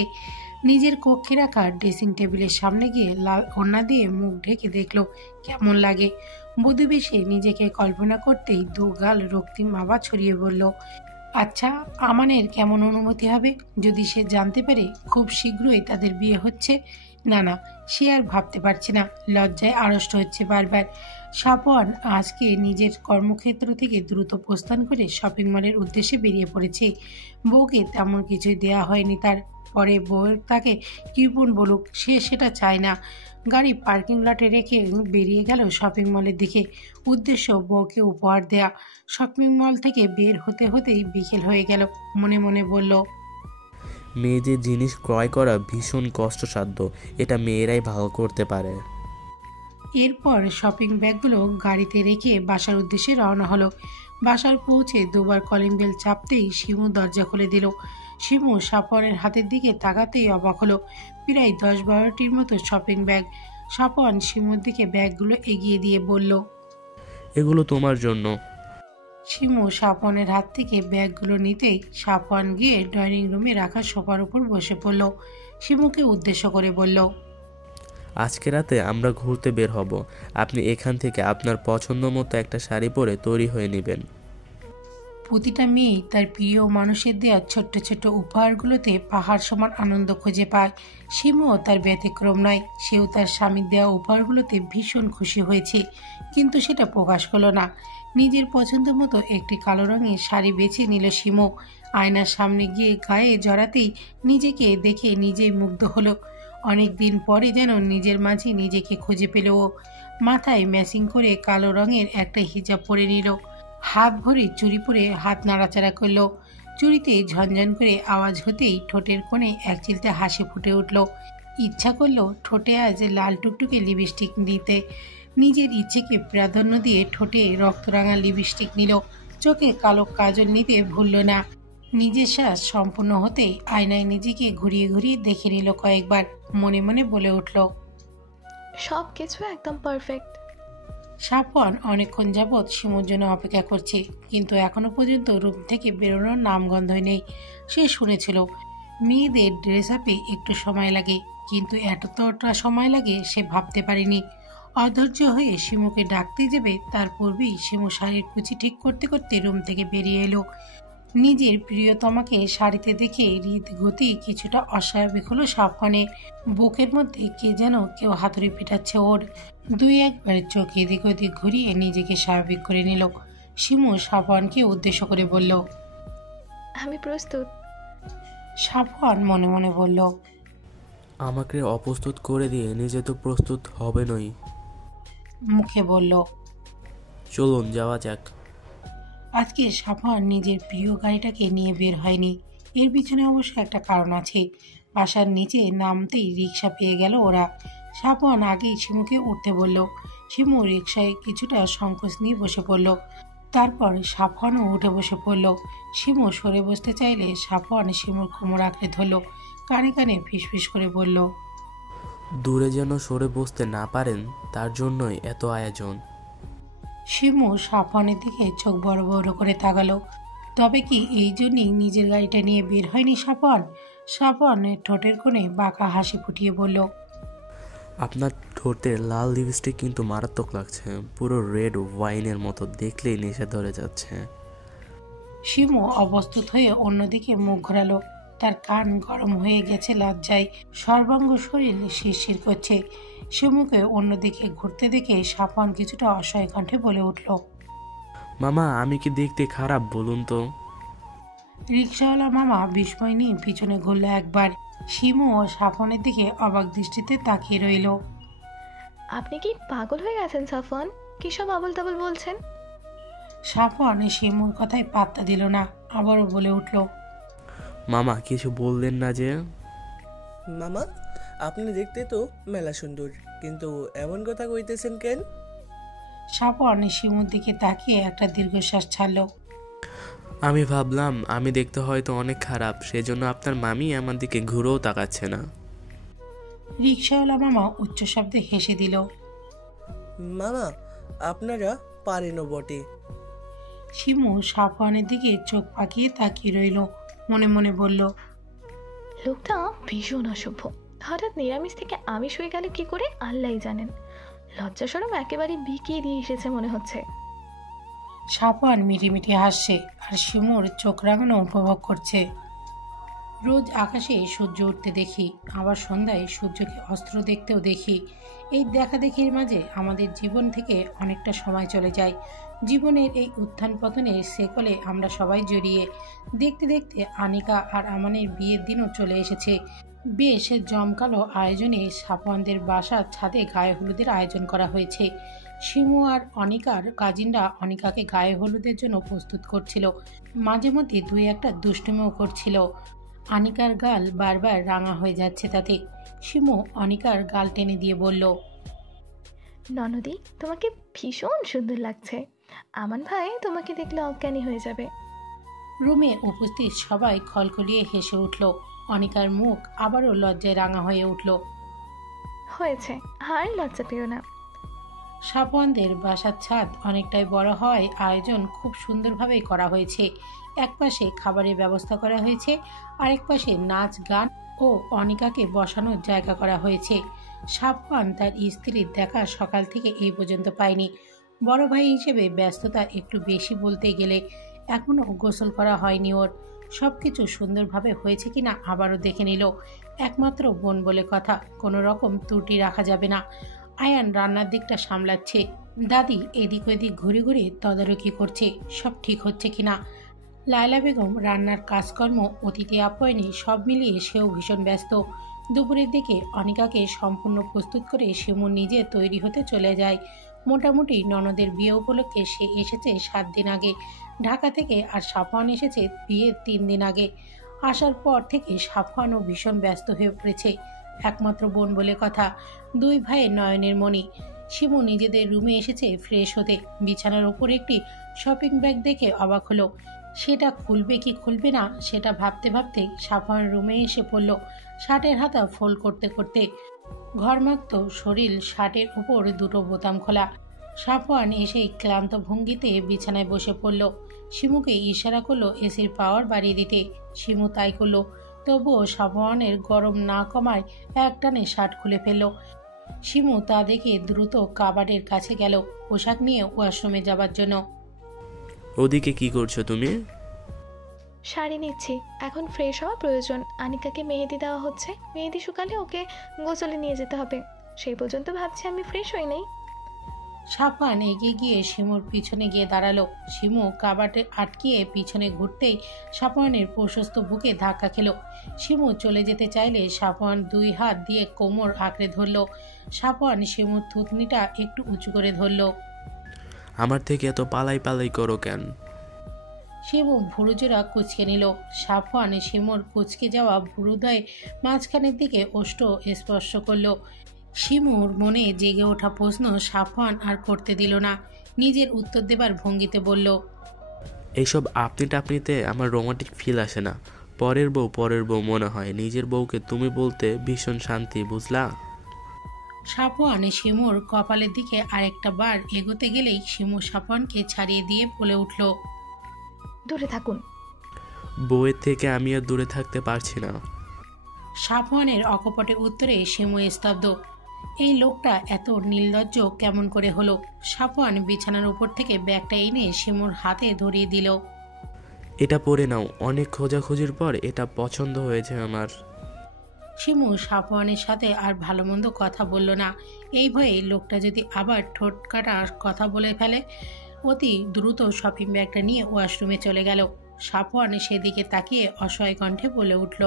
নিজের কক্ষে রাখা ড্রেসিং টেবিলের সামনে গিয়ে লাল ওড়না দিয়ে মুখ ঢেকে দেখলো কেমন লাগে। বধূ বেশে নিজেকে কল্পনা করতেই 2 গাল রক্তিম আভা ছড়িয়ে বলল, আচ্ছা আমানের কেমন অনুমতি হবে যদি সে জানতে পারে খুব শীঘ্রই তাদের বিয়ে হচ্ছে? না না, সে আর ভাবতে পারছে না। লজ্জায় আড়ষ্ট হচ্ছে বারবার। সাফওয়ান আজকে নিজের কর্মক্ষেত্র থেকে দ্রুত প্রস্থান করে শপিং মলের উদ্দেশ্যে বেরিয়ে পড়েছে। বউকে তেমন কিছুই দেয়া হয়নি তার। পরে বউয়ের তাকে কৃপণ বলুক, সে সেটা চায় না। গাড়ি পার্কিং লটে রেখে বেরিয়ে গেল শপিং মলের দিকে। উদ্দেশ্য বউকে উপহার দেয়া। শপিং মল থেকে বের হতে হতেই বিকেল হয়ে গেল। মনে মনে বলল, মেয়েদের জিনিস ক্রয় করা ভীষণ কষ্টসাধ্য, এটা মেয়েরাই ভালো করতে পারে। এরপর শপিং ব্যাগগুলো গাড়িতে রেখে বাসার উদ্দেশ্যে রওনা হলো। বাসার পৌঁছে দুবার কলিং বেল চাপতেই শিমু দরজা খুলে দিল। শিমু সাফওয়ানের হাতের দিকে তাকাতেই অবাক হলো। প্রায় 10-12টির মতো শপিং ব্যাগ। সাফওয়ান শিমুর দিকে ব্যাগগুলো এগিয়ে দিয়ে বলল, এগুলো তোমার জন্য। শিমু সাফওয়ানের হাত থেকে ব্যাগগুলো নিতেই সাফওয়ান গিয়ে ডাইনিং রুমে রাখা সোফার উপর বসে পড়ল। শিমুকে উদ্দেশ্য করে বলল, আজকে রাতে আমরা ঘুরতে বের হব, আপনি এখান থেকে আপনার পছন্দ মতো একটা শাড়ি পরে তৈরি হয়ে নেবেন। প্রতিটা মেয়ে তার প্রিয় মানুষের দেওয়া ছোট্ট ছোট্ট উপহারগুলোতে পাহাড় সমান আনন্দ খুঁজে পায়। শিমুও তার ব্যতিক্রম নয়। সেও তার স্বামীর দেওয়া উপহারগুলোতে ভীষণ খুশি হয়েছে, কিন্তু সেটা প্রকাশ করলো না। নিজের পছন্দ মতো একটি কালো রঙের শাড়ি বেছে নিল শিমু। আয়নার সামনে গিয়ে গায়ে জড়াতেই নিজেকে দেখে নিজেই মুগ্ধ হলো। অনেক দিন পরে যেন নিজের মাঝে নিজেকে খুঁজে পেল ও। মাথায় ম্যাচিং করে কালো রঙের একটা হিজাব পরে নিল। হাত ভরে চুড়ি পরে হাত নাড়াচাড়া করলো। চুড়িতে ঝনঝন করে আওয়াজ হতেই ঠোঁটের কোণে এক চিলতে হাসি ফুটে উঠল। ইচ্ছা করলো ঠোঁটে আজ লাল টুকটুকে লিপস্টিক দিতে। নিজের ইচ্ছেকে প্রাধান্য দিয়ে ঠোঁটে রক্তরাঙা লিপস্টিক নিল। চোখে কালো কাজল নিতে ভুলল না। নিজের শ্বাস সম্পূর্ণ হতেই আয়নায় নিজেকে ঘুরিয়ে ঘুরিয়ে দেখে নিল কয়েকবার। মনে মনে বলে উঠল, সব কিছু একদম পারফেক্ট। সাফওয়ান অনেকক্ষণ যাবৎ শিমুর জন্য অপেক্ষা করছে, কিন্তু এখনো পর্যন্ত রুম থেকে বেরোনোর নামগন্ধই নেই। সে শুনেছিল মেয়েদের ড্রেস আপে একটু সময় লাগে, কিন্তু এতটা সময় লাগে সে ভাবতে পারেনি। অধৈর্য হয়ে শিমুকে ডাকতে যাবে তার পূর্বেই শিমু শাড়ির কুচি ঠিক করতে করতে রুম থেকে বেরিয়ে এলো। নিজের প্রিয়তমাকে শাড়িতে দেখে হৃদগতি কিছুটা অস্বাভাবিক হলো সাফওয়ানের। বুকের মধ্যে কে যেন কেউ হাতুড়ি পিটাচ্ছে ওর। 2-1 বার চোখ এদিক ওদিক ঘুরিয়ে নিজেকে স্বাভাবিক করে নিল। শিমু সাফওয়ানকে উদ্দেশ্য করে বলল, আমি প্রস্তুত। সাফওয়ান মনে মনে বলল, আমাকে অপ্রস্তুত করে দিয়ে নিজে তো প্রস্তুত হবেনই। মুখে বলল, চলুন যাওয়া যাক। আজকে সাফওয়ান নিজের প্রিয় গাড়িটাকে নিয়ে বের হয়নি। এর পিছনে অবশ্য একটা কারণ আছে। বাসার নিচে নামতেই রিক্সা পেয়ে গেল ওরা। সাফওয়ান আগেই শিমুকে উঠতে বলল। শিমু রিক্সায় কিছুটা সংকোচ নিয়ে বসে পড়ল। তারপর সাফওয়ানও উঠে বসে পড়ল। শিমু সরে বসতে চাইলে সাফওয়ান শিমুর কোমর আঁকড়ে ধরল। কানে কানে ফিসফিস করে বলল, দূরে যেন সরে বসতে না পারেন, তার জন্যই এত আয়োজন। শিমু সাফওয়ানের দিকে চোখ বড় বড় করে তাকালো। তবে কি এই জন্যই নিজের গাড়িটা নিয়ে বের হয়নি সাফওয়ান? সাফওয়ানের ঠোঁটের কোণে বাঁকা হাসি ফুটিয়ে বলল, আপনার ঠোঁটে লাল লিপস্টিক কিন্তু মারাত্মক লাগছে, পুরো রেড ওয়াইনের মতো, দেখলেই নেশা ধরে যাচ্ছে। শিমু অপ্রস্তুত হয়ে অন্যদিকে মুখ ঘোরালো। তার কান গরম হয়ে গেছে লজ্জায়। সর্বাঙ্গ শরীর শিরশির করছে। শিমুকে অন্যদিকে ঘুরতে দেখে সাফওয়ান কিছুটা অসহায় কণ্ঠে বলে উঠল, মামা আমি কি দেখতে খারাপ বলুন তো? রিক্সাওয়ালা মামা বিস্ময় নিয়ে পিছনে ঘুরল একবার। শিমু ও সাফওয়ানের দিকে অবাক দৃষ্টিতে তাকিয়ে রইল। আপনি কি পাগল হয়ে গেছেন সাফওয়ান? কি সব আবল তাবল বলছেন? সাফওয়ান শিমুর কথায় পাত্তা দিল না। আবারও বলে উঠল, মামা কিছু বললেন না যে? মামা আপনি দেখতে তো মেলা সুন্দর, কিন্তু এমন কথা কইতেছেন কেন? সাফওয়ান শিমুর দিকে তাকিয়ে একটা দীর্ঘশ্বাস ছাড়ল। আমি ভাবলাম আমি দেখতে হয়তো অনেক খারাপ, সেজন্য আপনার মামি আমার দিকে ঘুরেও তাকাচ্ছে না। রিক্সাওয়ালা মামা উচ্চ শব্দে হেসে দিল। মামা আপনারা পারেনও বটে। শিমু সাফওয়ানের দিকে চোখ পাকিয়ে তাকিয়ে রইল। মনে মনে বলল, লোকটা ভীষণ অসভ্য। হঠাৎ নিরামিষ থেকে আমিষ হয়ে গেল কি করে আল্লাহই জানেন। লজ্জা শরম একেবারে বিকিয়ে দিয়ে এসেছে মনে হচ্ছে। সাফওয়ান মিটিমিটি হাসছে আর শিমুর চোখ রাঙানো উপভোগ করছে। রোজ আকাশে সূর্য উঠতে দেখি, আবার সন্ধ্যায় সূর্যকে অস্ত্র দেখতেও দেখি। এই দেখাদেখির মাঝে আমাদের জীবন থেকে অনেকটা সময় চলে যায়। জীবনের এই উত্থান পতনের সেকলে আমরা সবাই জড়িয়ে। দেখতে দেখতে আনিকা আর আমানের বিয়ের দিনও চলে এসেছে। বেশ জমকালো আয়োজনে সাফওয়ানদের বাসার ছাদে গায়ে হলুদের আয়োজন করা হয়েছে। শিমু আর অনিকার কাজিনরা অনিকাকে গায়ে হলুদের জন্য প্রস্তুত করছিল। মাঝে মধ্যে 2-1টা দুষ্টুমিও করছিল। আনিকার গাল বারবার রাঙা হয়ে যাচ্ছে তাতে। শিমু অনিকার গাল টেনে দিয়ে বলল, ননদি, তোমাকে ভীষণ সুন্দর লাগছে। আমান ভাই তোমাকে দেখলে অজ্ঞানী হয়ে যাবে। রুমে উপস্থিত সবাই খলখলিয়ে হেসে উঠল। অনিকার মুখ আবারও লজ্জায় রাঙা হয়ে উঠল। হয়েছে, আর লজ্জা পেও না। সাপওয়ানদের বাসার ছাদ অনেকটাই বড় হওয়ায় আয়োজন খুব সুন্দরভাবে করা হয়েছে। একপাশে খাবারের ব্যবস্থা করা হয়েছে, আরেক পাশে নাচ গান ও অনিকাকে বসানোর জায়গা করা হয়েছে। সাপওয়ান তার স্ত্রীর দেখা সকাল থেকে এই পর্যন্ত পায়নি। বড় ভাই হিসেবে ব্যস্ততা একটু বেশি বলতে গেলে। এখনও গোসল করা হয়নি ওর। সবকিছু সুন্দরভাবে হয়েছে কিনা আবারও দেখে নিল। একমাত্র বোন বলে কথা, কোনো রকম ত্রুটি রাখা যাবে না। আয়ান রান্নার দিকটা সামলাচ্ছে, দাদি এদিক ওদিক ঘুরে ঘুরে তদারকি করছে সব ঠিক হচ্ছে কিনা। লায়লা বেগম রান্নার কাজকর্ম, অতিথি আপ্যায়নে সব মিলিয়ে সেও ভীষণ ব্যস্ত। দুপুরের দিকে অনিকাকে সম্পূর্ণ প্রস্তুত করে শিমু নিজে তৈরি হতে চলে যায়। মোটামুটি ননদের বিয়ে উপলক্ষে সে এসেছে 7 দিন আগে ঢাকা থেকে, আর সাফওয়ান এসেছে বিয়ের 3 দিন আগে। আসার পর থেকে সাফওয়ানও ভীষণ ব্যস্ত হয়ে পড়েছে। একমাত্র বোন বলে কথা, 2 ভাইয়ের নয়নের মণি। শিমু নিজেদের রুমে এসেছে ফ্রেশ হতে। বিছানার উপর একটি শপিং ব্যাগ দেখে অবাক হলো। সেটা খুলবে কি খুলবে না সেটা ভাবতে ভাবতে সাফওয়ান রুমে এসে পড়ল, শার্টের হাতা ফোল্ড করতে করতে। ঘরমাক্ত শরীর, শার্টের উপর 2টো বোতাম খোলা। সাফওয়ান এসেই ক্লান্ত ভঙ্গিতে বিছানায় বসে পড়ল। শিমুকে ইশারা করলো এসির পাওয়ার বাড়িয়ে দিতে। শিমু তাই করলো। তবুও সাফওয়ানের গরম না কমায় একটানে শার্ট খুলে ফেলল। শিমু তা দেখে দ্রুত কাবাডের কাছে গেল পোশাক নিয়ে ওয়াশরুমে যাবার জন্য। ওদিকে কি করছো তুমি? শাড়ি নিচ্ছি, এখন ফ্রেশ হওয়া প্রয়োজন। আনিকাকে মেহেদি দেওয়া হচ্ছে, মেহেদি শুকালে ওকে গোসলে নিয়ে যেতে হবে। সেই পর্যন্ত ভাবছি আমি ফ্রেশ হই নাই। সাফওয়ান এগিয়ে গিয়ে শিমুর পিছনে গিয়ে দাঁড়ালো। শিমু কাবাটে আটকিয়ে পিছনে ঘুরতেই সাফওয়ানের প্রশস্ত বুকে ধাক্কা খেল। শিমু চলে যেতে চাইলে সাফওয়ান 2 হাত দিয়ে কোমর আঁকড়ে ধরল। সাফওয়ান শিমুর থুতনিটা একটু উঁচু করে ধরল। আমার থেকে এত পালাই পালাই করো কেন? শিমু ভুরুজোড়া কুচকে নিল। সাফওয়ান শিমুর কুচকে যাওয়া ভুরুদয় মাঝখানের দিকে ওষ্ঠ স্পর্শ করল। শিমুর মনে জেগে ওঠা প্রশ্ন সাফওয়ান আর করতে দিল না। নিজের উত্তর দেবার ভঙ্গিতে বলল, এইসব আপনি টাপনিতে আমার রোমান্টিক ফিল আসে না। পরের বউ মনে হয়, নিজের বউকে তুমি বলতে ভীষণ শান্তি, বুঝলা? সাফওয়ান শিমুর কপালের দিকে আরেকটা বার এগোতে গেলেই শিমু সাফওয়ানকে ছাড়িয়ে দিয়ে বলে উঠল, দূরে থাকুন। বউয়ের থেকে আমি আর দূরে থাকতে পারছি না। সাফওয়ানের অকপটে উত্তরে শিমু স্তব্ধ। এই লোকটা এত নির্লজ্জ কেমন করে হলো? সাফওয়ান বিছানার উপর থেকে ব্যাগটা এনে শিমুর হাতে ধরিয়ে দিল। এটা পরে নাও, অনেক খোঁজাখুঁজির পর এটা পছন্দ হয়েছে আমার। শিমু সাফওয়ানের সাথে আর ভালো মন্দ কথা বলল না। এই ভয়ে লোকটা যদি আবার ঠোঁট কাটা কথা বলে ফেলে। অতি দ্রুত শপিং ব্যাগটা নিয়ে ওয়াশরুমে চলে গেল। সাফওয়ান সেদিকে তাকিয়ে অসহায় কণ্ঠে বলে উঠল,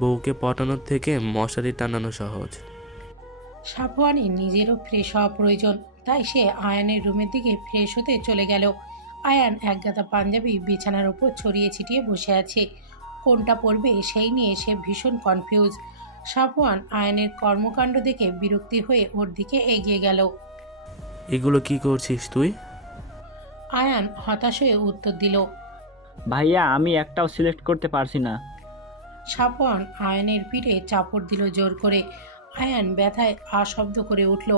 বউকে পটানোর থেকে মশারি টানানো সহজ। সাফওয়ানের নিজেরও ফ্রেশ হওয়া প্রয়োজন, তাই সে আয়ানের রুমের দিকে ফ্রেশ হতে চলে গেল। আয়ান একগাদা পাঞ্জাবি বিছানার উপর ছড়িয়ে ছিটিয়ে বসে আছে। কোনটা পরবে সেই নিয়ে সে ভীষণ কনফিউজ। সাফওয়ান আয়ানের কর্মকাণ্ড দেখে বিরক্তি হয়ে ওর দিকে এগিয়ে গেল। এগুলো কি করছিস তুই? আয়ান হতাশ হয়ে উত্তর দিল, ভাইয়া আমি একটাও সিলেক্ট করতে পারছি না। সাফওয়ান আয়ানের পিঠে চাপড় দিল জোর করে। আয়ান ব্যথায় আশব্দ করে উঠল,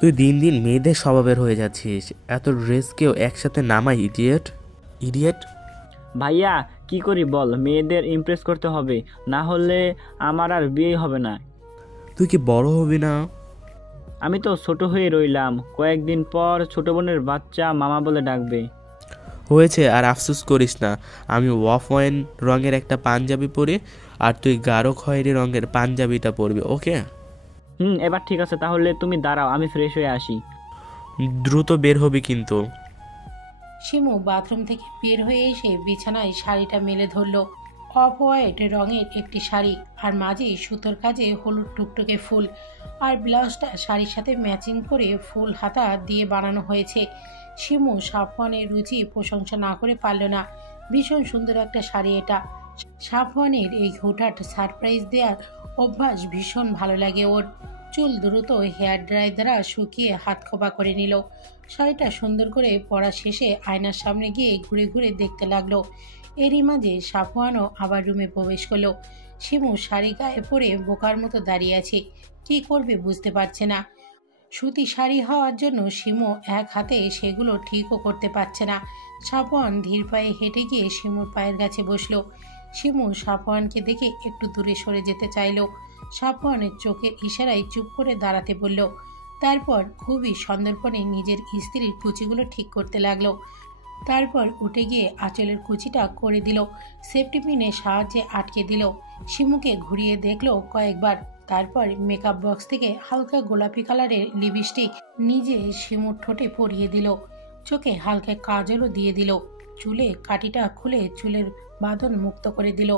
তুই দিন দিন মেয়েদের স্বভাবের হয়ে যাচ্ছিস। এত ড্রেসকেও একসাথে নামাই, ইডিয়েট। ভাইয়া কি করি বল, মেয়েদের ইমপ্রেস করতে হবে, না হলে আমার আর বিয়ে হবে না। তুই কি বড় হবি না? আমি তো ছোট হয়ে রইলাম, কয়েকদিন পর ছোট বোনের বাচ্চা মামা বলে ডাকবে। হয়েছে, আর আফসোস করিস না। আমি অফ ওয়াইন রঙের একটা পাঞ্জাবি পরি, আর তুই গাঢ় খয়েরি রঙের পাঞ্জাবিটা পরবি, ওকে? এবার ঠিক আছে, তাহলে তুমি দাঁড়াও, আমি ফ্রেশ হয়ে আসি। দ্রুত বের হবি কিন্তু। শিমু বাথরুম থেকে বের হয়ে এসে বিছানায় শাড়িটা মেলে ধরল। অফ হোয়াইট রঙের একটি শাড়ি, আর মাঝে সুতোর কাজে হলুদ টুকটুকে ফুল, আর ব্লাউজটা শাড়ির সাথে ম্যাচিং করে ফুল হাতা দিয়ে বানানো হয়েছে। শিমু সাফওয়ানের রুচি প্রশংসা না করে পারল না। ভীষণ সুন্দর একটা শাড়ি এটা। সাফওয়ানের এই হুটহাট সারপ্রাইজ দেওয়ার অভ্যাস ভীষণ ভালো লাগে ওর। চুল দ্রুত হেয়ার ড্রাই দ্বারা শুকিয়ে হাত খোপা করে নিল। শাড়িটা সুন্দর করে পরা শেষে আয়নার সামনে গিয়ে ঘুরে ঘুরে দেখতে লাগলো। এরই মাঝে সাফওয়ানও আবার রুমে প্রবেশ করলো। শিমু শাড়ি গায়ে পরে বোকার মতো দাঁড়িয়ে আছে, কি করবে বুঝতে পারছে না। সুতি শাড়ি হওয়ার জন্য শিমু এক হাতে সেগুলো ঠিকও করতে পারছে না। সাফওয়ান ধীর পায়ে হেঁটে গিয়ে শিমুর পায়ের কাছে বসলো। শিমু সাফওয়ানকে দেখে একটু দূরে সরে যেতে চাইল। সাফওয়ানের চোখের ইশারায় চুপ করে দাঁড়াতে বলল। তারপর খুবই সন্দর্পণে নিজের স্ত্রীর কুচিগুলো ঠিক করতে লাগলো। তারপর উঠে গিয়ে আঁচলের কুচিটা করে দিল, সেফটি পিনের সাহায্যে আটকে দিল। শিমুকে ঘুরিয়ে দেখলো কয়েকবার। তারপর মেকআপ বক্স থেকে হালকা গোলাপি কালারের লিপস্টিক নিজে শিমুর ঠোঁটে পরিয়ে দিল। চোখে হালকা কাজলও দিয়ে দিল। চুলে কাটিটা খুলে চুলের বাঁধন মুক্ত করে দিল।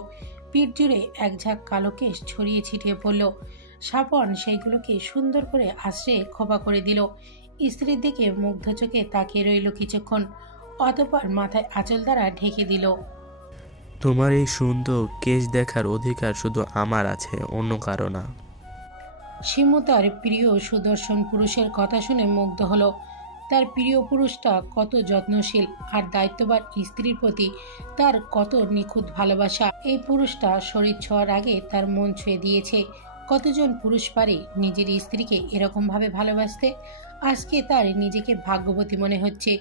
পিঠ জুড়ে এক ঝাঁক কালো কেশ ছড়িয়ে ছিটিয়ে পড়ল। সাফওয়ান সেইগুলোকে সুন্দর করে আশ্রয়ে খোপা করে দিল। স্ত্রীর দিকে মুগ্ধ চোখে তাকিয়ে রইল কিছুক্ষণ, অতঃপর মাথায় আঁচল দ্বারা ঢেকে দিল। তোমার এই সুন্দর কেশ দেখার অধিকার শুধু আমার আছে, অন্য কারো না। শিমু তার প্রিয় সুদর্শন পুরুষের কথা শুনে মুগ্ধ হলো। তার প্রিয় পুরুষটা কত যত্নশীল আর দায়িত্ববান স্ত্রীর প্রতি তার কত নিখুঁত ভালোবাসা। এই পুরুষটা শরীর ছোঁয়ার আগে তার মন ছুঁয়ে দিয়েছে। কতজন পুরুষ পারে নিজের স্ত্রীকে এরকমভাবে ভালোবাসতে? আজকে তার নিজেকে ভাগ্যবতী মনে হচ্ছে।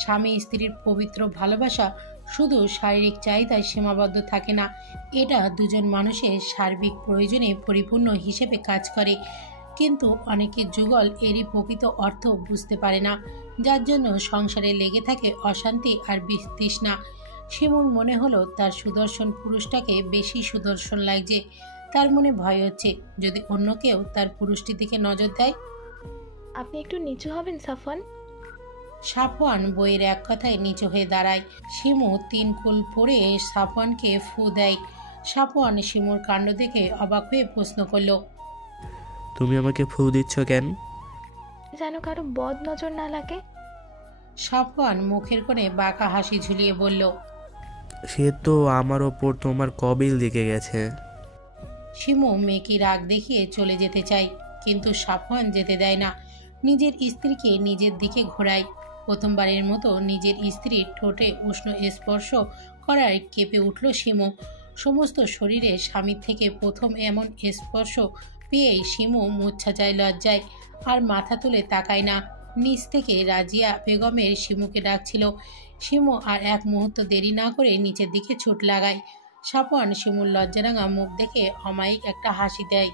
স্বামী স্ত্রীর পবিত্র ভালোবাসা শুধু শারীরিক চাহিদায় সীমাবদ্ধ থাকে না, এটা দুজন মানুষের সার্বিক প্রয়োজনে পরিপূর্ণ হিসেবে কাজ করে। কিন্তু অনেকে যুগল এরই প্রকৃত অর্থ বুঝতে পারে না, যার জন্য সংসারে লেগে থাকে অশান্তি আর বিতৃষ্ণা। শিমুর মনে হলো তার সুদর্শন পুরুষটাকে বেশি সুদর্শন লাগছে। তার মনে ভয় হচ্ছে যদি অন্য কেউ তার পুরুষটির দিকে নজর দেয়। আপনি একটু নিচু হবেন সাফওয়ান? সাফওয়ান বইয়ের এক কথায় নিচু হয়ে দাঁড়ায়। শিমু 3 কুল পরে সাফওয়ানকে ফু দেয়। সাফওয়ান শিমুর কাণ্ড দেখে অবাক হয়ে প্রশ্ন করল, তুমি আমাকে ফু দিচ্ছ কেন? যেন কারো বদ নজর না লাগে। সাফওয়ান মুখের কোণে বাঁকা হাসি ঝুলিয়ে বলল, সে তো আমার ওপর তোমার কবিল দিকে গেছে। শিমু মেকি রাগ দেখিয়ে চলে যেতে চায়, কিন্তু সাফওয়ান যেতে দেয় না। নিজের স্ত্রীকে নিজের দিকে ঘোরায়। প্রথমবারের মতো নিজের স্ত্রীর ঠোঁটে উষ্ণ স্পর্শ করায় কেঁপে উঠল শিমু। সমস্ত শরীরে স্বামীর থেকে প্রথম এমন স্পর্শ পেয়ে শিমু মূর্ছা যায় লজ্জায়, আর মাথা তুলে তাকায় না। নিচ থেকে রাজিয়া বেগমের শিমুকে ডাকছিল। শিমু আর এক মুহূর্ত দেরি না করে নিচের দিকে ছুট লাগায়। সাফওয়ান শিমুর লজ্জারাঙা মুখ দেখে অমায়িক একটা হাসি দেয়।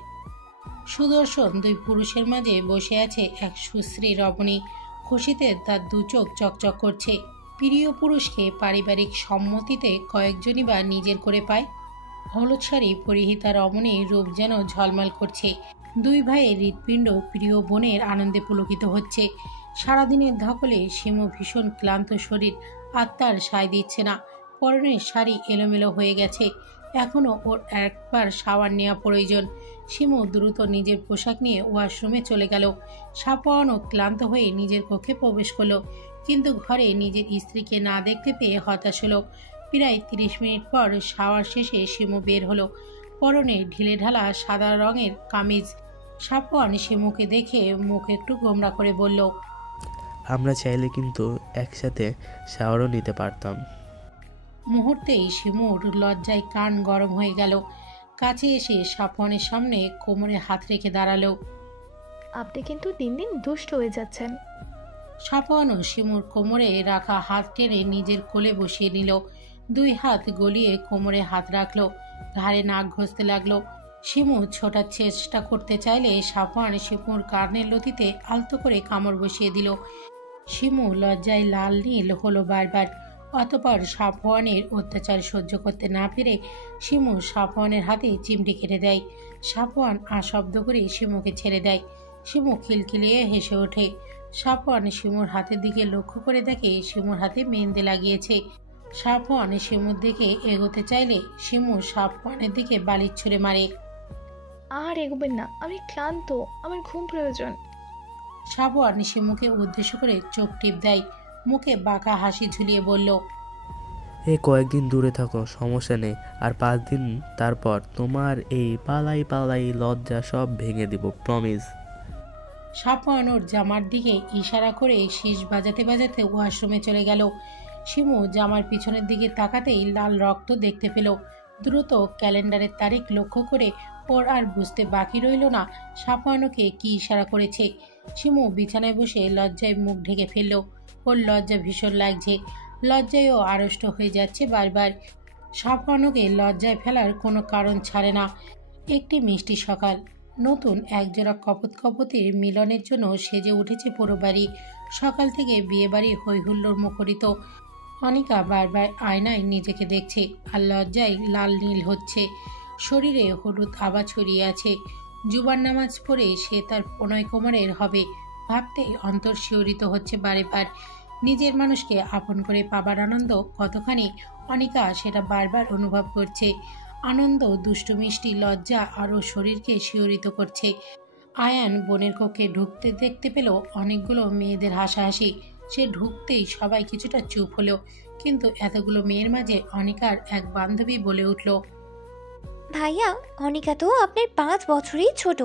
সুদর্শন 2 পুরুষের মাঝে বসে আছে এক সুশ্রী রমণী। খুশিতে তার 2 চোখ চকচক করছে। প্রিয় পুরুষকে পারিবারিক সম্মতিতে কয়েকজনই বা নিজের করে পায়। হলুদ শাড়ি পরিহিতা রমণীর রূপ যেন ঝলমল করছে। 2 ভাইয়ের হৃৎপিণ্ড প্রিয় বোনের আনন্দে পুলকিত হচ্ছে। সারাদিনের ধকলে শিমু ভীষণ ক্লান্ত শরীর, আত্মার সায় দিচ্ছে না। পরনের শাড়ি এলোমেলো হয়ে গেছে। এখনও ওর একবার শাওয়ার নেওয়া প্রয়োজন। শিমু দ্রুত নিজের পোশাক নিয়ে ওয়াশরুমে চলে গেল। সাফওয়ানও ক্লান্ত হয়ে নিজের কক্ষে প্রবেশ করলো, কিন্তু ঘরে নিজের স্ত্রীকে না দেখতে পেয়ে হতাশ হলো। প্রায় 30 মিনিট পর শাওয়ার শেষে শিমু বের হলো। পরনে ঢিলেঢালা সাদা রঙের কামিজ। সাফওয়ান শিমুকে দেখে মুখ একটু গোমরা করে বলল, আমরা চাইলে কিন্তু একসাথে শাওয়ারও নিতে পারতাম। মুহূর্তেই শিমুর লজ্জায় কান গরম হয়ে গেল। কাছে এসে সাফওয়ানের সামনে কোমরে হাত রেখে দাঁড়ালো। আপনি কিন্তু দিন দিন দুষ্ট হয়ে যাচ্ছেন। সাফওয়ানও শিমুর কোমরে রাখা হাত টেনে নিজের কোলে বসিয়ে নিল। 2 হাত গলিয়ে কোমরে হাত রাখলো, ঘাড়ে নাক ঘষতে লাগলো। শিমু ছোটার চেষ্টা করতে চাইলে সাফওয়ান শিমুর কানের লতিতে আলতো করে কামড় বসিয়ে দিল। শিমু লজ্জায় লাল নীল হলো বারবার। অতঃপর সাফওয়ানের অত্যাচার সহ্য করতে না পেরে শিমু সাফওয়ানের হাতে চিমটি কেটে দেয়। সাফওয়ান আশব্দ করে শিমুকে ছেড়ে দেয়। শিমু খিলখিলিয়ে হেসে ওঠে। সাফওয়ান শিমুর হাতের দিকে লক্ষ্য করে দেখে শিমুর হাতে মেহেন্দি লাগিয়েছে। সাফওয়ান শিমুর দিকে এগোতে চাইলে শিমু সাফওয়ানের দিকে বালিশ ছুঁড়ে মারে। আর এগোবেন না, আমি ক্লান্ত, আমার ঘুম প্রয়োজন। সাফওয়ান শিমুকে উদ্দেশ্য করে চোখ টিপ দেয়। মুখে বাঁকা হাসি ঝুলিয়ে বলল, এই কয়েকদিন দূরে থাকো, সমস্যা নেই। আর 5 দিন তারপর তোমার এই পালাই পালাই লজ্জা সব ভেঙে দিব, প্রমিস। সাফওয়ান ওর জামার দিকে ইশারা করে শীষ বাজাতে বাজাতে ওয়াশরুমে চলে গেল। শিমু জামার পিছনের দিকে তাকাতেই লাল রক্ত দেখতে পেল। দ্রুত ক্যালেন্ডারের তারিখ লক্ষ্য করে ওর আর বুঝতে বাকি রইল না সাফওয়ানকে কি ইশারা করেছে। শিমু বিছানায় বসে লজ্জায় মুখ ঢেকে ফেলল। ওর লজ্জা ভীষণ লাগছে, লজ্জায়ও আড়ষ্ট হয়ে যাচ্ছে বারবার। সাফওয়ানকে লজ্জায় ফেলার কোনো কারণ ছাড়ে না। একটি মিষ্টি সকাল, নতুন একজোড়া কপত কপতির মিলনের জন্য সেজে উঠেছে পুরো বাড়ি। সকাল থেকে বিয়ে বাড়ি হৈহুল্লোর মুখরিত। অনিকা বারবার আয়নায় নিজেকে দেখছে আর লজ্জায় লাল নীল হচ্ছে। শরীরে হলুদ আভা ছড়িয়ে আছে। জুবার নামাজ পড়ে সে তার প্রণয় কোমরের হবে ভাবতেই অন্তর শিহরিত হচ্ছে বারেবার। নিজের মানুষকে আপন করে পাবার আনন্দ কতখানি অনিকা সেটা বারবার অনুভব করছে। আনন্দ, দুষ্টু মিষ্টি লজ্জা আরও শরীরকে শিহরিত করছে। আয়ান বোনের কক্ষে ঢুকতে দেখতে পেল অনেকগুলো মেয়েদের হাসাহাসি। সে ঢুকতেই সবাই কিছুটা চুপ হলো, কিন্তু এতগুলো মেয়ের মাঝে অনিকার এক বান্ধবী বলে উঠল, ভাইয়া, অনিকা তো আপনার 5 বছরই ছোট,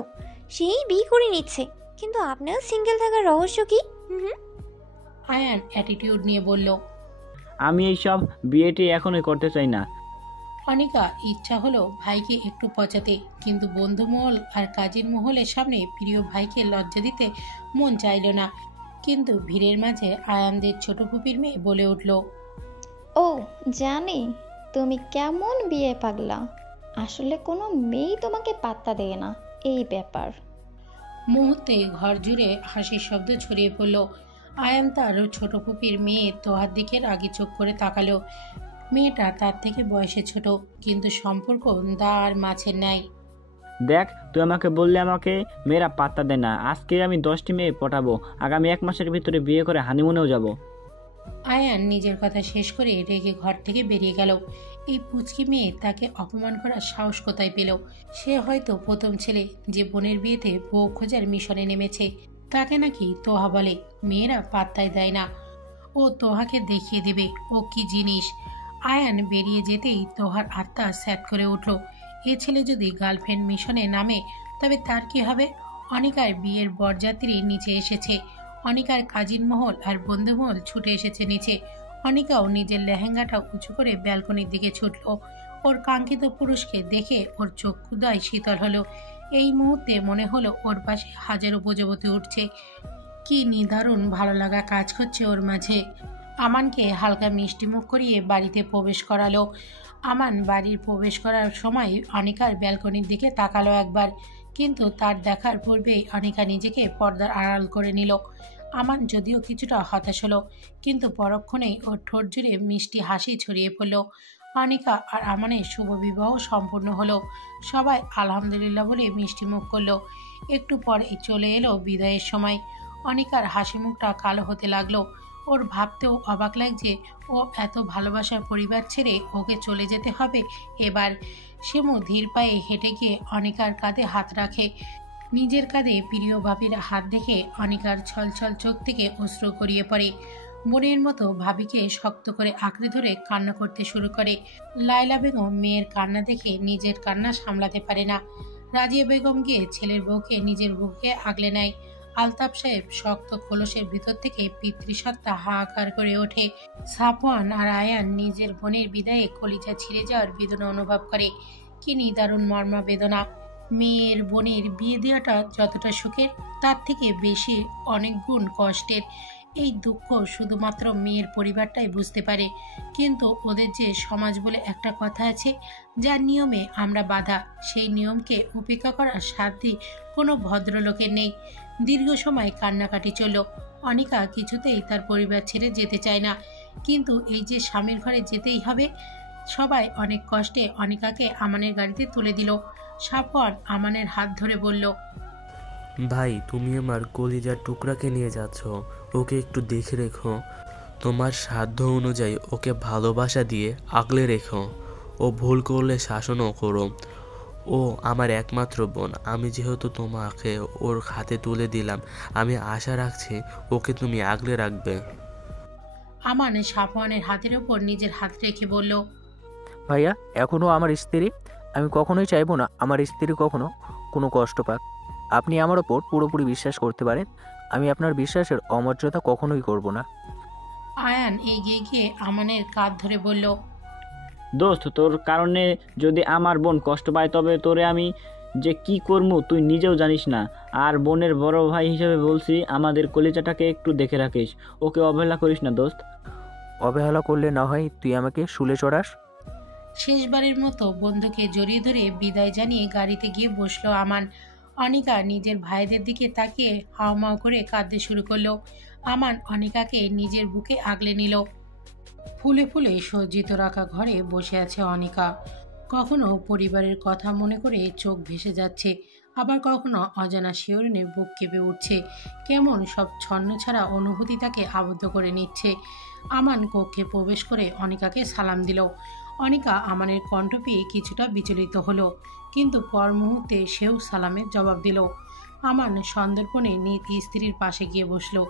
সেই বিয়ে করে নিচ্ছে, কিন্তু আপনার সিঙ্গেল থাকার রহস্য কি? আয়ান অ্যাটিটিউড নিয়ে বলল, আমি এইসব বিয়েটি এখনই করতে চাই না। অনিকা ইচ্ছা হলো ভাইকে একটু পচাতে, কিন্তু বন্ধু মহল আর কাজের মহলের সামনে প্রিয় ভাইকে লজ্জা দিতে মন চাইল না। কিন্তু ভিড়ের মাঝে আয়ানদের ছোট ফুপির মেয়ে বলে উঠল, ও জানি তুমি কেমন বিয়ে পাগলা, আসলে কোনো মেয়েই তোমাকে পাত্তা দেয় না, এই ব্যাপার। মুহূর্তে ঘর জুড়ে হাসির শব্দ ছড়িয়ে পড়ল। আয়ান তার ছোট ফুপির মেয়ে তোহার দিকে রাগি চোখ করে তাকালো। মেয়েটা তার থেকে বয়সে ছোট, কিন্তু সম্পর্ক দা আর মাছের ন্যায়। দেখ, তুই আমাকে বললে আমাকে মেয়েরা পাত্তা দেয় না। আজকে আমি 10টি মেয়ে পটাবো, আগামী 1 মাসের ভিতরে বিয়ে করে হানিমুনেও যাব। আয়ান নিজের কথা শেষ করে রেগে ঘর থেকে বেরিয়ে গেল। এই পুচকি মেয়ে তাকে অপমান করার সাহস কোথায় পেল? সে হয়তো প্রথম ছেলে যে বোনের বিয়েতে বউ খোঁজার মিশনে নেমেছে। তাকে নাকি তোহা বলে। মেয়েরা পাত্তাই দেয় না। ও তোহাকে দেখিয়ে দেবে ও কি জিনিস। আয়ান বেরিয়ে যেতেই তোহার আত্মা স্যাত করে উঠল। এ ছেলে যদি গার্লফ্রেন্ড মিশনে নামে তবে তার কি হবে? অনিকার বিয়ের বরযাত্রী নিচে এসেছে। অনিকার কাজিন মহল আর বন্ধুমহল ছুটে এসেছে নিচে। অনিকাও নিজের লেহেঙ্গাটা উঁচু করে ব্যালকনির দিকে ছুটল। ওর কাঙ্ক্ষিত পুরুষকে দেখে ওর চক্ষুদয় শীতল হলো। এই মুহূর্তে মনে হলো ওর পাশে হাজারো প্রজাপতি উঠছে। কি নিদারুণ ভালো লাগা কাজ করছে ওর মাঝে। আমানকে হালকা মিষ্টি মুখ করিয়ে বাড়িতে প্রবেশ করালো। আমান বাড়ির প্রবেশ করার সময় অনিকার ব্যালকনির দিকে তাকালো একবার, কিন্তু তার দেখার পূর্বেই অনিকা নিজেকে পর্দার আড়াল করে নিল। আমান যদিও কিছুটা হতাশ হলো, কিন্তু পরক্ষণেই ওর ঠোঁট জুড়ে মিষ্টি হাসি ছড়িয়ে পড়ল। অনিকা আর আমানের শুভ বিবাহ সম্পূর্ণ হলো। সবাই আলহামদুলিল্লাহ বলে মিষ্টি মুখ করলো। একটু পরে চলে এলো বিদায়ের সময়। অনিকার হাসি মুখটা কালো হতে লাগলো। ওর ভাবতেও অবাক লাগছে ও এত ভালোবাসার পরিবার ছেড়ে ওকে চলে যেতে হবে এবার। শিমু ধীর পায়ে হেঁটে গিয়ে অনিকার কাঁধে হাত রাখে। নিজের কাঁধে প্রিয় ভাবির হাত দেখে অনিকার ছলছল চোখ থেকে অশ্রু গড়িয়ে পড়ে। বোনের মতো ভাবিকে শক্ত করে আঁকড়ে ধরে কান্না করতে শুরু করে। লায়লা বেগম মেয়ের কান্না দেখে নিজের কান্না সামলাতে পারে না। রাজিয়া বেগম গিয়ে ছেলের বউকে নিজের বুকে আগলে নেয়। আলতাফ সাহেব শক্ত খোলসের ভিতর থেকে পিতৃসত্তা হাহাকার করে ওঠে। সাফওয়ান আর আয়ান নিজের বোনের বিদায়ে কলিজা ছিঁড়ে যাওয়ার বেদনা অনুভব করে। কি নিদারুণ মর্মা বেদনা! মেয়ের বোনের বিয়ে দেওয়াটা যতটা সুখের, তার থেকে বেশি অনেক গুণ কষ্টের। এই দুঃখ শুধুমাত্র মেয়ের পরিবারটাই বুঝতে পারে। কিন্তু ওদের যে সমাজ বলে একটা কথা আছে, যার নিয়মে আমরা বাধা, সেই নিয়মকে উপেক্ষা করার সাধ্যি কোনো ভদ্রলোকের নেই। দীর্ঘ সময় কান্নাকাটি চলল। অনিকা কিছুতেই তার পরিবার ছেড়ে যেতে চায় না, কিন্তু এই যে স্বামীর ঘরে যেতেই হবে। সবাই অনেক কষ্টে অনিকাকে আমানের গাড়িতে তুলে দিল। সাফওয়ান আমানের হাত ধরে বলল, ভাই, তুমি আমার কলিজার টুকরাকে নিয়ে যাচ্ছ, ওকে একটু দেখে রেখো। তোমার সাধ্য অনুযায়ী ওকে ভালোবাসা দিয়ে আগলে রেখো। ও ভুল করলে শাসনও করো। ও আমার একমাত্র বোন। আমি যেহেতু তোমাকে ওর হাতে তুলে দিলাম, আমি আশা রাখছি ওকে তুমি আগলে রাখবে। আমান সাফওয়ানের হাতের ওপর নিজের হাত রেখে বলল, ভাইয়া এখনও আমার স্ত্রী, আমি কখনোই চাইবো না আমার স্ত্রী কখনো কোনো কষ্ট পাক। আপনি আমার ওপর পুরোপুরি বিশ্বাস করতে পারেন, আমি আপনার বিশ্বাসের অমর্যাদা কখনোই করব না। আয়ান এগিয়ে গিয়ে আমানের কাঁধ ধরে বলল, দোস্ত, তোর কারণে যদি আমার বোন কষ্ট পায় তবে তোরে আমি যে কি করবো তুই নিজেও জানিস না। আর বোনের বড় ভাই হিসেবে বলছি, আমাদের কলিজাটাকে একটু দেখে রাখিস, ওকে অবহেলা করিস না দোস্ত। অবহেলা করলে না হয় তুই আমাকে শুলে চড়াস। শেষবারের মতো বন্ধুকে জড়িয়ে ধরে বিদায় জানিয়ে গাড়িতে গিয়ে বসলো আমান। অনিকা নিজের ভাইদের দিকে তাকিয়ে হাওমাও করে কাঁদতে শুরু করলো। আমান অনিকাকে নিজের বুকে আগলে নিল। ফুলে ফুলে সজ্জিত রাখা ঘরে বসে আছে অনিকা। কখনো পরিবারের কথা মনে করে চোখ ভেসে যাচ্ছে, আবার কখনো অজানা শিহরণে বুক কেঁপে উঠছে। কেমন সব ছন্নছাড়া অনুভূতি তাকে আবদ্ধ করে নিচ্ছে। আমান কক্ষে প্রবেশ করে অনিকাকে সালাম দিল। অনিকা আমানের কণ্ঠ পেয়ে কিছুটা বিচলিত হলো, কিন্তু পর মুহূর্তে সেও সালামের জবাব দিল। আমান সন্দর্পণে নিজ স্ত্রীর পাশে গিয়ে বসলো,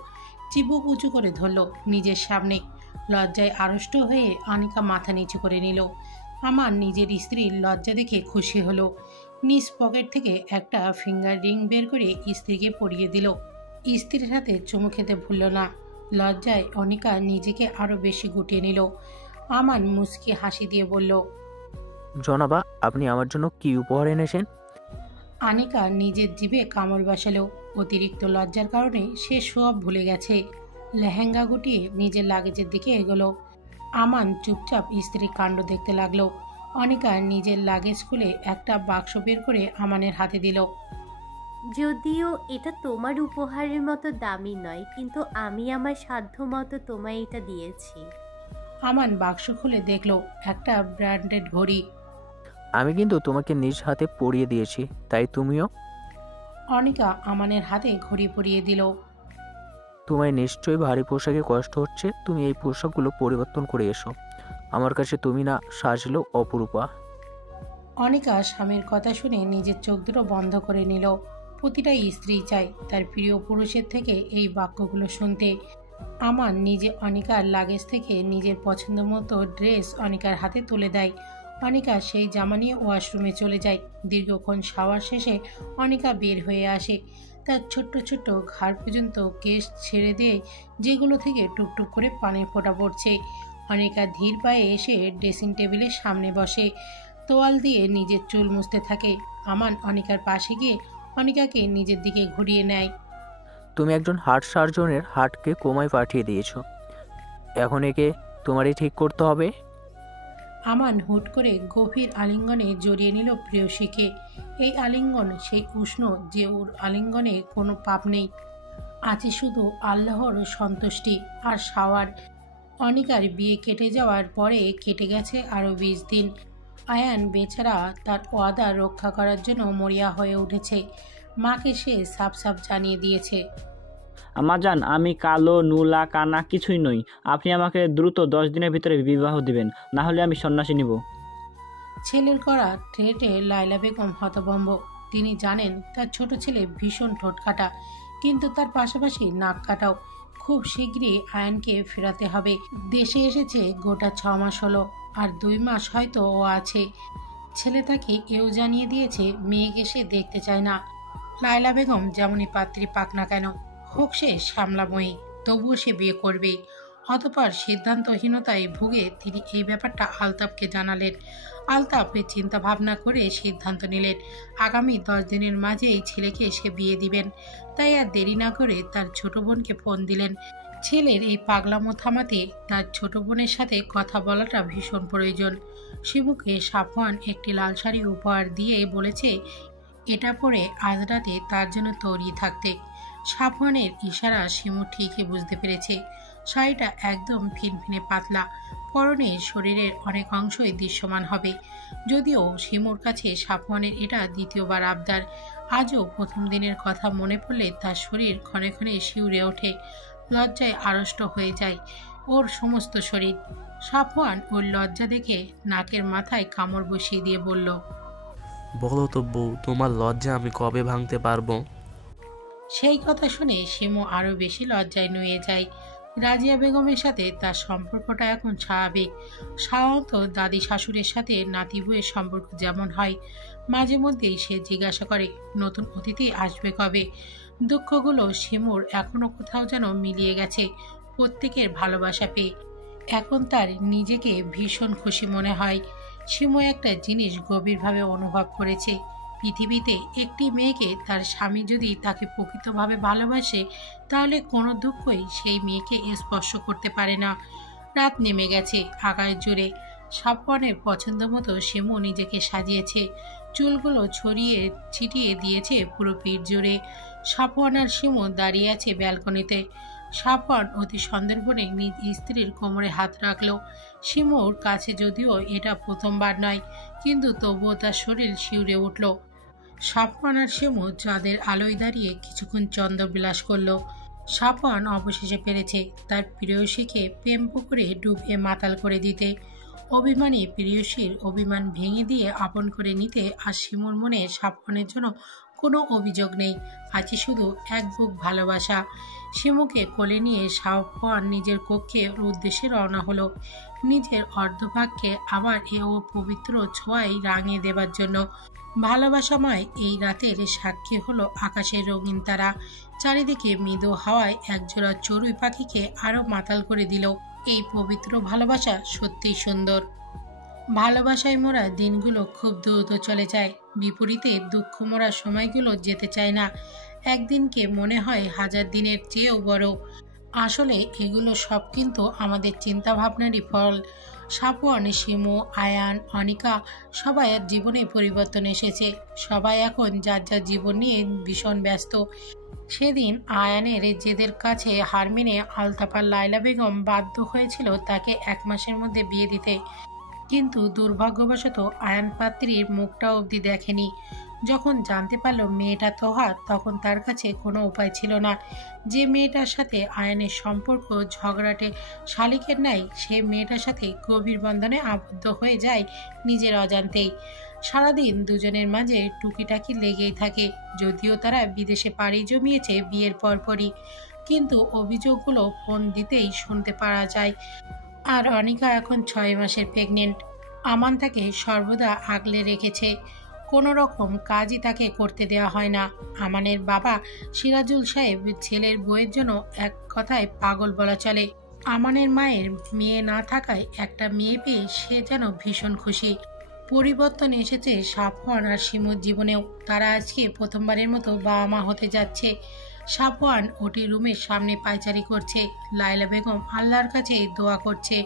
চিবুক উঁচু করে ধরল নিজের সামনে। লজ্জায় আড়ষ্ট হয়ে অনিকা মাথা নিচু করে নিল। আমান নিজের স্ত্রীর লজ্জা দেখে খুশি হলো। নিজ পকেট থেকে একটা ফিঙ্গার রিং বের করে স্ত্রীকে পরিয়ে দিল। স্ত্রীর হাতে চুমু খেতে ভুলল না। লজ্জায় অনিকা নিজেকে আরো বেশি গুটিয়ে নিল। আমান মুচকি হাসি দিয়ে বলল, জনাবা, আপনি আমার জন্য কি উপহার এনেছেন? আনিকা নিজের জিভে কামড় বসালো। অতিরিক্ত লজ্জার কারণে সে সব ভুলে গেছে। লেহেঙ্গা গুটিয়ে নিজের লাগেজের দিকে এগোলো। আমান চুপচাপ স্ত্রীর কাণ্ড দেখতে লাগলো। অনিকা নিজের লাগেজ খুলে একটা বাক্স বের করে আমানের হাতে দিল। যদিও এটা তোমার উপহারের মতো দামি নয়, কিন্তু আমি আমার সাধ্য মতো তোমায় এটা দিয়েছি। আমান বাক্স খুলে দেখলো একটা ব্র্যান্ডেড ঘড়ি। আমি কিন্তু তোমাকে নিজ হাতে পরিয়ে দিয়েছি, তাই তুমিও। অনিকা আমানের হাতে ঘড়ি পরিয়ে দিল। তোমায় নিশ্চয়ই ভারী পোশাকে কষ্ট হচ্ছে, তুমি এই পোশাকগুলো পরিবর্তন করে এসো। আমার কাছে তুমি না সাজলেও অপরূপা। অনিকা স্বামীর কথা শুনে নিজের চোখ দুটো বন্ধ করে নিল। প্রতিটা স্ত্রী চায় তার প্রিয় পুরুষের থেকে এই বাক্যগুলো শুনতে। আমান নিজে অনিকার লাগেজ থেকে নিজের পছন্দ মতো ড্রেস অনিকার হাতে তুলে দেয়। অনিকা সেই জামা নিয়ে ওয়াশরুমে চলে যায়। দীর্ঘক্ষণ শাওয়ার শেষে অনিকা বের হয়ে আসে। তার ছোট্ট ছোট্ট ঘাড় পর্যন্ত কেশ ছেড়ে দিয়ে যেগুলো থেকে টুকটুক করে পানির ফোঁটা পড়ছে। অনিকা ধীর পায়ে এসে ড্রেসিং টেবিলের সামনে বসে, তোয়াল দিয়ে নিজের চুল মুছতে থাকে। আমান অনিকার পাশে গিয়ে অনিকাকে নিজের দিকে ঘুরিয়ে নেয়। তুমি একজন হার্ট সার্জনের হার্টকে কোমায় পাঠিয়ে দিয়েছো, এখন একে তোমারই ঠিক করতে হবে। আমান হুট করে গভীর আলিঙ্গনে জড়িয়ে নিল প্রেয়সীকে। এই আলিঙ্গন সেই উষ্ণ যে ওর আলিঙ্গনে কোনো পাপ নেই, আছে শুধু আল্লাহর সন্তুষ্টি আর শাওয়ার। অনিকার বিয়ে কেটে যাওয়ার পরে কেটে গেছে আরও 20 দিন। আয়ান বেচারা তার ওয়াদা রক্ষা করার জন্য মরিয়া হয়ে উঠেছে। মাকে সে সাফ সাফ জানিয়ে দিয়েছে, আমাজান, আমি কালো নুলা কানা কিছুই নই। আপনি আমাকে দ্রুত 10 দিনের ভিতরে বিবাহ দিবেন, না হলে আমি সন্ন্যাসী নিব। ছেলের করা ট্রেটে লাইলা বেগম হতভম্ব। তিনি জানেন তার ছোট ছেলে ভীষণ ঠোঁটকাটা, কিন্তু তার পাশাপাশি নাক কাটাও। খুব শীঘ্রই আয়ানকে ফেরাতে হবে। দেশে এসেছে গোটা 6 মাস হলো, আর 2 মাস হয়তো ও আছে। ছেলে তাকে এও জানিয়ে দিয়েছে মেয়েকে সে দেখতে চায় না। লাইলা বেগম যেমনই পাত্রী পাক না কেন, হোক সে সামলাময়ী, তবুও সে বিয়ে করবে। অতঃপর সিদ্ধান্তহীনতায় ভুগে তিনি এই ব্যাপারটা আলতাফকে জানালেন। আলতাফ চিন্তা ভাবনা করে সিদ্ধান্ত নিলেন আগামী 10 দিনের মাঝেই ছেলেকে সে বিয়ে দিবেন। তাই আর দেরি না করে তার ছোট বোনকে ফোন দিলেন। ছেলের এই পাগলামো থামাতে তার ছোট বোনের সাথে কথা বলাটা ভীষণ প্রয়োজন। শিবুকে সাফওয়ান একটি লাল শাড়ি উপহার দিয়ে বলেছে এটা পরে আজ রাতে তার জন্য তৈরি থাকতে। সাফওয়ানের ইশারা শিমু ঠিকই বুঝতে পেরেছে। শাড়িটা একদম ফিনফিনে পাতলা, পরনে শরীরের অনেক অংশই দৃশ্যমান হবে। যদিও শিমুর কাছে সাফওয়ানের এটা দ্বিতীয়বার আবদার। আজও প্রথম দিনের কথা মনে পড়লে তার শরীর ক্ষণে ক্ষণে শিউরে ওঠে। লজ্জায় আড়ষ্ট হয়ে যায় ওর সমস্ত শরীর। সাফওয়ান ওর লজ্জা দেখে নাকের মাথায় কামড় বসিয়ে দিয়ে বলল, বলো তো বউ, তোমার লজ্জা আমি কবে ভাঙতে পারবো? সেই কথা শুনে শিমু আরো বেশি লজ্জায় নুয়ে যায়। রাজিয়া বেগমের সাথে তার সম্পর্কটা এখন স্বাভাবিক। সাধারণত দাদি শাশুড়ির সাথে নাতি বউয়ের সম্পর্ক যেমন হয়, মাঝে মধ্যেই সে জিজ্ঞাসা করে নতুন অতিথি আসবে কবে। দুঃখগুলো শিমুর এখনো কোথাও যেন মিলিয়ে গেছে প্রত্যেকের ভালোবাসা পেয়ে। এখন তার নিজেকে ভীষণ খুশি মনে হয়। শিমু একটা জিনিস গভীরভাবে অনুভব করেছে, পৃথিবীতে একটি মেয়েকে তার স্বামী যদি তাকে প্রকৃতভাবে ভালোবাসে তাহলে কোনো দুঃখই সেই মেয়েকে স্পর্শ করতে পারে না। রাত নেমে গেছে আকাশ জুড়ে। সাফওয়ানের পছন্দ মতো শিমু নিজেকে সাজিয়েছে, চুলগুলো ছড়িয়ে ছিটিয়ে দিয়েছে পুরো পিঠ জুড়ে। সাফওয়ান আর শিমু দাঁড়িয়ে আছে ব্যালকনিতে। সাফওয়ান অতি সন্দর্পণে নিজ স্ত্রীর কোমরে হাত রাখল। শিমুর কাছে যদিও এটা প্রথমবার নয়, কিন্তু তবুও তার শরীর শিউরে উঠল। সাফওয়ান আর শিমু চাঁদের আলোয় দাঁড়িয়ে কিছুক্ষণ চন্দ্রবিলাস করল। সাফওয়ান অবশেষে পেরেছে তার প্রেয়সীকে প্রেম পুকুরে ডুবিয়ে মাতাল করে দিতে। অভিমানী প্রেয়সীর অভিমান ভেঙে দিয়ে আপন করে নিতে। আর শিমুর মনে সাফওয়ানের জন্য কোনো অভিযোগ নেই, আছে শুধু এক বুক ভালোবাসা। শিমুকে কোলে নিয়ে সাফওয়ান নিজের কক্ষের উদ্দেশ্যে রওনা হলো, নিজের অর্ধভাগকে আবার ও পবিত্র ছোঁয়ায় রাঙিয়ে দেবার জন্য। ভালোবাসাময় এই রাতের সাক্ষী হলো আকাশের রঙিন তারা। চারিদিকে মৃদু হাওয়ায় একজোড়া চড়ুই পাখিকে আরো মাতাল করে দিল। এই পবিত্র ভালোবাসা সত্যিই সুন্দর। ভালোবাসায় মোরা দিনগুলো খুব দ্রুত চলে যায়, বিপরীতে দুঃখ মোরা সময়গুলো যেতে চায় না। একদিনকে মনে হয় হাজার দিনের চেয়েও বড়। আসলে এগুলো সব কিন্তু আমাদের চিন্তা ভাবনারই ফল। সাফওয়ান, শিমু, আয়ান, অনিকা সবাই জীবনে পরিবর্তন এসেছে। সবাই এখন যার যার জীবন নিয়ে ভীষণ ব্যস্ত। সেদিন আয়ানের জেদের কাছে হার মেনে আলতাফার লায়লা বেগম বাধ্য হয়েছিল তাকে 1 মাসের মধ্যে বিয়ে দিতে, কিন্তু দুর্ভাগ্যবশত আয়ান পাত্রীর মুখটা অবধি দেখেনি। যখন জানতে পারল মেয়েটা তোহা, তখন তার কাছে কোনো উপায় ছিল না। যে মেয়েটার সাথে আয়ানের সম্পর্ক ঝগড়াটে শালিকের ন্যায়, সে মেয়েটার সাথে গভীর বন্ধনে আবদ্ধ হয়ে যায় নিজের অজান্তেই। সারাদিন দুজনের মাঝে টুকিটাকি লেগেই থাকে, যদিও তারা বিদেশে পাড়ি জমিয়েছে বিয়ের পরপরই, কিন্তু অভিযোগগুলো ফোন দিতেই শুনতে পারা যায়। আর অনিকা এখন 6 মাসের প্রেগনেন্ট। আমান তাকে সর্বদা আগলে রেখেছে, কোনো রকম কাজই তাকে করতে দেওয়া হয় না। আমানের বাবা সিরাজুল সাহেব ছেলের বউয়ের জন্য এক কথায় পাগল বলা চলে। আমানের মায়ের মেয়ে না থাকায় একটা মেয়ে পেয়ে সে যেন ভীষণ খুশি। পরিবর্তন এসেছে সাফওয়ান আর শিমুর জীবনেও। তারা আজকে প্রথমবারের মতো বাবা মা হতে যাচ্ছে। সাফওয়ান ওটি রুমের সামনে পায়চারি করছে, লায়লা বেগম আল্লাহর কাছে দোয়া করছে।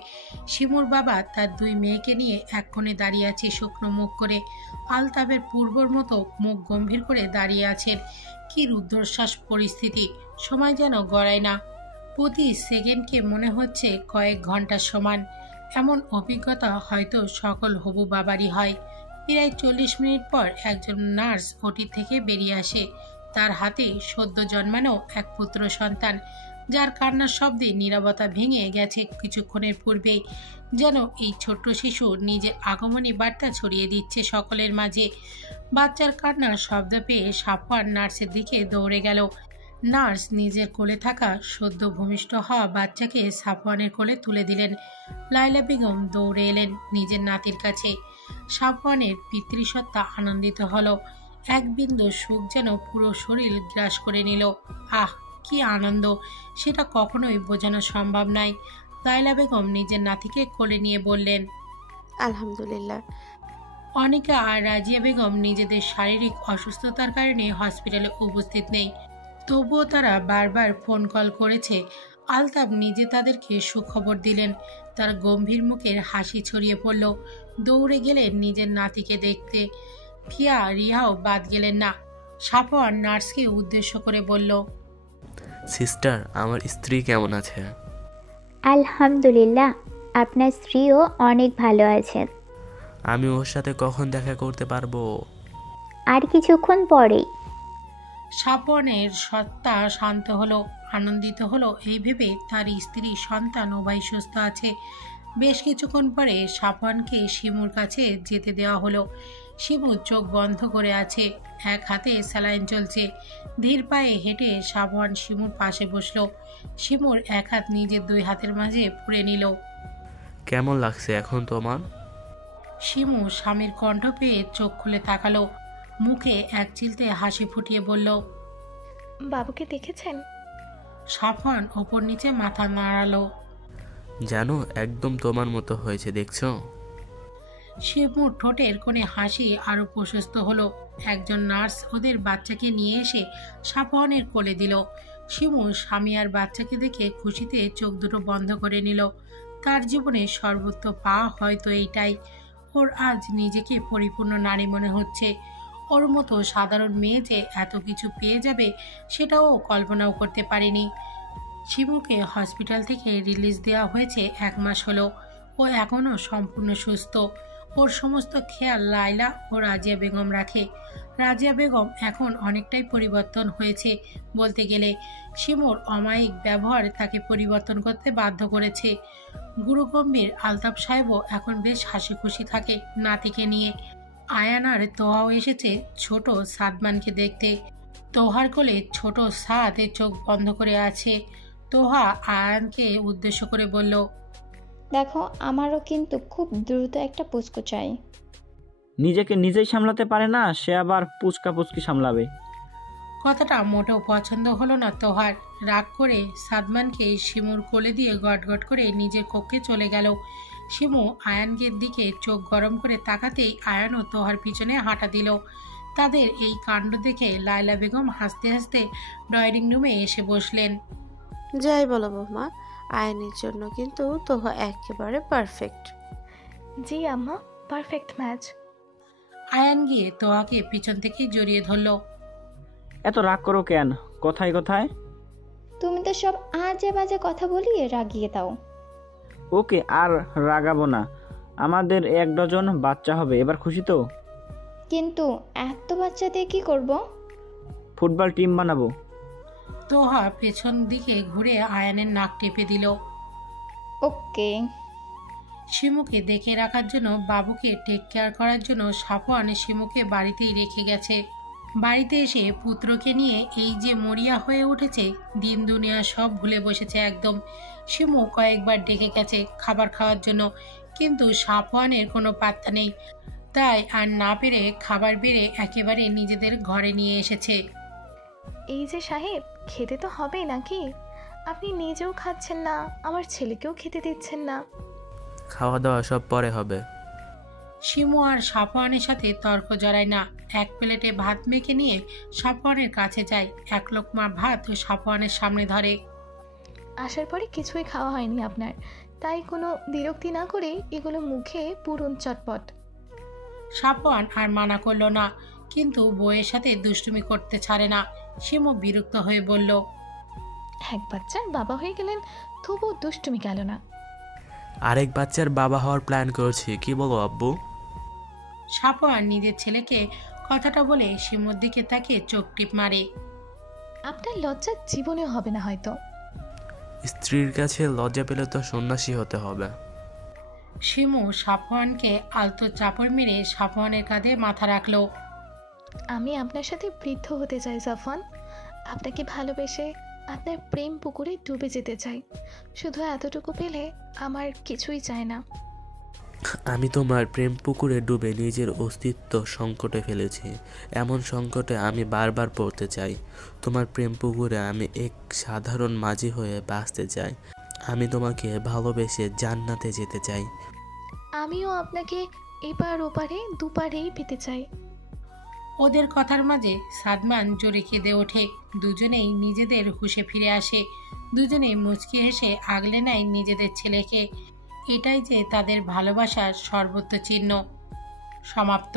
শিমুর বাবা তার 2 মেয়েকে নিয়ে এক কোণে দাঁড়িয়ে আছে শুকনো মুখ করে। আলতাফের পূর্বর মতো মুখ গম্ভীর করে দাঁড়িয়ে আছেন। কি রুদ্ধশ্বাস পরিস্থিতি, সময় যেন গড়ায় না। প্রতি সেকেন্ডকে মনে হচ্ছে কয়েক ঘন্টার সমান। এমন অভিজ্ঞতা হয়তো সকল হবু বাবারই হয়। প্রায় 40 মিনিট পর একজন নার্স ওটি থেকে বেরিয়ে আসে। তার হাতে সদ্য জন্মানো এক পুত্র সন্তান, যার কান্নার শব্দে নীরবতা ভেঙে গেছে কিছুক্ষণের পূর্বে। যেন এই ছোট্ট শিশু নিজের আগমনী বার্তা ছড়িয়ে দিচ্ছে সকলের মাঝে। বাচ্চার কান্নার শব্দ পেয়ে সাফওয়ান নার্সের দিকে দৌড়ে গেল। নার্স নিজের কোলে থাকা সদ্য ভূমিষ্ঠ হওয়া বাচ্চাকে সাফওয়ানের কোলে তুলে দিলেন। লায়লা বেগম দৌড়ে এলেন নিজের নাতির কাছে। সাফওয়ানের পিতৃসত্তা আনন্দিত হলো। এক বিন্দু সুখ যেন পুরো শরীর গ্রাস করে নিল। আহ, কি আনন্দ, সেটা কখনোই বোঝানো সম্ভব নয়। লায়লা বেগম নিজের নাতিকে কোলে নিয়ে বললেন, আলহামদুলিল্লাহ। অনিকা আর রাজিয়া বেগম নিজেদের শারীরিক অসুস্থতার কারণে হসপিটালে উপস্থিত নেই, তবুও তারা বারবার ফোন কল করেছে। আলতাফ নিজে তাদেরকে সুখবর দিলেন। তার গম্ভীর মুখের হাসি ছড়িয়ে পড়ল। দৌড়ে গেলেন নিজের নাতিকে দেখতে। ফিয়া, রিহাও বাদ গেলেন না। সাফওয়ান নার্সকে উদ্দেশ্য করে বলল, সিস্টার, আমার স্ত্রী কেমন আছে? আলহামদুলিল্লাহ, আপনার স্ত্রীও অনেক ভালো আছেন। আমি ওর সাথে কখন দেখা করতে পারবো? আর কিছুক্ষণ পরেই। সাফওয়ানের সত্তা শান্ত হলো, আনন্দিত হলো এই ভেবে তার স্ত্রী, সন্তান উভয় সুস্থ আছে। বেশ কিছুক্ষণ পরে সাফওয়ানকে শিমুর কাছে যেতে দেওয়া হলো। শিমু চোখ বন্ধ করে আছে, এক হাতে স্যালাইন চলছে। ধীর পায়ে হেঁটে সাবহান শিমুর পাশে বসলো। শিমুর এক হাত নিজের দুই হাতের মাঝে পুরে নিল। কেমন লাগছে এখন তোমার? শিমু স্বামীর কণ্ঠ পেয়ে চোখ খুলে তাকালো, মুখে এক চিলতে হাসি ফুটিয়ে বলল, বাবুকে দেখেছেন? সাবহান ওপর নিচে মাথা নাড়ালো। জানো, একদম তোমার মতো হয়েছে, দেখছো? শিমুর ঠোঁটের কোণে হাসি আরো প্রশস্ত হলো। একজন নার্স ওদের বাচ্চাকে নিয়ে এসে সাবহানের কোলে দিল। শিমু স্বামী আর বাচ্চাকে দেখে খুশিতে চোখ দুটো বন্ধ করে নিল। তার জীবনে সর্বোচ্চ পাওয়া হয়তো এইটাই। ওর আজ নিজেকে পরিপূর্ণ নারী মনে হচ্ছে। ওর মতো সাধারণ মেয়ে যে এত কিছু পেয়ে যাবে সেটাও কল্পনাও করতে পারেনি। শিমুকে হসপিটাল থেকে রিলিজ দেওয়া হয়েছে 1 মাস হলো। ও এখনও সম্পূর্ণ সুস্থ। ওর সমস্ত খেয়াল লায়লা ও রাজিয়া বেগম রাখে। রাজিয়া বেগম এখন অনেকটাই পরিবর্তন হয়েছে বলতে গেলে। শিমুর অমায়িক ব্যবহার তাকে পরিবর্তন করতে বাধ্য করেছে। গুরুগম্ভীর আলতাফ সাহেবও এখন বেশ হাসি খুশি থাকে নাতিকে নিয়ে। আয়ান আর তোহাও এসেছে ছোট সাদমানকে দেখতে। তোহার কোলে ছোট সাদে চোখ বন্ধ করে আছে। তোহা আয়ানকে উদ্দেশ্য করে বলল, দেখো, আমারও কিন্তু খুব দ্রুত একটা পুচকু চাই। নিজেকে নিজেই সামলাতে পারে না, সে আবার পুচকা পুচকি সামলাবে। কথাটা মোটেও পছন্দ হলো না তোহার। রাগ করে সাদমানকে শিমুর কোলে দিয়ে গটগট করে নিজের কক্ষে চলে গেল। শিমু আয়ানকে দিকে চোখ গরম করে তাকাতেই আয়ানও তোহার পিছনে হাঁটা দিল। তাদের এই কাণ্ড দেখে লায়লা বেগম হাসতে হাসতে ড্রয়িং রুমে এসে বসলেন। যাই বলো বৌমা, আয়নের জন্য কিন্তু তোহা একেবারে পারফেক্ট। জি আম্মা, পারফেক্ট ম্যাচ। আয়ান গিয়ে তোহাকে পিছন থেকে জড়িয়ে ধরল। এত রাগ করো কেন? কথায় কথায় তুমি তো সব আজে বাজে কথা বলিয়ে রাগিয়ে দাও। ওকে, আর রাগাবো না। আমাদের 1 ডজন বাচ্চা হবে, এবার খুশি তো? কিন্তু এত বাচ্চা দিয়ে কি করব? ফুটবল টিম বানাবো। তোহা পেছন দিকে ঘুরে আয়ানের নাক টেপে দিল। ওকে। শিমুকে দেখে রাখার জন্য, বাবুকে টেক কেয়ার করার জন্য সাফওয়ান শিমুকে বাড়িতেই রেখে গেছে। বাড়িতে এসে পুত্রকে নিয়ে এই যে মরিয়া হয়ে উঠেছে, দিন দুনিয়া সব ভুলে বসেছে একদম। শিমু কয়েকবার ডেকে গেছে খাবার খাওয়ার জন্য, কিন্তু সাফওয়ানের কোনো পাত্তা নেই। তাই আর না পেরে খাবার বেড়ে একেবারে নিজেদের ঘরে নিয়ে এসেছে। এই যে সাহেব, খেতে তো হবেই নাকি? আপনি নিজেও খাচ্ছেন না, আমার ছেলেকেও খেতে দিচ্ছেন না। খাওয়া দাওয়া সব পরে হবে। শিমু আর সাফওয়ানের সাথে তর্ক জড়ায় না। এক প্লেটে ভাত মেখে নিয়ে সাফওয়ানের কাছে যায়। 1 লোকমা ভাত সাফওয়ানের সামনে ধরে। আসার পরে কিছুই খাওয়া হয়নি আপনার, তাই কোনো বিরক্তি না করে এগুলো মুখে পুরুন চটপট। সাফওয়ান আর মানা করলো না, কিন্তু বউয়ের সাথে দুষ্টুমি করতে ছাড়ে না। শিমু বিরক্ত হয়ে বলল, এক বাচ্চার বাবা হয়ে গেলেন, তবুও দুষ্টুমি গেল না। আরেক বাচ্চার বাবা হওয়ার প্ল্যান করছি, কি বলো আব্বু? সাফওয়ান নিজের ছেলেকে কথাটা বলে শিমুর দিকে তাকিয়ে চোখ টিপ মারে। আপনার লজ্জা জীবনে হবে না হয়তো। স্ত্রীর কাছে লজ্জা পেলে তো সন্ন্যাসী হতে হবে। শিমু সাফওয়ানকে আলতো চাপড় মেরে সাফওয়ানের কাঁধে মাথা রাখলো। আমি আপনার সাথে বৃদ্ধ হতে চাই সাফওয়ান, আপনাকে ভালোবেসে আপনার প্রেম পুকুরে ডুবে যেতে চাই। শুধু এতটুকু পেলে আমার কিছুই চাই না। আমি তোমার প্রেম পুকুরে ডুবে নিজের অস্তিত্ব সংকটে ফেলেছি। এমন সংকটে আমি বারবার পড়তে চাই। তোমার প্রেম পুকুরে আমি এক সাধারণ মাঝি হয়ে বাঁচতে চাই। আমি তোমাকে ভালোবেসে জান্নাতে যেতে চাই। আমিও আপনাকে এপার ওপারে দুপারেই পেতে চাই। ওদের কথার মাঝে সাদমান জোরে কেঁদে ওঠে। দুজনেই নিজেদের হুঁশে ফিরে আসে। দুজনেই মুচকি হেসে আগলে নেয় নিজেদের ছেলেকে। এটাই যে তাদের ভালোবাসার সর্বোচ্চ চিহ্ন। সমাপ্ত।